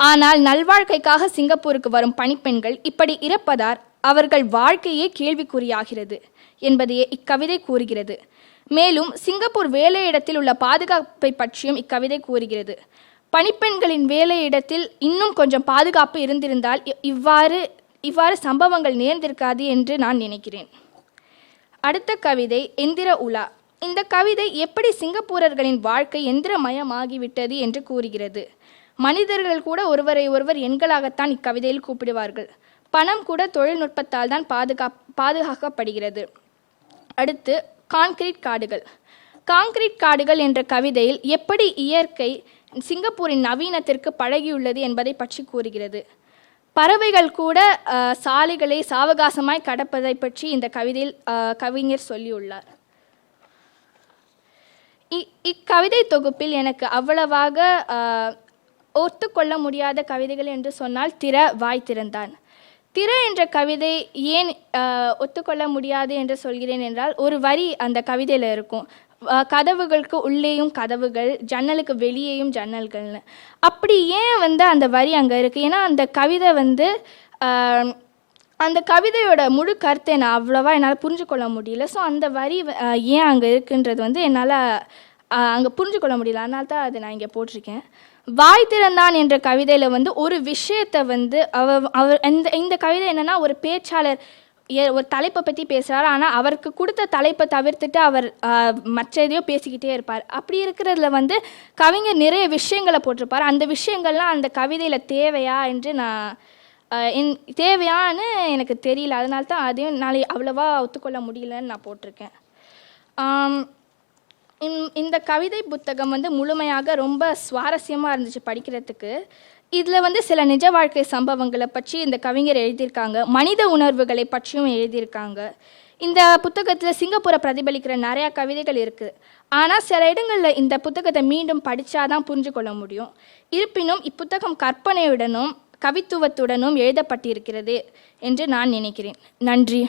ஆனால் நல்வாழ்க்கைக்காக சிங்கப்பூருக்கு வரும் பணிப்பெண்கள் இப்படி இறப்பதால் அவர்கள் வாழ்க்கையே கேள்விக்குறியாகிறது என்பதையே இக்கவிதை கூறுகிறது. மேலும் சிங்கப்பூர் வேலையிடத்தில் உள்ள பாதுகாப்பை பற்றியும் இக்கவிதை கூறுகிறது. பணிப்பெண்களின் வேலையிடத்தில் இன்னும் கொஞ்சம் பாதுகாப்பு இருந்திருந்தால் இவ்வாறு சம்பவங்கள் நேர்ந்திருக்காது என்று நான் நினைக்கிறேன். அடுத்த கவிதை எந்திர உலா. இந்த கவிதை எப்படி சிங்கப்பூரர்களின் வாழ்க்கை எந்திரமயமாகிவிட்டது என்று கூறுகிறது. மனிதர்கள் கூட ஒருவரை ஒருவர் எண்களாகத்தான் இக்கவிதையில் கூப்பிடுவார்கள். பணம் கூட தொழில்நுட்பத்தால் தான் பாதுகாக்கப்படுகிறது. அடுத்து கான்கிரீட் காடுகள். கான்கிரீட் காடுகள் என்ற கவிதையில் எப்படி இயற்கை சிங்கப்பூரின் நவீனத்திற்கு பழகியுள்ளது என்பதை பற்றி கூறுகிறது. பறவைகள் கூட சாலைகளை சாவகாசமாய் கடப்பதை பற்றி இந்த கவிதையில் கவிஞர் சொல்லியுள்ளார். இக்கவிதை தொகுப்பில் எனக்கு அவ்வளவாக ஒத்துக்கொள்ள முடியாத கவிதைகள் என்று சொன்னால் திற வாய் திறந்தான். திற என்ற கவிதை ஏன் ஒத்துக்கொள்ள முடியாது என்று சொல்கிறேன் என்றால், ஒரு வரி அந்த கவிதையில் இருக்கும், கதவுகளுக்கு உள்ளேயும் கதவுகள், ஜன்னலுக்கு வெளியேயும் ஜன்னல்கள்னு. அப்படி ஏன் அந்த வரி அங்கே இருக்குது? ஏன்னா அந்த கவிதை அந்த கவிதையோட முழு கருத்தை நான் அவ்வளோவா என்னால் புரிஞ்சு கொள்ள முடியல. ஸோ அந்த வரி ஏன் அங்கே இருக்குன்றது என்னால் அங்கே புரிஞ்சு கொள்ள முடியல. அதனால தான் அதை நான் இங்கே போட்டிருக்கேன். வாய் திறந்தான் என்ற கவிதையில் ஒரு விஷயத்தை அவர் இந்த கவிதை என்னென்னா, ஒரு பேச்சாளர் ஒரு தலைப்பை பற்றி பேசுகிறார். ஆனால் அவருக்கு கொடுத்த தலைப்பை தவிர்த்துட்டு அவர் மற்ற எதையோ பேசிக்கிட்டே இருப்பார். அப்படி இருக்கிறதுல கவிஞர் நிறைய விஷயங்களை போட்டிருப்பார். அந்த விஷயங்கள்லாம் அந்த கவிதையில் தேவையா என்று தேவையான்னு எனக்கு தெரியல. அதனால தான் அதையும் நாளை அவ்வளோவா ஒத்துக்கொள்ள முடியலன்னு நான் போட்டிருக்கேன். இந்த கவிதை புத்தகம் முழுமையாக ரொம்ப சுவாரஸ்யமாக இருந்துச்சு படிக்கிறதுக்கு. இதில் சில நிஜ வாழ்க்கை சம்பவங்களை பற்றி இந்த கவிஞர் எழுதியிருக்காங்க. மனித உணர்வுகளை பற்றியும் எழுதியிருக்காங்க. இந்த புத்தகத்தில் சிங்கப்பூரை பிரதிபலிக்கிற நிறையா கவிதைகள் இருக்குது. ஆனால் சில இடங்களில் இந்த புத்தகத்தை மீண்டும் படித்தாதான் புரிஞ்சு கொள்ள முடியும். இருப்பினும் இப்புத்தகம் கற்பனையுடனும் கவித்துவத்துடனும் எழுதப்பட்டிருக்கிறது என்று நான் நினைக்கிறேன். நன்றி.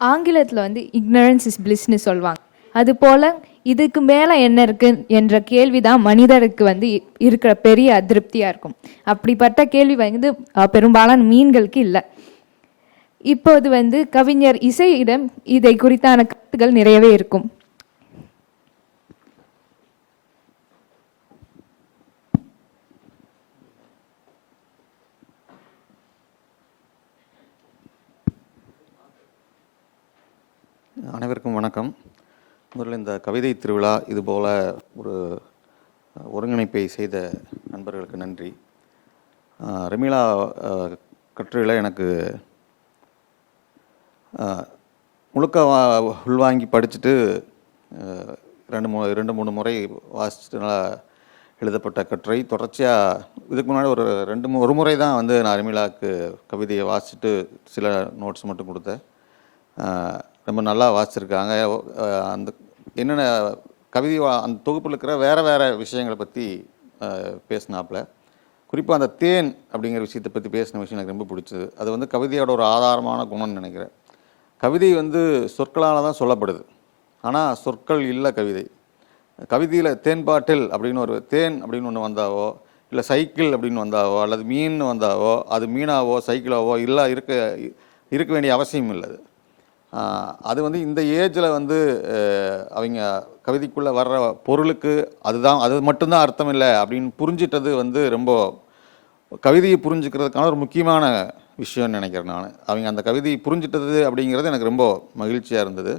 ஆங்கிலத்தில் இக்னரன்ஸ் இஸ் பிளிஸ்ன்னு சொல்லுவாங்க. அதுபோல் இதுக்கு மேலே என்ன இருக்கு என்ற கேள்வி தான் மனிதருக்கு இருக்கிற பெரிய அதிருப்தியாக இருக்கும். அப்படிப்பட்ட கேள்வி பெரும்பாலான மீன்களுக்கு இல்லை. இப்போது கவிஞர் இசையிடம் இதை குறித்தான கருத்துக்கள் நிறையவே இருக்கும். அனைவருக்கும் வணக்கம். முதல்ல இந்த கவிதை திருவிழா இதுபோல் ஒரு ஒருங்கிணைப்பை செய்த நண்பர்களுக்கு நன்றி. ரெமிளா கட்டுரையில் எனக்கு முழுக்க உள்வாங்கி படிச்சுட்டு ரெண்டு மூணு முறை வாசிச்சுட்டு நல்லா எழுதப்பட்ட கட்டுரை. தொடர்ச்சியாக இதுக்கு முன்னாடி ஒரு முறை தான் நான் ரெமிளாவுக்கு கவிதையை வாசிச்சுட்டு சில நோட்ஸ் மட்டும் கொடுத்தேன். ரொம்ப நல்லா வாசிச்சிருக்காங்க. அந்த என்னென்ன கவிதை அந்த தொகுப்பில் இருக்கிற வேறு விஷயங்களை பற்றி பேசினாப்புல. குறிப்பாக அந்த தேன் அப்படிங்கிற விஷயத்தை பற்றி பேசின விஷயம் எனக்கு ரொம்ப பிடிச்சது. அது கவிதையோட ஒரு ஆதாரமான குணம்னு நினைக்கிறேன். கவிதை சொற்களால் தான் சொல்லப்படுது, ஆனால் சொற்கள் இல்லை கவிதை. கவிதையில் தேன் பாட்டில் அப்படின்னு தேன் அப்படின்னு ஒன்று வந்தாவோ, இல்லை சைக்கிள் அப்படின்னு வந்தாவோ, அல்லது மீன் வந்தாவோ, அது மீனாவோ சைக்கிளாவோ இல்லை இருக்க வேண்டிய அவசியம் இல்லை. அது இந்த ஏஜில் அவங்க கவிதைக்குள்ளே வர்ற பொருளுக்கு அது மட்டும்தான் அர்த்தம் இல்லை அப்படின்னு புரிஞ்சிட்டது ரொம்ப கவிதையை புரிஞ்சுக்கிறதுக்கான ஒரு முக்கியமான விஷயம்னு நினைக்கிறேன் நான். அவங்க அந்த கவிதையை புரிஞ்சிட்டது அப்படிங்கிறது எனக்கு ரொம்ப மகிழ்ச்சியாக இருந்தது.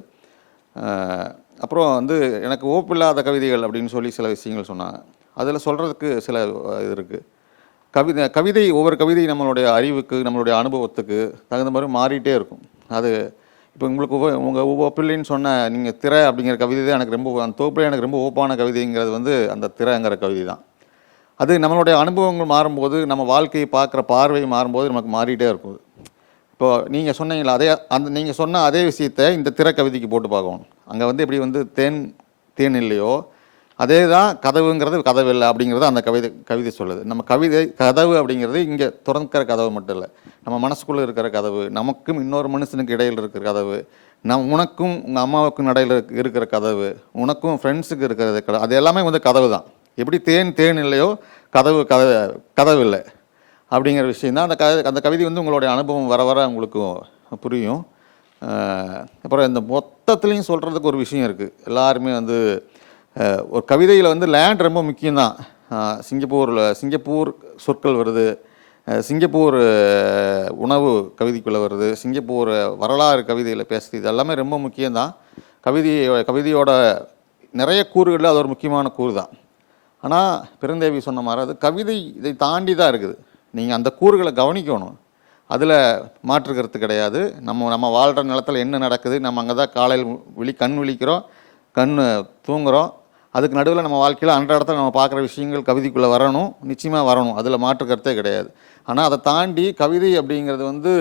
அப்புறம் எனக்கு ஓப்பில்லாத கவிதைகள் அப்படின்னு சொல்லி சில விஷயங்கள் சொன்னாங்க. அதில் சொல்கிறதுக்கு சில இது இருக்குது. கவிதை ஒவ்வொரு கவிதை நம்மளுடைய அறிவுக்கு நம்மளுடைய அனுபவத்துக்கு தகுந்த மாதிரி மாறிட்டே இருக்கும். அது இப்போ உங்களுக்கு உங்கள் ஓப்பில்லைன்னு சொன்ன நீங்கள் திரை அப்படிங்கிற கவிதை தான் எனக்கு ரொம்ப அந்த தொகுப்பில் எனக்கு ரொம்ப ஓப்பான கவிதைங்கிறது அந்த திரைங்கிற கவிதை தான். அது நம்மளுடைய அனுபவங்கள் மாறும்போது, நம்ம வாழ்க்கையை பார்க்குற பார்வை மாறும்போது நமக்கு மாறிட்டே இருக்கும். இப்போது நீங்கள் சொன்னீங்களா, நீங்கள் சொன்ன அதே விஷயத்தை இந்த திரைக்கவிதைக்கு போட்டு பார்க்கணும். அங்கே வந்து எப்படி வந்து தேன் இல்லையோ அதே தான் கதவுங்கிறது கதவு இல்லை அப்படிங்கிறது அந்த கவிதை சொல்லுது. நம்ம கதவு அப்படிங்கிறது இங்கே திறக்கிற கதவு மட்டும் இல்லை, நம்ம மனசுக்குள்ளே இருக்கிற கதவு, நமக்கும் இன்னொரு மனுஷனுக்கு இடையில் இருக்கிற கதவு, உனக்கும் உங்கள் அம்மாவுக்கும் இடையில் இருக்கிற கதவு, உனக்கும் ஃப்ரெண்ட்ஸுக்கு இருக்கிற கதவு, அது எல்லாமே வந்து கதவு தான். எப்படி தேன் இல்லையோ கதவு இல்லை அப்படிங்கிற விஷயம் தான் அந்த கவிதை வந்து உங்களுடைய அனுபவம் வர வர உங்களுக்கு புரியும். அப்புறம் இந்த மொத்தத்துலேயும் சொல்கிறதுக்கு ஒரு விஷயம் இருக்குது. எல்லாருமே வந்து ஒரு கவிதையில் வந்து லேண்ட் ரொம்ப முக்கியம்தான். சிங்கப்பூர் சொற்கள் வருது, சிங்கப்பூர் உணவு கவிதைக்குள்ளே வருது, சிங்கப்பூர் வரலாறு கவிதையில் பேசுறது, இது எல்லாமே ரொம்ப முக்கியம்தான். கவிதையோட நிறைய கூறுகளில் அது ஒரு முக்கியமான கூறு தான். ஆனால் பெருந்தேவி சொன்ன மாதிரி அது கவிதை இதை தாண்டி தான் இருக்குது. நீங்கள் அந்த கூறுகளை கவனிக்கணும், அதில் மாற்றுக்கிறது கிடையாது. நம்ம வாழ்கிற நிலத்தில் என்ன நடக்குது, நம்ம அங்கே தான் காலையில் கண் விழிக்கிறோம், கண் தூங்குகிறோம். அதுக்கு நடுவில் நம்ம வாழ்க்கையில் அன்றாடத்தில் நம்ம பார்க்குற விஷயங்கள் கவிதைக்குள்ளே வரணும், நிச்சயமாக வரணும், அதில் மாற்றுக்கிறதே கிடையாது. ஆனால் அதை தாண்டி கவிதை அப்படிங்கிறது வந்து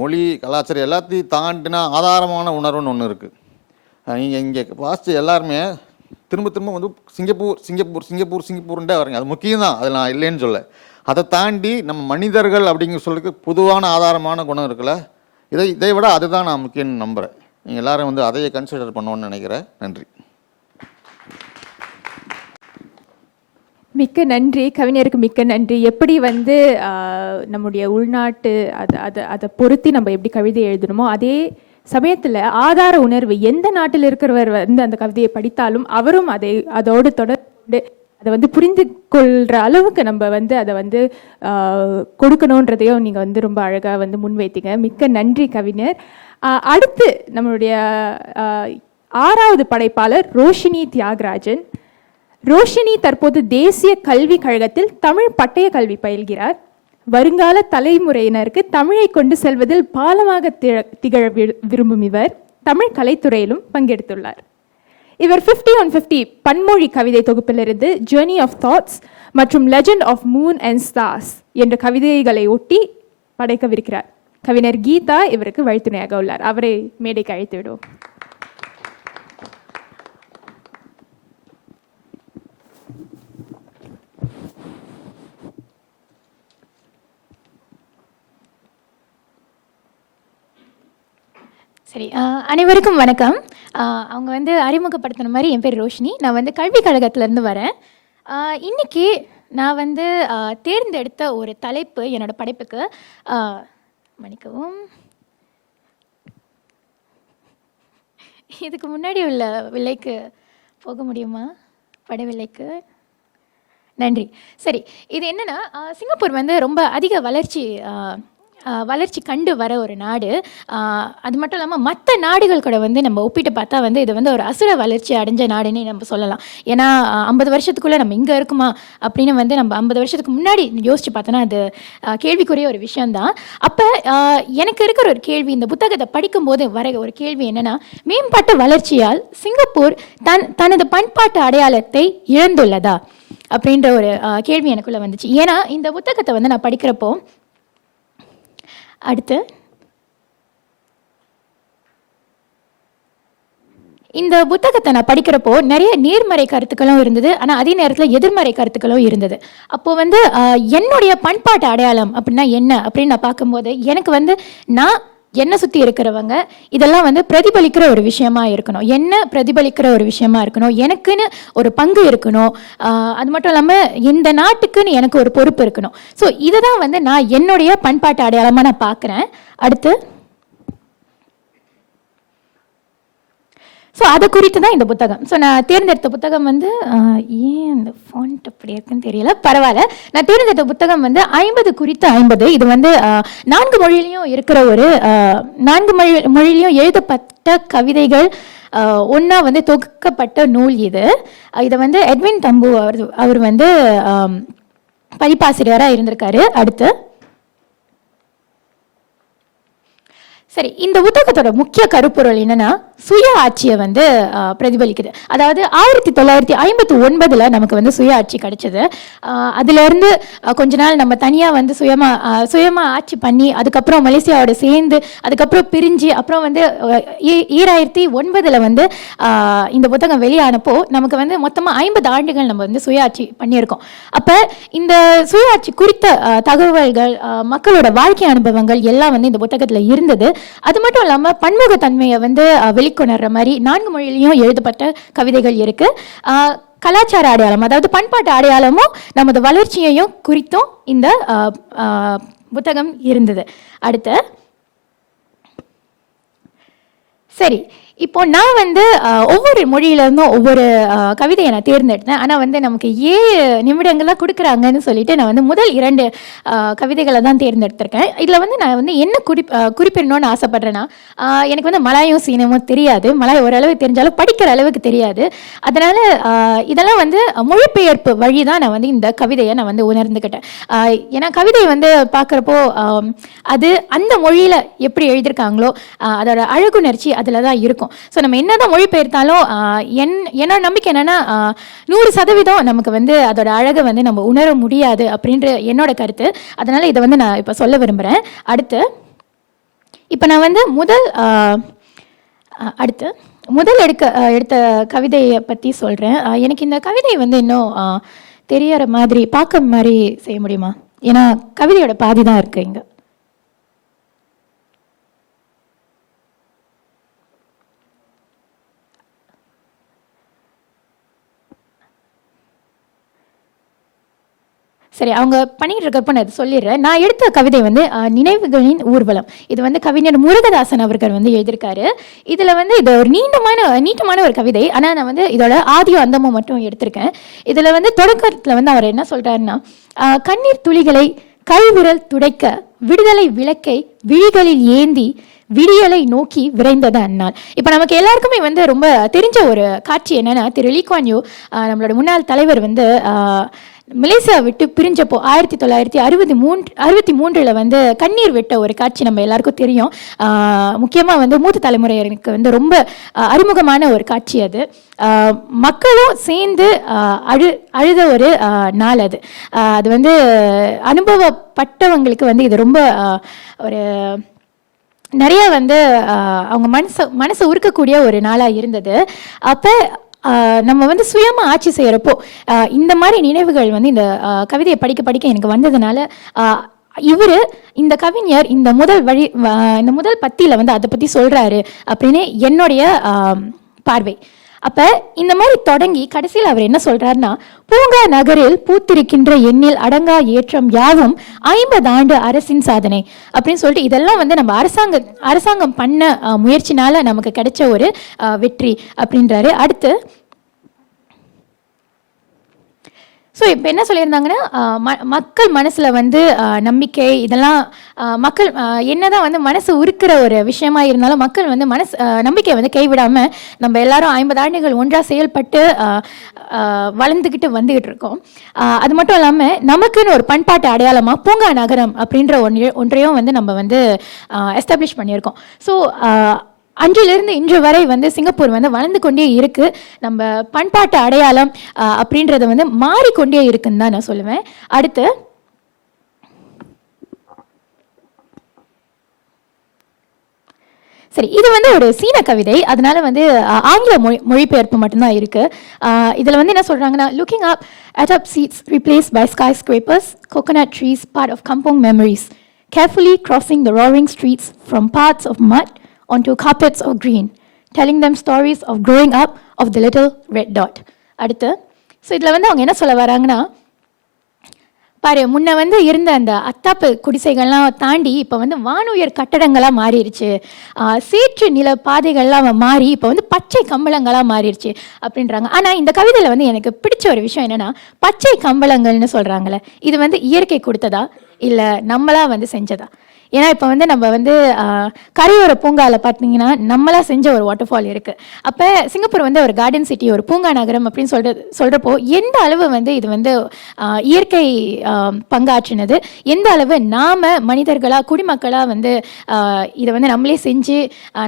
மொழி கலாச்சாரம் எல்லாத்தையும் தாண்டினா ஆதாரமான உணர்வுன்னு ஒன்று இருக்குது. நீங்கள் இங்கே வாசித்து எல்லாருமே திரும்ப வந்து சிங்கப்பூர்ன்ட்டே வரீங்க, அது முக்கியம்தான், அதில் நான் இல்லைன்னு சொல்ல. அதை தாண்டி நம்ம மனிதர்கள் அப்படிங்கிற சொல்றதுக்கு பொதுவான ஆதாரமான குணம் இருக்குல்ல, இதை விட அதுதான் நான் முக்கியம்னு நம்புகிறேன். நீங்கள் எல்லாரும் வந்து அதையே கன்சிடர் பண்ணணும்னு நினைக்கிறேன். நன்றி. மிக்க நன்றி கவிஞருக்கு, மிக்க நன்றி. எப்படி வந்து நம்முடைய உள்நாட்டு அதை பொருத்தி நம்ம எப்படி கவிதை எழுதணுமோ அதே சமயத்தில் ஆதார உணர்வு, எந்த நாட்டில் இருக்கிறவர் வந்து அந்த கவிதையை படித்தாலும் அவரும் அதோடு தொடர்ந்து அதை வந்து புரிந்து கொள்கிற அளவுக்கு நம்ம வந்து அதை வந்து கொடுக்கணுன்றதையும் நீங்கள் வந்து ரொம்ப அழகாக வந்து முன்வைத்தீங்க. மிக்க நன்றி கவிஞர். அடுத்து நம்மளுடைய 6வது படைப்பாளர் ரோஷினி தியாகராஜன். ரோஷினி தற்போது தேசிய கல்விக் கழகத்தில் தமிழ் பட்டய கல்வி பயில்கிறார். வருங்கால தலைமுறையினருக்கு தமிழை கொண்டு செல்வதில் பாலமாக திகழ விரும்பும் இவர் தமிழ் கலைத்துறையிலும் பங்கெடுத்துள்ளார். இவர் 50 on 50 பன்மொழி கவிதை தொகுப்பிலிருந்து ஜேர்னி ஆஃப் தாட்ஸ் மற்றும் legend of moon and stars என்ற கவிதைகளை ஒட்டி படைக்கவிருக்கிறார். கவிஞர் கீதா இவருக்கு வழித்துணையாக உள்ளார். அவரை மேடைக்கு அழைத்து விடுவோம். சரி, அனைவருக்கும் வணக்கம். அவங்க வந்து அறிமுகப்படுத்தின மாதிரி என் பேர் ரோஷினி. நான் வந்து கல்விக் கழகத்திலேருந்து வரேன். இன்றைக்கி நான் வந்து தேர்ந்தெடுத்த ஒரு தலைப்பு என்னோடய படைப்புக்கு, மன்னிக்கவும், இதுக்கு முன்னாடி உள்ள வில்லைக்கு போக முடியுமா? படவில்லைக்கு நன்றி. சரி, இது என்னென்னா, சிங்கப்பூர் வந்து ரொம்ப அதிக வளர்ச்சி கண்டு வர ஒரு நாடு. அது மட்டும் இல்லாமல் மற்ற நாடுகள் கூட வந்து நம்ம ஒப்பிட்டு பார்த்தா வந்து இது வந்து ஒரு அசுர வளர்ச்சி அடைஞ்ச நாடுன்னு நம்ம சொல்லலாம். ஏன்னா 50 வருஷத்துக்குள்ளே நம்ம இங்கே இருக்குமா அப்படின்னு வந்து நம்ம 50 வருஷத்துக்கு முன்னாடி யோசித்து பார்த்தோன்னா அது கேள்விக்குரிய ஒரு விஷயந்தான். அப்போ எனக்கு இருக்கிற ஒரு கேள்வி, இந்த புத்தகத்தை படிக்கும்போது வர ஒரு கேள்வி என்னென்னா, மேம்பட்ட வளர்ச்சியால் சிங்கப்பூர் தனது பண்பாட்டு அடையாளத்தை இழந்துள்ளதா அப்படின்ற ஒரு கேள்வி எனக்குள்ளே வந்துச்சு. ஏன்னா இந்த புத்தகத்தை வந்து நான் படிக்கிறப்போ, அடுத்து இந்த புத்தகத்தை நான் படிக்கிறப்போ நிறைய நேர்மறை கருத்துக்களும் இருந்தது, ஆனால் அதே நேரத்தில் எதிர்மறை கருத்துக்களும் இருந்தது. அப்போது வந்து என்னுடைய பண்பாட்டு அடையாளம் அப்படின்னா என்ன அப்படின்னு நான் பார்க்கும்போது, எனக்கு வந்து என்னை சுற்றி இருக்கிறவங்க இதெல்லாம் வந்து பிரதிபலிக்கிற ஒரு விஷயமா இருக்கணும், என்ன பிரதிபலிக்கிற ஒரு விஷயமா இருக்கணும், எனக்குன்னு ஒரு பங்கு இருக்கணும். அது மட்டும் இல்லாமல் இந்த நாட்டுக்குன்னு எனக்கு ஒரு பொறுப்பு இருக்கணும். ஸோ இதை தான் வந்து நான் என்னுடைய பண்பாட்டு அடையாளமாக நான் பார்க்குறேன். அடுத்து ஸோ அதை குறித்து தான் இந்த புத்தகம். ஸோ நான் தேர்ந்தெடுத்த புத்தகம் வந்து, ஏன் அந்த ஃபாண்ட் அப்படி இருக்குன்னு தெரியல, பரவாயில்ல. நான் தேர்ந்தெடுத்த புத்தகம் வந்து 50 குறித்து 50. இது வந்து 4 மொழியிலையும் இருக்கிற ஒரு 4 மொழியிலையும் எழுதப்பட்ட கவிதைகள் ஒன்றா வந்து தொகுக்கப்பட்ட நூல் இது. இதை வந்து எட்வின் தம்பு அவர் வந்து பதிப்பாசிரியராக இருந்திருக்காரு. அடுத்து சரி, இந்த புத்தகத்தோட முக்கிய கருப்பொருள் என்னன்னா சுய ஆட்சியை வந்து பிரதிபலிக்குது. அதாவது 1959 நமக்கு வந்து சுய ஆட்சி கிடைச்சது. அதுல இருந்து கொஞ்ச நாள் நம்ம தனியா வந்து சுயமா ஆட்சி பண்ணி, அதுக்கப்புறம் மலேசியாவோட சேர்ந்து, அதுக்கப்புறம் பிரிஞ்சு, அப்புறம் வந்து 2009 வந்து இந்த புத்தகம் வெளியானப்போ நமக்கு வந்து மொத்தமா 50 ஆண்டுகள் நம்ம வந்து சுயாட்சி பண்ணியிருக்கோம். அப்ப இந்த சுயாட்சி குறித்த தகவல்கள், மக்களோட வாழ்க்கை அனுபவங்கள் எல்லாம் வந்து இந்த புத்தகத்துல இருந்தது. அது மட்டும் இல்லாமல் பன்முகத்தன்மையை வந்து வெளிக்கொணர்ற மாதிரி 4 மொழியிலையும் எழுதப்பட்ட கவிதைகள் இருக்கு. கலாச்சார அடையாளம், அதாவது பண்பாட்டு அடையாளமும் நமது வளர்ச்சியையும் குறித்தும் இந்த புத்தகம் இருந்தது. அடுத்து சரி, இப்போ நான் வந்து ஒவ்வொரு மொழியிலேருந்தும் ஒவ்வொரு கவிதையை நான் தேர்ந்தெடுத்தேன். ஆனால் வந்து நமக்கு 7 நிமிடங்கள் தான் கொடுக்குறாங்கன்னு சொல்லிட்டு நான் வந்து முதல் 2 கவிதைகளை தான் தேர்ந்தெடுத்திருக்கேன். இதில் வந்து நான் வந்து என்ன குறிப்பிடணும்னு ஆசைப்பட்றேன்னா, எனக்கு வந்து மலாயும் சீனமும் தெரியாது. மலாய் ஓரளவு தெரிஞ்சாலும் படிக்கிற அளவுக்கு தெரியாது. அதனால் இதெல்லாம் வந்து மொழிபெயர்ப்பு வழி தான் நான் வந்து இந்த கவிதையை நான் வந்து உணர்ந்துக்கிட்டேன். ஏன்னா கவிதை வந்து பார்க்குறப்போ அது அந்த மொழியில் எப்படி எழுதியிருக்காங்களோ அதோட அழகுணர்ச்சி அதில் தான் இருக்கும். ஸோ நம்ம என்னதான் மொழிபெயர்த்தாலும் என்னோட நம்பிக்கை என்னன்னா 100% நமக்கு வந்து அதோட அழகை வந்து நம்ம உணர முடியாது அப்படின்ற என்னோட கருத்து. அதனால இதை வந்து நான் இப்போ சொல்ல விரும்புகிறேன். அடுத்து இப்போ நான் வந்து முதல் எடுத்த கவிதையை பற்றி சொல்கிறேன். எனக்கு இந்த கவிதை வந்து இன்னும் தெரியற மாதிரி பார்க்க மாதிரி செய்ய முடியுமா? ஏன்னா கவிதையோட பாதி தான் இருக்குது இங்கே. சரி, அவங்க பண்ணிட்டு இருக்கப்ப நான் சொல்லிடுறேன். நான் எடுத்த கவிதை வந்து நினைவுகளின் ஊர்வலம். இது வந்து கவிஞர் முருகதாசன் அவர்கள் வந்து எழுதியிருக்காரு. இதில் வந்து இது ஒரு நீட்டமான ஒரு கவிதை. ஆனால் நான் வந்து இதோட ஆதியும் அந்தமும் மட்டும் எடுத்திருக்கேன். இதில் வந்து தொடக்கத்தில் வந்து அவர் என்ன சொல்கிறாருன்னா, கண்ணீர் துளிகளை கைவிரல் துடைக்க விடுதலை விளக்கை விழிகளில் ஏந்தி விடியலை நோக்கி விரைந்தது அந்நாள். இப்போ நமக்கு எல்லாருக்குமே வந்து ரொம்ப தெரிஞ்ச ஒரு காட்சி என்னன்னா, திரு லீ குவான் யூ நம்மளோட முன்னாள் தலைவர் வந்து மலேசியா விட்டு பிரிஞ்சப்போ 1963 வந்து கண்ணீர் விட்ட ஒரு காட்சி நம்ம எல்லாருக்கும் தெரியும். முக்கியமாக வந்து மூத்த தலைமுறையினருக்கு வந்து ரொம்ப அறிமுகமான ஒரு காட்சி அது. மக்களும் சேர்ந்து அழுத ஒரு நாள் அது. அது வந்து அனுபவப்பட்டவங்களுக்கு வந்து இது ரொம்ப ஒரு நிறைய வந்து அவங்க மனசை உருக்கக்கூடிய ஒரு நாளாக இருந்தது. அப்போ நம்ம வந்து சுயமாக ஆட்சி செய்கிறப்போ இந்த மாதிரி நினைவுகள் வந்து இந்த கவிதையை படிக்க எனக்கு வந்ததுனால இந்த கவிஞர் இந்த முதல் பத்தியில் வந்து அதை பற்றி சொல்கிறாரு அப்படின்னு என்னுடைய பார்வை. அப்போ இந்த மாதிரி தொடங்கி கடைசியில் அவர் என்ன சொல்கிறாருன்னா, பூங்கா நகரில் பூத்திருக்கின்ற எண்ணில் அடங்கா ஏற்றம் யாவும் 50 ஆண்டு அரசின் சாதனை அப்படின்னு சொல்லிட்டு இதெல்லாம் வந்து நம்ம அரசாங்கம் பண்ண முயற்சினால நமக்கு கிடைச்ச ஒரு வெற்றி அப்படின்றாரு. அடுத்து ஸோ இப்போ என்ன சொல்லியிருந்தாங்கன்னா, மக்கள் மனசில் வந்து நம்பிக்கை இதெல்லாம் மக்கள் என்னதான் வந்து மனசு உருக்கிற ஒரு விஷயமா இருந்தாலும் மக்கள் வந்து நம்பிக்கையை வந்து கைவிடாமல் நம்ம எல்லாரும் 50 ஆண்டுகள் ஒன்றாக செயல்பட்டு வளர்ந்துக்கிட்டு வந்துக்கிட்டு இருக்கோம். அது மட்டும் இல்லாமல் நமக்குன்னு ஒரு பண்பாட்டு அடையாளமாக பூங்கா நகரம் அப்படின்ற ஒன்றையும் வந்து நம்ம வந்து எஸ்டாப்ளிஷ் பண்ணியிருக்கோம். ஸோ அன்றிலிருந்து இன்று வரை வந்து சிங்கப்பூர் வந்து வளர்ந்து கொண்டே இருக்கு. நம்ம பண்பாட்டு அடையாளம் அப்படின்றது வந்து மாறிக்கொண்டே இருக்குன்னு தான் நான் சொல்லுவேன். அடுத்து சரி, இது வந்து ஒரு சீன கவிதை. அதனால வந்து ஆங்கில மொழிபெயர்ப்பு மட்டும்தான் இருக்கு. இதில் வந்து என்ன சொல்றாங்கன்னா, looking up atop seats replaced by skyscrapers, coconut trees part of kampong memories, carefully crossing the roaring streets from paths of mud onto carpets of green, telling them stories of growing up of the little red dot. அடுத்து so இதில் வந்து அவங்க என்ன சொல்ல வராங்கன்னா, பாரு முன்ன வந்து இருந்த அந்த அத்தாப்பு குடிசைகள்லாம் தாண்டி இப்போ வந்து வானுயர் கட்டடங்களாக மாறிடுச்சு, சேற்று நில பாதைகள்லாம் மாறி இப்போ வந்து பச்சை கம்பளங்களாக மாறிடுச்சு அப்படின்றாங்க. ஆனால் இந்த கவிதையில் வந்து எனக்கு பிடிச்ச ஒரு விஷயம் என்னென்னா, பச்சை கம்பளங்கள்னு சொல்கிறாங்களே, இது வந்து இயற்கை கொடுத்ததா இல்லை நம்மளா வந்து செஞ்சதா? ஏன்னா இப்போ வந்து நம்ம வந்து கரையோர பூங்காவில் பார்த்தீங்கன்னா நம்மளா செஞ்ச ஒரு வாட்டர் ஃபால் இருக்குது. அப்போ சிங்கப்பூர் வந்து ஒரு கார்டன் சிட்டி, ஒரு பூங்கா நகரம் அப்படின்னு சொல்கிறப்போ எந்த அளவு வந்து இது வந்து இயற்கை பங்காற்றினது, எந்த அளவு நாம் மனிதர்களாக குடிமக்களாக வந்து இதை வந்து நம்மளே செஞ்சு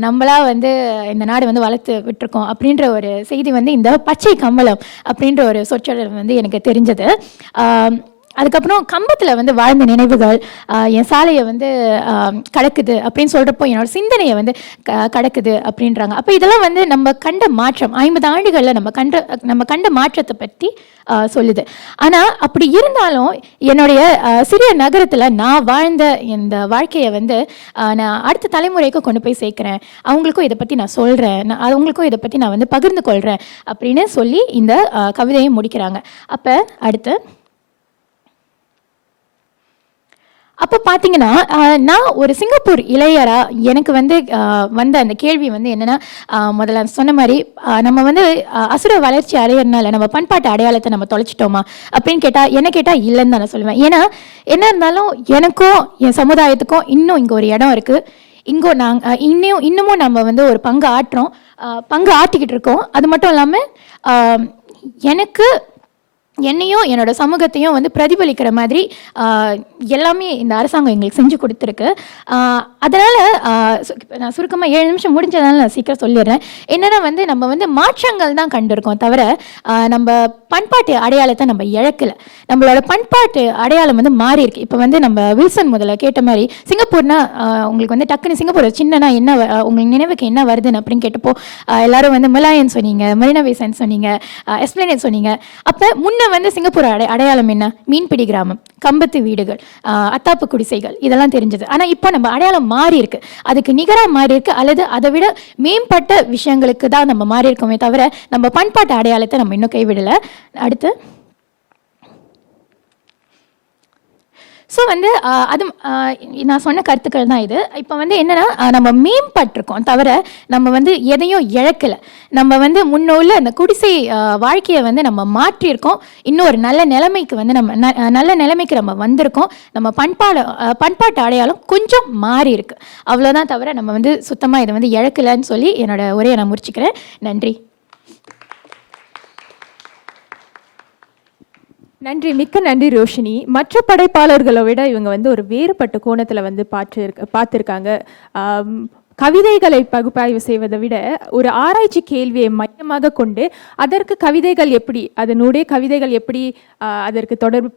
நம்மளா வந்து இந்த நாடு வந்து வளர்த்து விட்டுருக்கோம் அப்படின்ற ஒரு செய்தி வந்து இந்த பச்சை கம்பளம் அப்படின்ற ஒரு சொற்றொடர் வந்து எனக்கு தெரிஞ்சது. அதுக்கப்புறம் கம்பத்தில் வந்து வாழ்ந்த நினைவுகள், என் சாலையை வந்து கடக்குது அப்படின்னு சொல்கிறப்போ என்னோட சிந்தனையை வந்து கடக்குது அப்படின்றாங்க. அப்போ இதெல்லாம் வந்து நம்ம கண்ட மாற்றம், 50 ஆண்டுகளில் நம்ம கண்ட மாற்றத்தை பற்றி சொல்லுது. ஆனால் அப்படி இருந்தாலும் என்னுடைய சிறிய நகரத்தில் நான் வாழ்ந்த இந்த வாழ்க்கையை வந்து நான் அடுத்த தலைமுறைக்கும் கொண்டு போய் சேர்க்குறேன், அவங்களுக்கும் இதை பற்றி நான் சொல்கிறேன், அவங்களுக்கும் இதை பற்றி நான் வந்து பகிர்ந்து கொள்கிறேன் அப்படின்னு சொல்லி இந்த கவிதையை முடிக்கிறாங்க. அப்போ பார்த்தீங்கன்னா நான் ஒரு சிங்கப்பூர் இளையரா எனக்கு வந்து வந்த அந்த கேள்வி வந்து என்னென்னா, முதல்ல சொன்ன மாதிரி நம்ம வந்து அசுர வளர்ச்சி அடையிறதுனால நம்ம பண்பாட்டு அடையாளத்தை நம்ம தொலைச்சிட்டோமா அப்படின்னு கேட்டால் இல்லைன்னு தான் நான் சொல்லுவேன். ஏன்னா என்ன இருந்தாலும் எனக்கும் என் சமுதாயத்துக்கும் இன்னும் இங்கே ஒரு இடம் இருக்குது. இங்கோ நாங்கள் இன்னமும் நம்ம வந்து ஒரு பங்கு ஆட்டிக்கிட்டு இருக்கோம். அது மட்டும் இல்லாமல் என்னையும் என்னோட சமூகத்தையும் வந்து பிரதிபலிக்கிற மாதிரி எல்லாமே இந்த அரசாங்கம் எங்களுக்கு செஞ்சு கொடுத்துருக்கு. அதனால் நான் சுருக்கமாக 7 நிமிஷம் முடிஞ்சதுனால நான் சீக்கிரம் சொல்லிடுறேன். என்னென்னா வந்து நம்ம வந்து மாற்றங்கள் தான் கண்டிருக்கோம் தவிர நம்ம பண்பாட்டு அடையாளத்தை நம்ம இழக்கலை. நம்மளோட பண்பாட்டு அடையாளம் வந்து மாறி இருக்கு. இப்போ வந்து நம்ம வில்சன் முதல்ல கேட்ட மாதிரி சிங்கப்பூர்னா உங்களுக்கு வந்து டக்குன்னு சிங்கப்பூர் சின்னனா என்ன உங்களுக்கு நினைவுக்கு என்ன வருதுன்னு அப்படின்னு கேட்டப்போ எல்லாரும் வந்து மிலாயன் சொன்னீங்க, மெரினா பே சாண்ட்ஸ் சொன்னீங்க, எஸ்பிளனேட் சொன்னீங்க. அப்போ முன்ன வந்து சிங்கப்பூர் அடையாளம் என்ன? மீன்பிடி கிராமம், கம்பத்து வீடுகள், அத்தாப்பு குடிசைகள், இதெல்லாம் தெரிஞ்சது. ஆனால் இப்போ நம்ம அடையாளம் மாறி இருக்கு, அதுக்கு நிகராக மாறி இருக்கு, அல்லது அதை விட மேம்பட்ட விஷயங்களுக்கு தான் நம்ம மாறி இருக்கோமே தவிர நம்ம பண்பாட்டு அடையாளத்தை நம்ம இன்னும் கைவிடலை. அடுத்து ஸோ வந்து அது நான் சொன்ன கருத்துக்கள் தான் இது. இப்போ வந்து என்னென்னா நம்ம மேம்பட்டிருக்கோம் தவிர நம்ம வந்து எதையும் இழக்கலை. நம்ம வந்து முன்ன உள்ள அந்த குடிசை வாழ்க்கையை வந்து நம்ம மாற்றியிருக்கோம். இன்னும் ஒரு நல்ல நிலைமைக்கு வந்து நம்ம வந்திருக்கோம். நம்ம பண்பாட்டு அடையாளம் கொஞ்சம் மாறி இருக்கு, அவ்வளோதான். தவிர நம்ம வந்து சுத்தமாக இதை வந்து இழக்கலைன்னு சொல்லி என்னோட உரையை நான் முடிச்சுக்கிறேன். நன்றி. நன்றி, மிக்க நன்றி ரோஷினி. மற்ற படைப்பாளர்களை விட இவங்க வந்து ஒரு வேறுபட்ட கோணத்தில் வந்து பார்த்துருக்காங்க. கவிதைகளை பகுப்பாய்வு செய்வதை விட ஒரு ஆராய்ச்சி கேள்வியை மையமாக கொண்டு அதற்கு கவிதைகள் எப்படி, அதனுடைய கவிதைகள் எப்படி அதற்கு தொடர்பு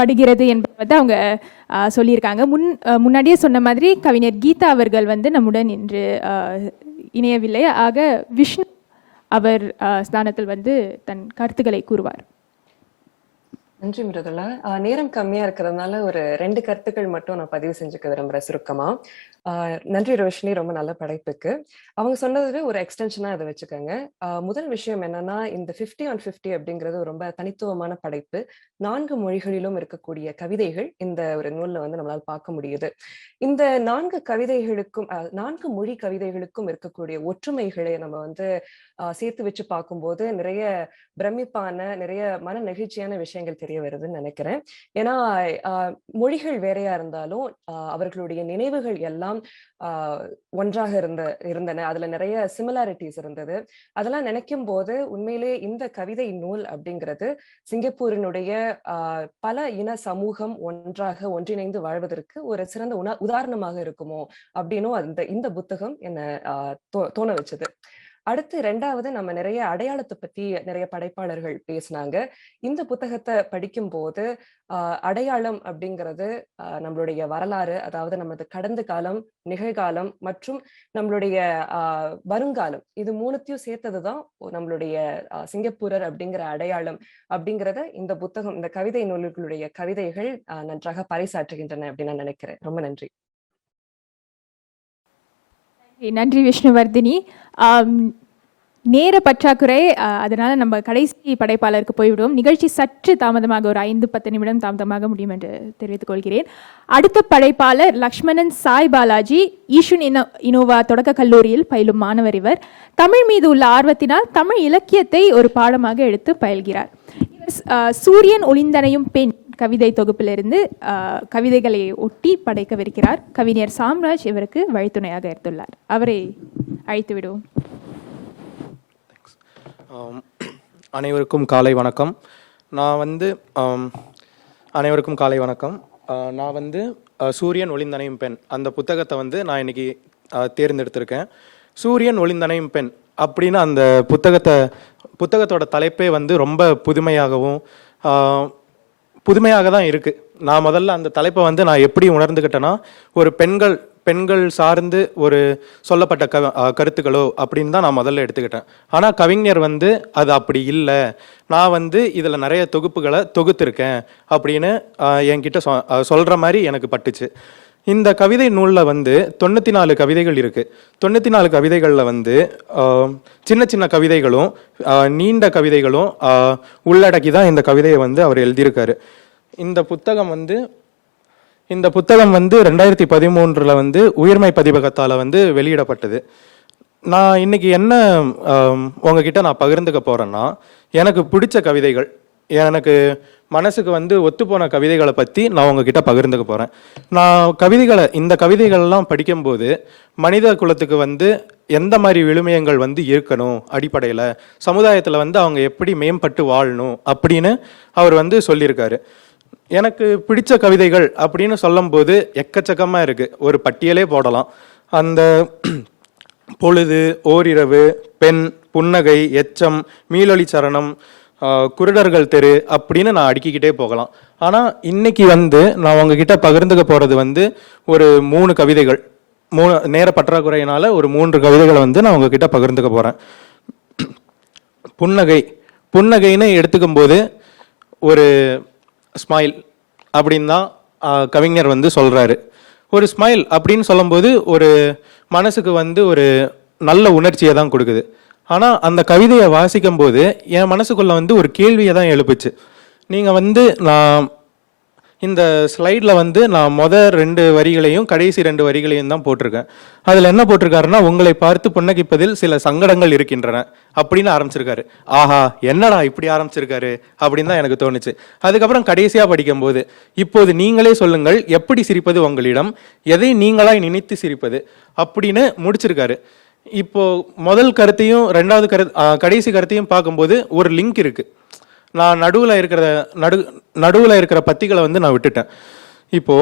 படுகிறது என்பதை அவங்க சொல்லியிருக்காங்க. முன்னாடியே சொன்ன மாதிரி கவிஞர் கீதா அவர்கள் வந்து நம்முடன் இன்று இணையவில்லை. ஆக விஷ்ணு அவர் ஸ்தானத்தில் வந்து தன் கருத்துக்களை கூறுவார். நன்றி மிருதுளா. நேரம் கம்மியா இருக்கிறதுனால ஒரு 2 கருத்துக்கள் மட்டும் நான் பதிவு செஞ்சுக்க விரும்புறேன் சுருக்கமா. நன்றி ரோஷினி, ரொம்ப நல்ல படைப்புக்கு. அவங்க சொன்னது ஒரு எக்ஸ்டென்ஷனா அதை வச்சுக்கோங்க. முதல் விஷயம் என்னன்னா, இந்த 50 on 50 அப்படிங்கிறது ரொம்ப தனித்துவமான படைப்பு. 4 மொழிகளிலும் இருக்கக்கூடிய கவிதைகள் இந்த ஒரு நூல்ல வந்து நம்மளால பார்க்க முடியுது. இந்த 4 கவிதைகளுக்கும் 4 மொழி கவிதைகளுக்கும் இருக்கக்கூடிய ஒற்றுமைகளை நம்ம வந்து சேர்த்து வச்சு பார்க்கும்போது நிறைய பிரமிப்பான, நிறைய மன நெகிழ்ச்சியான விஷயங்கள் தெரிய வருதுன்னு நினைக்கிறேன். ஏன்னா மொழிகள் வேறையா இருந்தாலும் அவர்களுடைய நினைவுகள் எல்லாம் ஒன்றாக இருந்தன. அதுல நிறைய சிமிலாரிட்டிஸ் இருந்தது. அதெல்லாம் நினைக்கும் போது உண்மையிலே இந்த கவிதை நூல் அப்படிங்கிறது சிங்கப்பூரினுடைய பல இன சமூகம் ஒன்றாக ஒன்றிணைந்து வாழ்வதற்கு ஒரு சிறந்த உதாரணமாக இருக்குமோ அப்படின்னும் இந்த புத்தகம் என்ன தோண வச்சது. அடுத்து 2வது, நம்ம நிறைய அடையாளத்தை பத்தி நிறைய படைப்பாளர்கள் பேசினாங்க. இந்த புத்தகத்தை படிக்கும் போது அடையாளம் அப்படிங்கிறது நம்மளுடைய வரலாறு, அதாவது நமது கடந்த காலம், நிகழ்காலம் மற்றும் நம்மளுடைய வருங்காலம், இது 3த்தையும் சேர்த்ததுதான் நம்மளுடைய சிங்கப்பூரர் அப்படிங்கிற அடையாளம் அப்படிங்கிறத இந்த புத்தகம், இந்த கவிதை நூல்களுடைய கவிதைகள் நன்றாக பறைசாற்றுகின்றன அப்படின்னு நான் நினைக்கிறேன். ரொம்ப நன்றி. நன்றி விஷ்ணுவர்தினி. நேர பற்றாக்குறை, அதனால நம்ம கடைசி படைப்பாளருக்கு போய்விடுவோம். நிகழ்ச்சி சற்று தாமதமாக, ஒரு 5-10 நிமிடம் தாமதமாக முடியும் என்று தெரிவித்துக் கொள்கிறேன். அடுத்த படைப்பாளர் லக்ஷ்மணன் சாய் பாலாஜி. ஈஷுன் இனோவா தொடக்க கல்லூரியில் பயிலும் மாணவர் இவர். தமிழ் மீது உள்ள ஆர்வத்தினால் தமிழ் இலக்கியத்தை ஒரு பாடமாக எடுத்து பயில்கிறார். சூரியன் ஒளிந்தனையும் பெண், கவிதை தொகுப்பிலிருந்து கவிதைகளை ஒட்டி படைக்கவிருக்கிறார். கவிஞர் சாம்ராஜ் இவருக்கு வழித்துணையாக இருந்துள்ளார். அவரை அழைத்து விடுவோம். அனைவருக்கும் காலை வணக்கம். அனைவருக்கும் காலை வணக்கம். நான் வந்து சூரியன் ஒளிந்தனையும் பெண் அந்த புத்தகத்தை வந்து நான் இன்னைக்கு தேர்ந்தெடுத்திருக்கேன். சூரியன் ஒளிந்தனையும் பெண் அப்படின்னு அந்த புத்தகத்தோட தலைப்பே வந்து ரொம்ப புதுமையாக தான் இருக்குது. நான் முதல்ல அந்த தலைப்பை வந்து நான் எப்படி உணர்ந்துக்கிட்டேன்னா, ஒரு பெண்கள் சார்ந்து ஒரு சொல்லப்பட்ட கருத்துக்களோ அப்படின்னு தான் நான் முதல்ல எடுத்துக்கிட்டேன். ஆனால் கவிஞர் வந்து அது அப்படி இல்லை, நான் வந்து இதில் நிறைய தொகுப்புகளை தொகுத்திருக்கேன் அப்படின்னு என்கிட்ட சொல்கிற மாதிரி எனக்கு பட்டுச்சு. இந்த கவிதை நூலில் வந்து 94 கவிதைகள் இருக்குது. 94 கவிதைகளில் வந்து சின்ன சின்ன கவிதைகளும் நீண்ட கவிதைகளும் உள்ளடக்கி தான் இந்த கவிதையை வந்து அவர் எழுதியிருக்காரு. இந்த புத்தகம் வந்து 2013 வந்து உயிர்மை பதிப்பகத்தால் வந்து வெளியிடப்பட்டது. நான் இன்னைக்கு என்ன உங்ககிட்ட நான் பகிர்ந்துக்க போகிறேன்னா, எனக்கு பிடிச்ச கவிதைகள், எனக்கு மனசுக்கு வந்து ஒத்துப்போன கவிதைகளை பற்றி நான் உங்ககிட்ட பகிர்ந்துக்க போகிறேன். நான் இந்த கவிதைகள்லாம் படிக்கும்போது மனித குலத்துக்கு வந்து எந்த மாதிரி விழுமியங்கள் வந்து இருக்கணும், அடிப்படையில் சமுதாயத்தில் வந்து அவங்க எப்படி மேம்பட்டு வாழணும் அப்படின்னு அவர் வந்து சொல்லியிருக்காரு. எனக்கு பிடிச்ச கவிதைகள் அப்படின்னு சொல்லும்போது எக்கச்சக்கமாக இருக்குது, ஒரு பட்டியலே போடலாம். அந்த பொழுது, ஓரிரவு, பெண், புன்னகை, எச்சம், மீளொளி சரணம், குருடர்கள் தெரு அப்படின்னு நான் அடுக்கிக்கிட்டே போகலாம். ஆனால் இன்னைக்கு வந்து நான் உங்ககிட்ட பகிர்ந்துக்க போகிறது வந்து ஒரு 3 கவிதைகள். நேர பற்றாக்குறையினால ஒரு 3 கவிதைகளை வந்து நான் உங்ககிட்ட பகிர்ந்துக்க போகிறேன். புன்னகைன்னு எடுத்துக்கும் போது ஒரு ஸ்மைல் அப்படின்னு தான் கவிஞர் வந்து சொல்கிறாரு. ஒரு ஸ்மைல் அப்படின்னு சொல்லும்போது ஒரு மனசுக்கு வந்து ஒரு நல்ல உணர்ச்சியை தான் கொடுக்குது. ஆனால் அந்த கவிதையை வாசிக்கும் போது என் மனசுக்குள்ளே வந்து ஒரு கேள்வியை தான் எழுப்புச்சு. நீங்கள் வந்து நான் இந்த ஸ்லைடில் வந்து நான் முதல் 2 வரிகளையும் கடைசி 2 வரிகளையும் தான் போட்டிருக்கேன். அதில் என்ன போட்டிருக்காருன்னா, உங்களை பார்த்து புன்னகைப்பதில் சில சங்கடங்கள் இருக்கின்றன அப்படின்னு ஆரம்பிச்சிருக்காரு. ஆஹா, என்னடா இப்படி ஆரம்பிச்சிருக்காரு அப்படின்னு தான் எனக்கு தோணுச்சு. அதுக்கப்புறம் கடைசியாக படிக்கும்போது, இப்போது நீங்களே சொல்லுங்கள், எப்படி சிரிப்பது உங்களிடம், எதை நீங்களாய் நினைத்து சிரிப்பது அப்படின்னு முடிச்சிருக்காரு. இப்போ முதல் கருத்தையும் கடைசி கருத்தையும் பார்க்கும்போது ஒரு லிங்க் இருக்கு. நான் நடுவில் இருக்கிற பத்திகளை வந்து நான் விட்டுட்டேன். இப்போ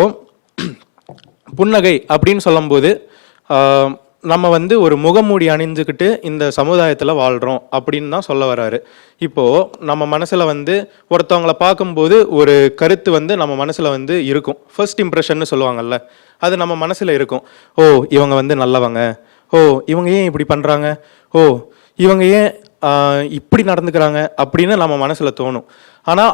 புன்னகை அப்படின்னு சொல்லும்போது நம்ம வந்து ஒரு முகமூடி அணிஞ்சுக்கிட்டு இந்த சமுதாயத்தில் வாழ்கிறோம் அப்படின்னு தான் சொல்ல வர்றாரு. இப்போது நம்ம மனசில் வந்து ஒருத்தவங்களை பார்க்கும்போது ஒரு கருத்து வந்து நம்ம மனசில் வந்து இருக்கும். ஃபர்ஸ்ட் இம்ப்ரெஷன்னு சொல்லுவாங்கல்ல, அது நம்ம மனசில் இருக்கும். ஓ, இவங்க வந்து நல்லவங்க, ஓ இவங்க ஏன் இப்படி பண்ணுறாங்க, ஓ இவங்க ஏன் இப்படி நடந்துக்கிறாங்க அப்படின்னு நம்ம மனசில் தோணும். ஆனால்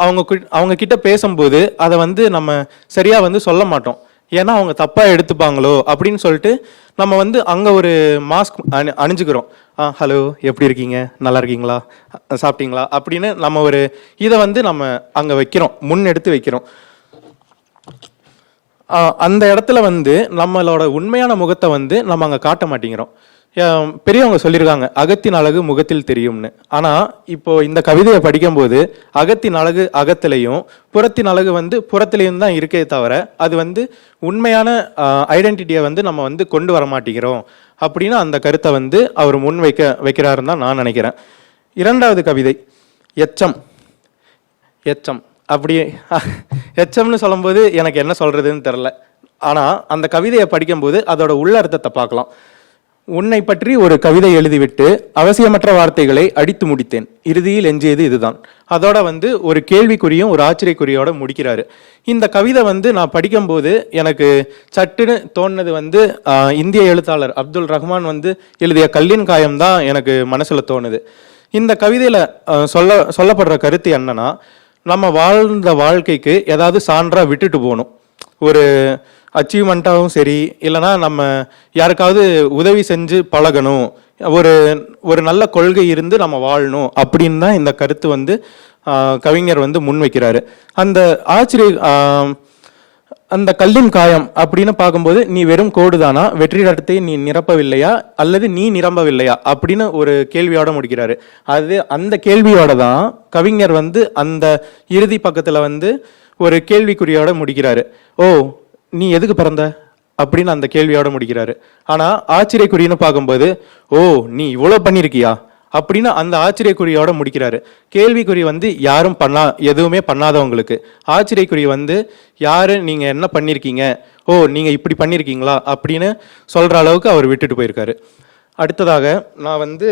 அவங்க கிட்ட பேசும்போது அதை வந்து நம்ம சரியாக வந்து சொல்ல மாட்டோம். ஏன்னா அவங்க தப்பாக எடுத்துப்பாங்களோ அப்படின்னு சொல்லிட்டு நம்ம வந்து அங்கே ஒரு மாஸ்க் அணிஞ்சுக்கிறோம். ஹலோ, எப்படி இருக்கீங்க, நல்லா இருக்கீங்களா, சாப்பிட்டீங்களா அப்படின்னு நம்ம ஒரு இதை வந்து நம்ம அங்கே வைக்கிறோம், எடுத்து வைக்கிறோம். அந்த இடத்துல வந்து நம்மளோட உண்மையான முகத்தை வந்து நம்ம அங்கே காட்ட மாட்டேங்கிறோம். பெரியவங்க சொல்லியிருக்காங்க, அகத்தின் அழகு முகத்தில் தெரியும்னு. ஆனால் இப்போ இந்த கவிதையை படிக்கும்போது அகத்தின் அழகு அகத்திலையும் புறத்தின் அழகு வந்து புறத்திலையும் தான் இருக்கே தவிர அது வந்து உண்மையான ஐடென்டிட்டியை வந்து நம்ம வந்து கொண்டு வர மாட்டேங்கிறோம் அப்படின்னு அந்த கருத்தை வந்து அவர் வைக்கிறாருன்னு தான் நான் நினைக்கிறேன். 2வது கவிதை எச்சம். அப்படியே எச்சம்னு சொல்லும்போது எனக்கு என்ன சொல்றதுன்னு தெரில. ஆனால் அந்த கவிதையை படிக்கும்போது அதோட உள்ளர்த்தத்தை பார்க்கலாம். உன்னை பற்றி ஒரு கவிதை எழுதிவிட்டு அவசியமற்ற வார்த்தைகளை அடித்து முடித்தேன், இறுதியில் எஞ்சியது இதுதான். அதோட வந்து ஒரு கேள்விக்குறியும் ஒரு ஆச்சரியக்குறியோட முடிக்கிறாரு. இந்த கவிதை வந்து நான் படிக்கும்போது எனக்கு சட்டுன்னு தோணுனது வந்து இந்திய எழுத்தாளர் அப்துல் ரஹ்மான் வந்து எழுதிய கல்லின் காயம் தான் எனக்கு மனசுல தோணுது. இந்த கவிதையில சொல்லப்படுற கருத்து என்னன்னா, நம்ம வாழ்ந்த வாழ்க்கைக்கு ஏதாவது சான்றா விட்டுட்டு போகணும். ஒரு அச்சீவ்மெண்ட்டாகவும் சரி, இல்லைனா நம்ம யாருக்காவது உதவி செஞ்சு பழகணும், ஒரு நல்ல கொள்கை இருந்து நம்ம வாழணும் அப்படின்னு தான் இந்த கருத்து வந்து கவிஞர் வந்து முன்வைக்கிறாரு. அந்த கல்லின் காயம் அப்படின்னு பார்க்கும்போது, நீ வெறும் கோடுதானா, வெற்றிடத்தை நீ நிரப்பவில்லையா அல்லது நீ நிரம்பவில்லையா அப்படின்னு ஒரு கேள்வியோட முடிக்கிறாரு. அந்த கேள்வியோட தான் கவிஞர் வந்து அந்த இறுதி பக்கத்தில் வந்து ஒரு கேள்விக்குறியோட முடிக்கிறாரு. ஓ நீ எதுக்கு பிறந்த அப்படின்னு அந்த கேள்வியோட முடிக்கிறாரு. ஆனா ஆச்சரியக்குறின்னு பார்க்கும்போது ஓ நீ இவ்வளோ பண்ணியிருக்கியா அப்படின்னு அந்த ஆச்சரியக்குறியோட முடிக்கிறாரு. கேள்விக்குறி வந்து யாரும் எதுவுமே பண்ணாதவங்களுக்கு, ஆச்சரியக்குறி வந்து யாரு நீங்க என்ன பண்ணியிருக்கீங்க, ஓ நீங்க இப்படி பண்ணியிருக்கீங்களா அப்படின்னு சொல்ற அளவுக்கு அவர் விட்டுட்டு போயிருக்காரு. அடுத்ததாக நான் வந்து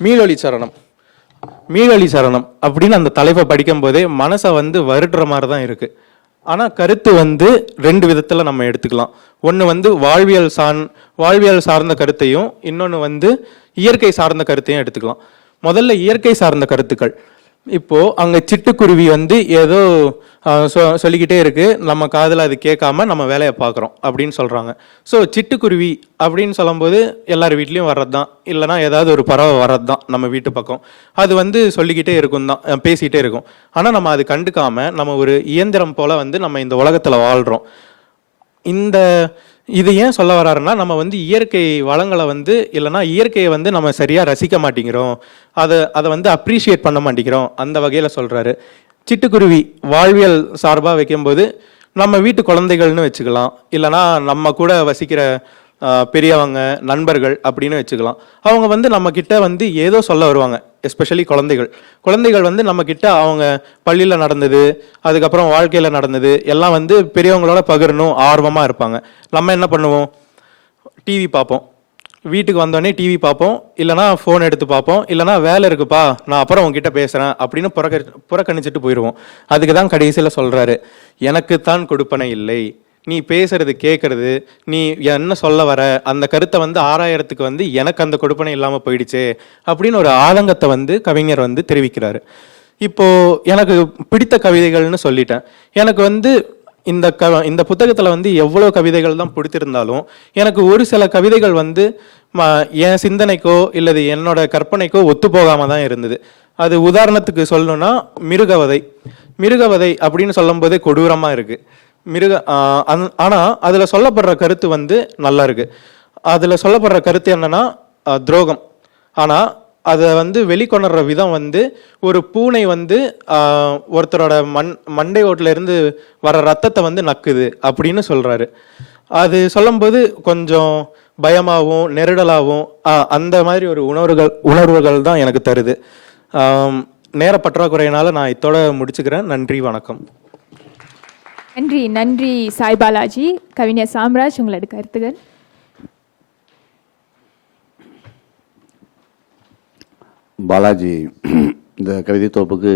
மீளொளி சரணம் அப்படின்னு அந்த தலைப்பை படிக்கும் போதே மனசை வந்து வருடுற மாதிரி தான் இருக்கு. ஆனால் கருத்து வந்து 2 விதத்தில் நம்ம எடுத்துக்கலாம். ஒன்று வந்து வாழ்வியல் சார்ந்த கருத்தையும், இன்னொன்று வந்து இயற்கை சார்ந்த கருத்தையும் எடுத்துக்கலாம். முதல்ல இயற்கை சார்ந்த கருத்துக்கள். இப்போ அங்கே சிட்டுக்குருவி வந்து ஏதோ சொல்லிக்கிட்டே இருக்கு, நம்ம காதில் அது கேட்காம நம்ம வேலையை பார்க்குறோம் அப்படின்னு சொல்கிறாங்க. ஸோ சிட்டுக்குருவி அப்படின்னு சொல்லும்போது எல்லார் வீட்லேயும் வர்றது தான், இல்லைனா ஏதாவது ஒரு பறவை வர்றது தான் நம்ம வீட்டு பக்கம். அது வந்து சொல்லிக்கிட்டே இருக்கும் தான், பேசிக்கிட்டே இருக்கும். ஆனால் நம்ம அது கண்டுக்காமல் நம்ம ஒரு இயந்திரம் போல் வந்து நம்ம இந்த உலகத்தில் வாழ்கிறோம். இது ஏன் சொல்ல வர்றாருன்னா, நம்ம வந்து இயற்கை வளங்களை வந்து இல்லைனா இயற்கையை வந்து நம்ம சரியாக ரசிக்க மாட்டேங்கிறோம், அதை வந்து அப்ரிஷியேட் பண்ண மாட்டேங்கிறோம், அந்த வகையில் சொல்கிறாரு. சிட்டுக்குருவி வாழ்வியல் சார்பாக வைக்கும்போது நம்ம வீட்டு குழந்தைகள்னு வச்சுக்கலாம், இல்லைனா நம்ம கூட வசிக்கிற பெரியவங்க நண்பர்கள் அப்படின்னு வச்சுக்கலாம். அவங்க வந்து நம்ம கிட்ட வந்து ஏதோ சொல்ல வருவாங்க. எஸ்பெஷலி குழந்தைகள் வந்து நம்ம கிட்ட அவங்க பள்ளியில் நடந்தது, அதுக்கப்புறம் வாழ்க்கையில் நடந்தது எல்லாம் வந்து பெரியவங்களோட பகிரணும் ஆர்வமாக இருப்பாங்க. நம்ம என்ன பண்ணுவோம், டிவி பார்ப்போம், வீட்டுக்கு வந்தோடனே டிவி பார்ப்போம், இல்லைனா ஃபோன் எடுத்து பார்ப்போம், இல்லைனா வேலை இருக்குப்பா நான் அப்புறம் உங்ககிட்ட பேசுகிறேன் அப்படின்னு புறக்கணிச்சிட்டு போயிடுவோம். அதுக்கு தான் கடைசியில் சொல்கிறாரு, எனக்குத்தான் கொடுப்பனை இல்லை, நீ பேசுறது கேட்கறது, நீ என்ன சொல்ல வர அந்த கருத்தை வந்து ஆராயறதுக்கு வந்து எனக்கு அந்த கொடுப்பனை இல்லாமல் போயிடுச்சே அப்படின்னு ஒரு ஆதங்கத்தை வந்து கவிஞர் வந்து தெரிவிக்கிறாரு. இப்போ எனக்கு பிடித்த கவிதைகள்னு சொல்லிட்டேன். எனக்கு வந்து இந்த புத்தகத்தில் வந்து எவ்வளோ கவிதைகள் தான் பிடித்திருந்தாலும் எனக்கு ஒரு சில கவிதைகள் வந்து என் சிந்தனைக்கோ இல்லது என்னோட கற்பனைக்கோ ஒத்து போகாம தான் இருந்தது. அது உதாரணத்துக்கு சொல்லணும்னா மிருகவதை அப்படின்னு சொல்லும் போதே கொடூரமாக இருக்கு. ஆனால் அதில் சொல்லப்படுற கருத்து வந்து நல்லா இருக்கு. அதில் சொல்லப்படுற கருத்து என்னன்னா துரோகம். ஆனால் அதை வந்து வெளிக்கொணர்ற விதம் வந்து ஒரு பூனை வந்து ஒருத்தரோட மண்டை ஓட்டில இருந்து வர ரத்தத்தை வந்து நக்குது அப்படின்னு சொல்றாரு. அது சொல்லும்போது கொஞ்சம் பயமாகவும் நெருடலாகவும் அந்த மாதிரி ஒரு உணர்வுகள் தான் எனக்கு தருது. நேர பற்றாக்குறையினால நான் இதோட முடிச்சுக்கிறேன். நன்றி, வணக்கம். நன்றி சாய் பாலாஜி. கவிஞர் சாம்ராஜ், உங்களோட கருத்துகள். பாலாஜி இந்த கவிதை தொகுப்புக்கு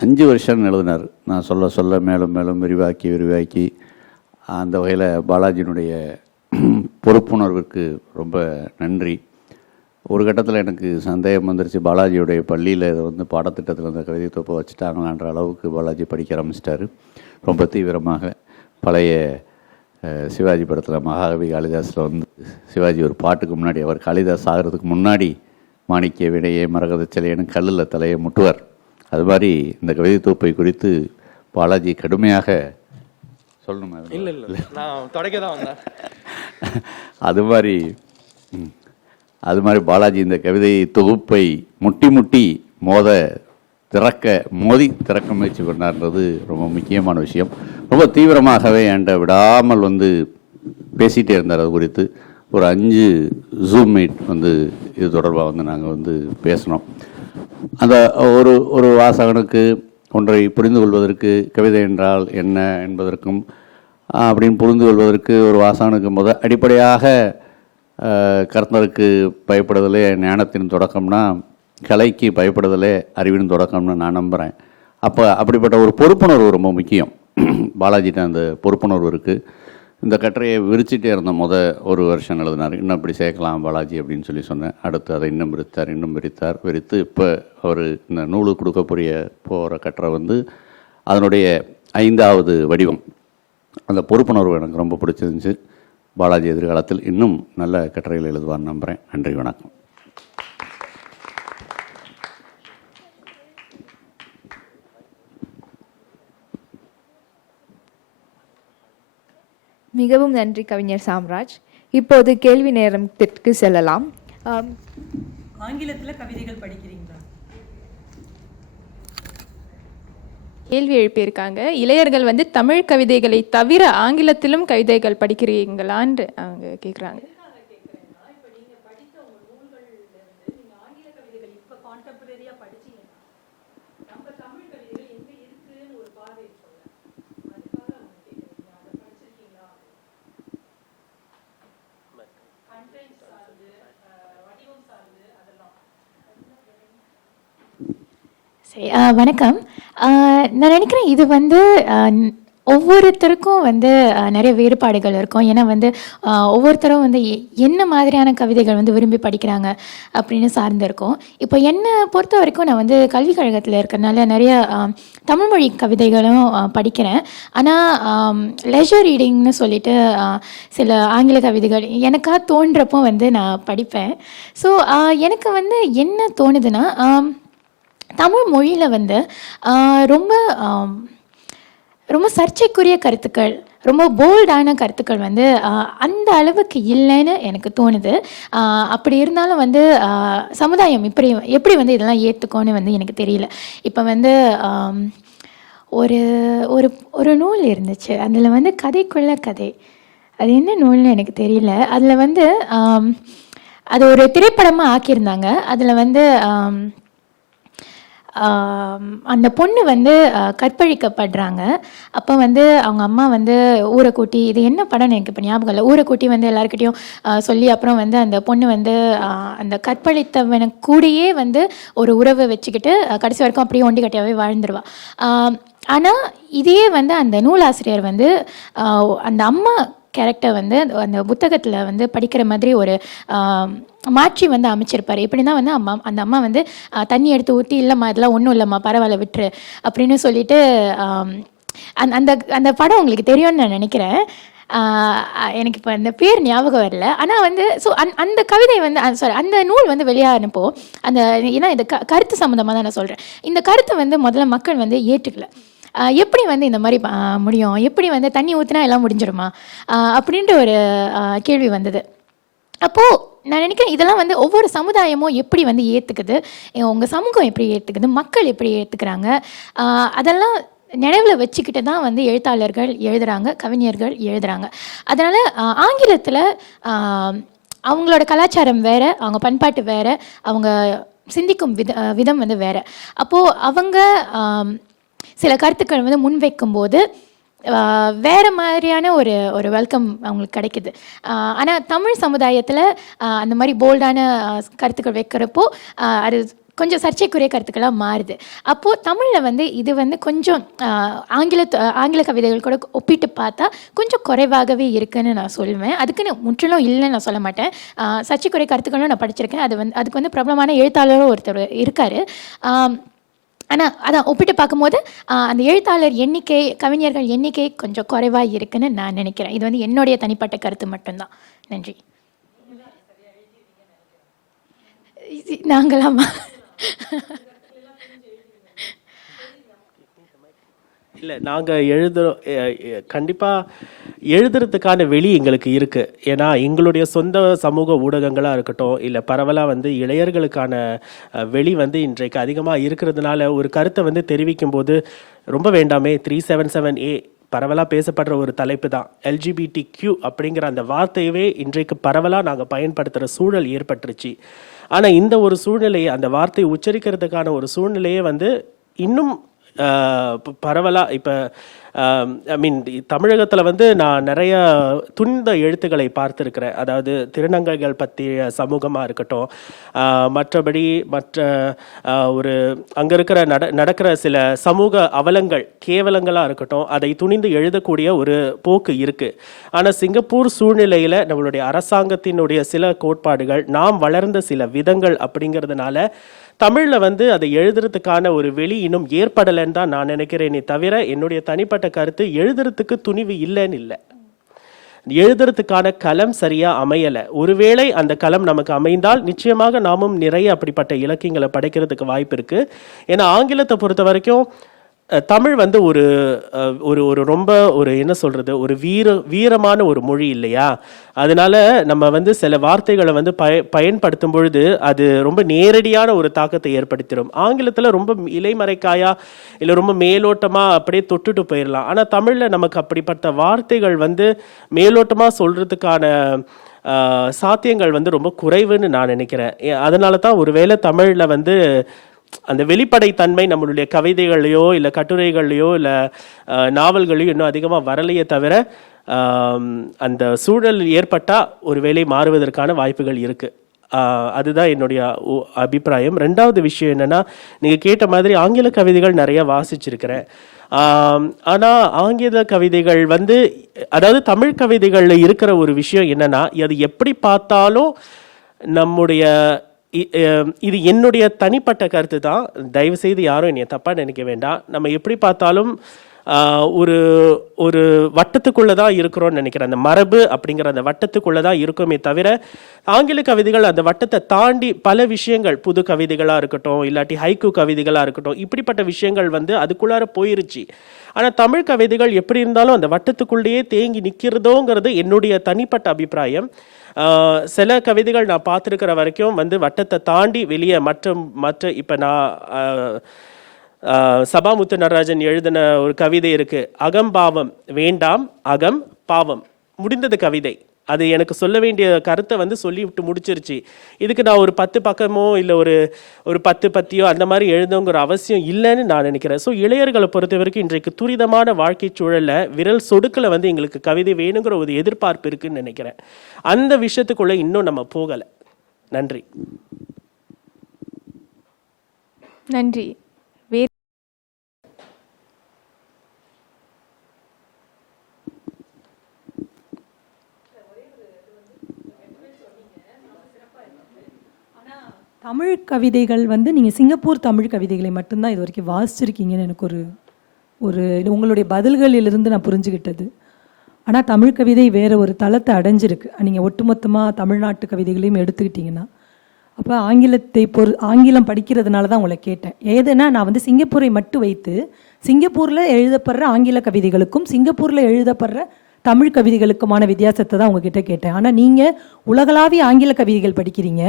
5 வருஷம் எழுதினார். நான் சொல்ல மேலும் மேலும் விரிவாக்கி அந்த வகையில் பாலாஜியினுடைய பொறுப்புணர்வுக்கு ரொம்ப நன்றி. ஒரு கட்டத்தில் எனக்கு சந்தேகம் வந்துருச்சு, பாலாஜியுடைய பள்ளியில் இதை வந்து பாடத்திட்டத்தில் அந்த கவிதை தொகுப்பை வச்சுட்டாங்களான்ற அளவுக்கு பாலாஜி படிக்க ஆரம்பிச்சிட்டாரு ரொம்ப தீவிரமாக. பழைய சிவாஜி படத்தில் மகாகவி காளிதாஸில் வந்து சிவாஜி ஒரு பாட்டுக்கு முன்னாடி, அவர் காளிதாஸ் ஆகிறதுக்கு முன்னாடி மாணிக்க வினையே மரகத சிலையன்னு கல்லில் தலையை முட்டுவார். அது மாதிரி இந்த கவிதை தொகுப்பை குறித்து பாலாஜி கடுமையாக சொல்லணுமா? இல்லை, நான் தொடக்க தான் வந்தேன். அது மாதிரி பாலாஜி இந்த கவிதை தொகுப்பை முட்டி மோதி திறக்க முயற்சி பண்ணார்ன்றது ரொம்ப முக்கியமான விஷயம். ரொம்ப தீவிரமாகவே என்கிட்ட விடாமல் வந்து பேசிகிட்டே இருந்தார். அது குறித்து ஒரு 5 ஜூம் மீட் வந்து இது தொடர்பாக வந்து நாங்கள் வந்து பேசினோம். அந்த ஒரு வாசகனுக்கு ஒன்றை புரிந்து கொள்வதற்கு கவிதை என்றால் என்ன என்பதற்கும் அப்படின்னு புரிந்து கொள்வதற்கு ஒரு வாசகனுக்கு அடிப்படையாக கர்த்தருக்கு பயப்படுதலே ஞானத்தின் தொடக்கம்னா, கலைக்கு பயப்படுதலே அறிவின் தொடக்கம்னு நான் நம்புகிறேன். அப்படிப்பட்ட ஒரு பொறுப்புணர்வு ரொம்ப முக்கியம். பாலாஜிட்ட அந்த பொறுப்புணர்வு இருக்குது. இந்த கட்டுரையை விரிச்சிட்டே இருந்தோம். ஒரு வருஷம் எழுதினார், இன்னும் இப்படி சேர்க்கலாம் பாலாஜி அப்படின்னு சொன்னேன். அடுத்து அதை இன்னும் விரித்து இப்போ அவர் இந்த நூலுக்கு கொடுக்க போகிற கட்டுரை வந்து அதனுடைய 5வது வடிவம். அந்த பொறுப்புணர்வு எனக்கு ரொம்ப பிடிச்சிருந்துச்சு. பாலாஜி எதிர்காலத்தில் இன்னும் நல்ல கட்டுரைகள் எழுதுவார்னு நம்புகிறேன். நன்றி, வணக்கம். மிகவும் நன்றி கவிஞர் சாம்ராஜ். இப்போது கேள்வி நேரத்திற்கு செல்லலாம். ஆங்கிலத்தில் கவிதைகள் படிக்கிறீங்களா? கேள்வி எழுப்பியிருக்காங்க. இளையர்கள் வந்து தமிழ் கவிதைகளை தவிர ஆங்கிலத்திலும் கவிதைகள் படிக்கிறீங்களான்னு அவங்க கேட்குறாங்க. சரி, வணக்கம். நான் நினைக்கிறேன் இது வந்து ஒவ்வொருத்தருக்கும் வந்து நிறைய வேறுபாடுகள் இருக்கும். ஏன்னா வந்து ஒவ்வொருத்தரும் வந்து என்ன மாதிரியான கவிதைகள் வந்து விரும்பி படிக்கிறாங்க அப்படின்னு சார்ந்து இருக்கும். இப்போ என்னை பொறுத்த வரைக்கும் நான் வந்து கல்விக் கழகத்தில் இருக்கிறதுனால நிறைய தமிழ்மொழி கவிதைகளும் படிக்கிறேன். ஆனால் லெஷர் ரீடிங்னு சொல்லிட்டு சில ஆங்கில கவிதைகள் எனக்காக தோன்றப்போ வந்து நான் படிப்பேன். ஸோ எனக்கு வந்து என்ன தோணுதுன்னா, தமிழ் மொழியில் வந்து ரொம்ப ரொம்ப சர்ச்சைக்குரிய கருத்துக்கள், ரொம்ப போல்டான கருத்துக்கள் வந்து அந்த அளவுக்கு இல்லைன்னு எனக்கு தோணுது. அப்படி இருந்தாலும் வந்து சமுதாயம் எப்படி வந்து இதெல்லாம் ஏற்றுக்கோன்னு வந்து எனக்கு தெரியல. இப்போ வந்து ஒரு ஒரு ஒரு நூல் இருந்துச்சு, அதில் வந்து கதைக்குள்ள கதை, அது என்ன நூல்னு எனக்கு தெரியல. அதில் வந்து அது ஒரு திரைப்படமாக ஆக்கியிருந்தாங்க. அதில் வந்து அந்த பொண்ணு வந்து கற்பழிக்கப்படுறாங்க. அப்போ வந்து அவங்க அம்மா வந்து ஊரை கூட்டி, இது என்ன படம் எனக்கு இப்போ ஞாபகம் இல்லை, ஊரை கூட்டி வந்து எல்லாருக்கிட்டையும் சொல்லி அப்புறம் வந்து அந்த பொண்ணு வந்து அந்த கற்பழித்தவனை கூடயே வந்து ஒரு உறவை வச்சுக்கிட்டு கடைசி வரைக்கும் அப்படியே ஒண்டி கட்டியாகவே வாழ்ந்துருவா. ஆனால் இதே வந்து அந்த நூலாசிரியர் வந்து அந்த அம்மா கேரக்டர் வந்து அந்த புத்தகத்தில் வந்து படிக்கிற மாதிரி ஒரு மாற்றி வந்து அமைச்சிருப்பார். எப்படின்னா வந்து அந்த அம்மா வந்து தண்ணி எடுத்து ஊற்றி, இல்லைம்மா இதெல்லாம் ஒன்றும் இல்லைம்மா பரவாயில்ல விட்டுரு அப்படின்னு சொல்லிட்டு, அந்த அந்த படம் உங்களுக்கு தெரியும்னு நான் நினைக்கிறேன். எனக்கு இப்போ அந்த பேர் ஞாபகம் வரல. ஆனால் வந்து ஸோ அந்த கவிதை வந்து அந்த நூல் வந்து வெளியானப்போ ஏன்னா இந்த கருத்து சம்மந்தமாக தான் நான் சொல்கிறேன். இந்த கருத்தை வந்து முதல்ல மக்கள் வந்து ஏற்றுக்கல. எப்படி வந்து இந்த மாதிரி முடியும், எப்படி வந்து தண்ணி ஊற்றினா எல்லாம் முடிஞ்சிடுமா அப்படின்ற ஒரு கேள்வி வந்தது. அப்போது நான் நினைக்கிறேன் இதெல்லாம் வந்து ஒவ்வொரு சமுதாயமும் எப்படி வந்து ஏற்றுக்குது, உங்கள் சமூகம் எப்படி ஏற்றுக்குது, மக்கள் எப்படி ஏற்றுக்கிறாங்க, அதெல்லாம் நினைவில் வச்சுக்கிட்டு தான் வந்து எழுத்தாளர்கள் எழுதுகிறாங்க, கவிஞர்கள் எழுதுகிறாங்க. அதனால் ஆங்கிலத்தில் அவங்களோட கலாச்சாரம் வேறு, அவங்க பண்பாட்டு வேறு, அவங்க சிந்திக்கும் விதம் வந்து வேறு. அப்போது அவங்க சில கருத்துக்கள் வந்து முன்வைக்கும்போது வேறு மாதிரியான ஒரு வெல்கம் அவங்களுக்கு கிடைக்குது. ஆனால் தமிழ் சமுதாயத்தில் அந்த மாதிரி போல்டான கருத்துக்கள் வைக்கிறப்போ அது கொஞ்சம் சர்ச்சைக்குரிய கருத்துக்களாக மாறுது. அப்போது தமிழில் வந்து இது வந்து கொஞ்சம் ஆங்கில கவிதைகள் கூட ஒப்பிட்டு பார்த்தா கொஞ்சம் குறைவாகவே இருக்குதுன்னு நான் சொல்லுவேன். அதுக்குன்னு முற்றிலும் இல்லைன்னு நான் சொல்ல மாட்டேன். சர்ச்சைக்குரிய கருத்துக்களும் நான் படிச்சிருக்கேன். அதுக்கு வந்து பிரபலமான எழுத்தாளரும் ஒருத்தர் இருக்கார். ஆனால் அதான் ஒப்பிட்டு பார்க்கும்போது அந்த எழுத்தாளர் எண்ணிக்கை, கவிஞர்கள் எண்ணிக்கை கொஞ்சம் குறைவாக இருக்குன்னு நான் நினைக்கிறேன். இது வந்து என்னுடைய தனிப்பட்ட கருத்து மட்டும்தான். நன்றி. நாங்களாமா இல்லை, நாங்கள் கண்டிப்பாக எழுதுறதுக்கான வெளி எங்களுக்கு இருக்குது. ஏன்னா எங்களுடைய சொந்த சமூக ஊடகங்களாக இருக்கட்டும், இல்லை பரவலாக வந்து இளையர்களுக்கான வெளி வந்து இன்றைக்கு அதிகமாக இருக்கிறதுனால ஒரு கருத்தை வந்து தெரிவிக்கும் போது ரொம்ப வேண்டாமே 377A பரவலாக பேசப்படுற ஒரு தலைப்பு தான் LGBTQ அப்படிங்கிற அந்த வார்த்தையவே இன்றைக்கு பரவலாக நாங்கள் பயன்படுத்துகிற சூழல் ஏற்பட்டுருச்சு. ஆனால் இந்த ஒரு சூழ்நிலையை, அந்த வார்த்தையை உச்சரிக்கிறதுக்கான ஒரு சூழ்நிலையே வந்து இன்னும் பரவலாக இப்போ ஐ மீன் தமிழகத்தில் வந்து நான் நிறைய துணிந்த எழுத்துக்களை பார்த்துருக்கிறேன். அதாவது திருநங்கைகள் பற்றிய சமூகமாக இருக்கட்டும், மற்றபடி ஒரு அங்கே இருக்கிற நடக்கிற சில சமூக அவலங்கள், கேவலங்களாக இருக்கட்டும், அதை துணிந்து எழுதக்கூடிய ஒரு போக்கு இருக்குது. ஆனால் சிங்கப்பூர் சூழ்நிலையில் நம்மளுடைய அரசாங்கத்தினுடைய சில கோட்பாடுகள், நாம் வளர்ந்த சில விதங்கள் அப்படிங்கிறதுனால தமிழில் வந்து அதை எழுதுறதுக்கான ஒரு வெளி இன்னும் ஏற்படலைன்னு தான் நான் நினைக்கிறேனே தவிர என்னுடைய தனிப்பட்ட கருத்து எழுதுறதுக்கு துணிவு இல்லைன்னு இல்லை. எழுதுறதுக்கான களம் சரியாக அமையலை. ஒருவேளை அந்த களம் நமக்கு அமைந்தால் நிச்சயமாக நாமும் நிறைய அப்படிப்பட்ட இலக்கியங்களை படைக்கிறதுக்கு வாய்ப்பு இருக்குது. ஏன்னா ஆங்கிலத்தை பொறுத்த வரைக்கும் தமிழ் வந்து ஒரு ஒரு ஒரு ரொம்ப ஒரு என்ன சொல்றது, ஒரு வீரமான ஒரு மொழி இல்லையா? அதனால நம்ம வந்து சில வார்த்தைகளை வந்து பயன்படுத்தும் பொழுது அது ரொம்ப நேரடியான ஒரு தாக்கத்தை ஏற்படுத்திடும். ஆங்கிலத்தில் ரொம்ப இலைமறைக்காயா இல்லை ரொம்ப மேலோட்டமா அப்படியே தொட்டுட்டு போயிடலாம். ஆனால் தமிழில் நமக்கு அப்படிப்பட்ட வார்த்தைகள் வந்து மேலோட்டமா சொல்றதுக்கான சாத்தியங்கள் வந்து ரொம்ப குறைவுன்னு நான் நினைக்கிறேன். அதனால தான் ஒருவேளை தமிழில் வந்து அந்த வெளிப்படைத்தன்மை நம்மளுடைய கவிதைகளையோ இல்லை கட்டுரைகளையோ இல்லை நாவல்களையோ இன்னும் அதிகமாக வரலையே தவிர அந்த சூழல் ஏற்பட்டால் ஒரு வேளை மாறுவதற்கான வாய்ப்புகள் இருக்குது. அதுதான் என்னுடைய அபிப்பிராயம். ரெண்டாவது விஷயம் என்னென்னா, நீங்கள் கேட்ட மாதிரி ஆங்கில கவிதைகள் நிறைய வாசிச்சிருக்கிறேன். ஆனால் ஆங்கில கவிதைகள் வந்து, அதாவது தமிழ் கவிதைகளில் இருக்கிற ஒரு விஷயம் என்னென்னா, அது எப்படி பார்த்தாலும் நம்முடைய இது என்னுடைய தனிப்பட்ட கருத்து தான், தயவுசெய்து யாரும் என்னை தப்பாக நினைக்க வேண்டாம். நம்ம எப்படி பார்த்தாலும் ஒரு ஒரு வட்டத்துக்குள்ளே தான் இருக்கிறோன்னு நினைக்கிறேன். அந்த மரபு அப்படிங்கிற அந்த வட்டத்துக்குள்ளே தான் இருக்குமே தவிர, ஆங்கில கவிதைகள் அந்த வட்டத்தை தாண்டி பல விஷயங்கள், புது கவிதைகளாக இருக்கட்டும், இல்லாட்டி ஹைக்கூ கவிதைகளாக இருக்கட்டும், இப்படிப்பட்ட விஷயங்கள் வந்து அதுக்குள்ளார போயிருச்சு. ஆனால் தமிழ் கவிதைகள் எப்படி இருந்தாலும் அந்த வட்டத்துக்குள்ளேயே தேங்கி நிற்கிறதோங்கிறது என்னுடைய தனிப்பட்ட அபிப்பிராயம். சில கவிதைகள் நான் பார்த்துருக்கிற வரைக்கும் வந்து வட்டத்தை தாண்டி வெளியே மற்ற இப்போ நான் சபாமுத்து நடராஜன் எழுதின ஒரு கவிதை இருக்கு, அகம்பாவம் வேண்டாம் அகம் பாவம், முடிந்தது கவிதை. அது எனக்கு சொல்ல வேண்டிய கருத்தை வந்து சொல்லிவிட்டு முடிச்சிருச்சு. இதுக்கு நான் ஒரு 10 பக்கமோ இல்லை ஒரு 10 பத்தியோ அந்த மாதிரி எழுதுங்கிற அவசியம் இல்லைன்னு நான் நினைக்கிறேன். ஸோ இளையர்களை பொறுத்த வரைக்கும் இன்றைக்கு துரிதமான வாழ்க்கை சூழலில் விரல் சொடுக்கில் வந்து எங்களுக்கு கவிதை வேணுங்கிற ஒரு எதிர்பார்ப்பு இருக்குன்னு நினைக்கிறேன். அந்த விஷயத்துக்குள்ளே இன்னும் நம்ம போகலை. நன்றி. நன்றி. தமிழ் கவிதைகள் வந்து நீங்கள் சிங்கப்பூர் தமிழ் கவிதைகளை மட்டும்தான் இது வரைக்கும் வாசிச்சிருக்கீங்கன்னு எனக்கு ஒரு உங்களுடைய பதில்களிலிருந்து நான் புரிஞ்சுக்கிட்டது. ஆனால் தமிழ் கவிதை வேறு ஒரு தளத்தை அடைஞ்சிருக்கு. நீங்கள் ஒட்டுமொத்தமாக தமிழ்நாட்டு கவிதைகளையும் எடுத்துக்கிட்டிங்கன்னா, அப்போ ஆங்கிலம் படிக்கிறதுனால தான் உங்களை கேட்டேன். ஏதுன்னா நான் வந்து சிங்கப்பூரை மட்டும் வைத்து சிங்கப்பூரில் எழுதப்படுற ஆங்கில கவிதைகளுக்கும் சிங்கப்பூரில் எழுதப்படுற தமிழ் கவிதைகளுக்குமான வித்தியாசத்தை தான் உங்ககிட்ட கேட்டேன். ஆனால் நீங்கள் உலகளாவிய ஆங்கில கவிதைகள் படிக்கிறீங்க,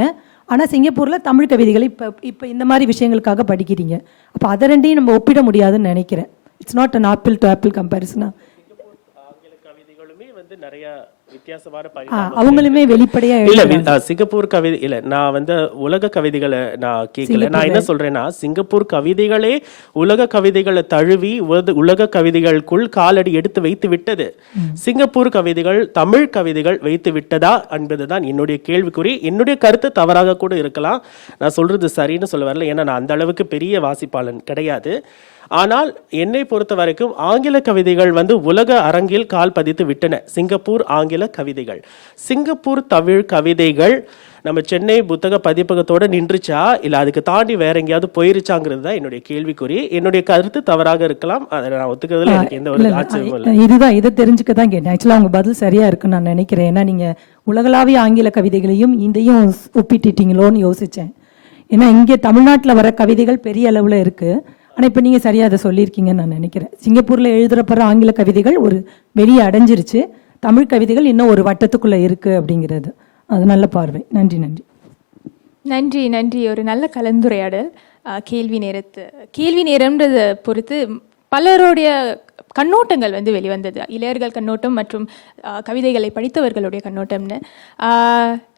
ஆனால் சிங்கப்பூரில் தமிழ் கவிதைகளை இப்போ இந்த மாதிரி விஷயங்களுக்காக படிக்கிறீங்க. அப்போ அதை ரெண்டையும் நம்ம ஒப்பிட முடியாதுன்னு நினைக்கிறேன். It's not an apple to apple கம்பேரிசனா. ஆங்கில கவிதைகளுமே வந்து நிறைய வித்தியாசமான அவங்களுமே வெளிப்படையா இல்ல. சிங்கப்பூர் கவிதை இல்ல, நான் வந்து உலக கவிதைகளை நான் கேட்கல. நான் என்ன சொல்றேன்னா, சிங்கப்பூர் கவிதைகளே உலக கவிதைகளை தழுவி உலக கவிதைகளுக்குள் காலடி எடுத்து வைத்து விட்டது. சிங்கப்பூர் கவிதைகள் தமிழ் கவிதைகள் வைத்து விட்டதா என்பதுதான் என்னுடைய கேள்விக்குறி. என்னுடைய கருத்து தவறாக கூட இருக்கலாம். நான் சொல்றது சரின்னு சொல்ல வரல, ஏன்னா நான் அந்த அளவுக்கு பெரிய வாசிப்பாளன் கிடையாது. ஆனால் என்னை பொறுத்த வரைக்கும் ஆங்கில கவிதைகள் வந்து உலக அரங்கில் கால் பதித்து விட்டன. சிங்கப்பூர் ஆங்கில கவிதைகள், சிங்கப்பூர் தமிழ் கவிதைகள் நம்ம சென்னை புத்தக பதிப்பகத்தோட நின்றுச்சா இல்லை அதுக்கு தாண்டி வேற எங்கேயாவது போயிருச்சாங்கிறது தான் என்னுடைய கேள்விக்குறி. என்னுடைய கருத்து தவறாக இருக்கலாம், அதை நான் ஒத்துக்கிறதுல எனக்கு எந்த ஒரு ஆச்சரியமும் இல்லை. இதுதான், இதை தெரிஞ்சுக்க தான் கேட்டேன். ஆக்சுவலாக அவங்க பதில் சரியா இருக்குன்னு நான் நினைக்கிறேன். ஏன்னா நீங்கள் உலகளாவிய ஆங்கில கவிதைகளையும் இதையும் ஒப்பிட்டுட்டீங்களோன்னு யோசித்தேன். ஏன்னா இங்கே தமிழ்நாட்டில் வர கவிதைகள் பெரிய அளவில் இருக்குது. ஆனால் இப்போ நீங்கள் சரியாக அதை சொல்லியிருக்கீங்கன்னு நான் நினைக்கிறேன். சிங்கப்பூரில் எழுதுறப்படுற ஆங்கில கவிதைகள் ஒரு வெளியே அடைஞ்சிருச்சு, தமிழ் கவிதைகள் இன்னும் ஒரு வட்டத்துக்குள்ளே இருக்குது அப்படிங்கிறது. அது நல்ல பார்வை. நன்றி நன்றி நன்றி நன்றி. ஒரு நல்ல கலந்துரையாடல். கேள்வி நேரம்ன்றதை பொறுத்து பலருடைய கண்ணோட்டங்கள் வந்து வெளிவந்தது. இளையர்கள் கண்ணோட்டம் மற்றும் கவிதைகளை படித்தவர்களுடைய கண்ணோட்டம்னு.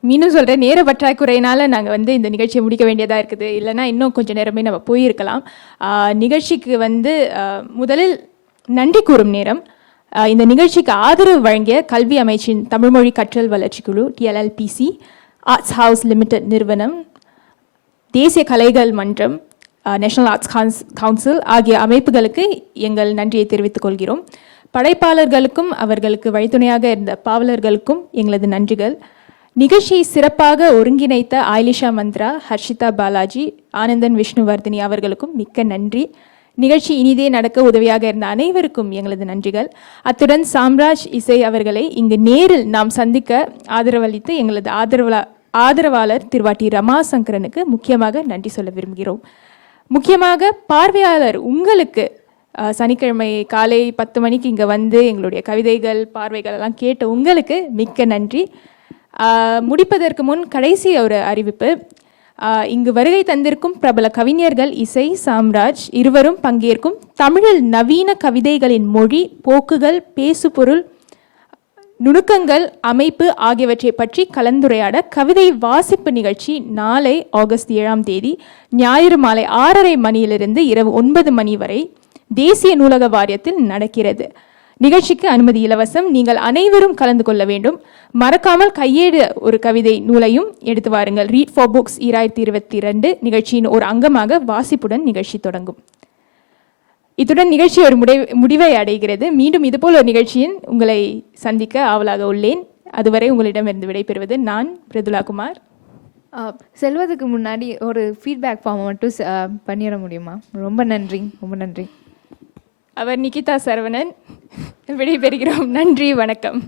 மீண்டும் சொல்கிறேன், நேர பற்றாக்குறையினால் நாங்கள் வந்து இந்த நிகழ்ச்சியை முடிக்க வேண்டியதாக இருக்குது. இல்லைனா இன்னும் கொஞ்சம் நேரமே நம்ம போயிருக்கலாம். நிகழ்ச்சிக்கு வந்து முதலில் நன்றி கூறும் நேரம். இந்த நிகழ்ச்சிக்கு ஆதரவு வழங்கிய கல்வி அமைச்சின் தமிழ்மொழி கற்றல் வளர்ச்சி குழு TLLPC, ஆர்ட்ஸ் ஹவுஸ் லிமிடெட் நிறுவனம், தேசிய கலைகள் மன்றம், நேஷனல் ஆர்ட்ஸ் கவுன்சில் ஆகிய அமைப்புகளுக்கு எங்கள் நன்றியை தெரிவித்துக் கொள்கிறோம். படைப்பாளர்களுக்கும் அவர்களுக்கு வழித்துணையாக இருந்த பாவலர்களுக்கும் எங்களது நன்றிகள். நிகழ்ச்சியை சிறப்பாக ஒருங்கிணைத்த ஆயிலிஷா மந்த்ரா, ஹர்ஷிதா பாலாஜி, ஆனந்தன் விஷ்ணுவர்தினி அவர்களுக்கும் மிக்க நன்றி. நிகழ்ச்சி இனிதே நடக்க உதவியாக இருந்த அனைவருக்கும் எங்களது நன்றிகள். அத்துடன் சாம்ராஜ் இசை அவர்களை இங்கு நேரில் நாம் சந்திக்க ஆதரவளித்து எங்களது ஆதரவாளர் திருவாட்டி ரமாசங்கரனுக்கு முக்கியமாக நன்றி சொல்ல விரும்புகிறோம். முக்கியமாக பார்வையாளர் உங்களுக்கு சனிக்கிழமை காலை 10 மணிக்கு இங்கே வந்து எங்களுடைய கவிதைகள் பார்வைகள் எல்லாம் கேட்ட உங்களுக்கு மிக்க நன்றி. முடிப்பதற்கு முன் கடைசி ஒரு அறிவிப்பு. இங்கு வருகை தந்திருக்கும் பிரபல கவிஞர்கள் இசை சாம்ராஜ் இருவரும் பங்கேற்கும் தமிழில் நவீன கவிதைகளின் மொழி, போக்குகள், பேசுபொருள், நுணுக்கங்கள், அமைப்பு ஆகியவற்றை பற்றி கலந்துரையாட கவிதை வாசிப்பு நிகழ்ச்சி நாளை ஆகஸ்ட் 7ஆம் தேதி ஞாயிறு மாலை 6:30 மணியிலிருந்து இரவு 9 மணி வரை தேசிய நூலக வாரியத்தில் நடக்கிறது. நிகழ்ச்சிக்கு அனுமதி இலவசம். நீங்கள் அனைவரும் கலந்து கொள்ள வேண்டும். மறக்காமல் கையேடு ஒரு கவிதை நூலையும் எடுத்து வாருங்கள். ரீட் ஃபார் புக்ஸ் 2022 நிகழ்ச்சியின் ஒரு அங்கமாக வாசிப்புடன் நிகழ்ச்சி தொடங்கும். இத்துடன் நிகழ்ச்சி ஒரு முடிவை அடைகிறது. மீண்டும் இதுபோல் ஒரு நிகழ்ச்சியின் உங்களை சந்திக்க ஆவலாக உள்ளேன். அதுவரை உங்களிடமிருந்து விடைபெறுவது நான் பிரதுலா குமார். செல்வதுக்கு முன்னாடி ஒரு ஃபீட்பேக் ஃபார்ம் மட்டும் பண்ணிட முடியுமா? ரொம்ப நன்றி, ரொம்ப நன்றி. அவர் நிகிதா சரவணன். விடைபெறுகிறோம். நன்றி, வணக்கம்.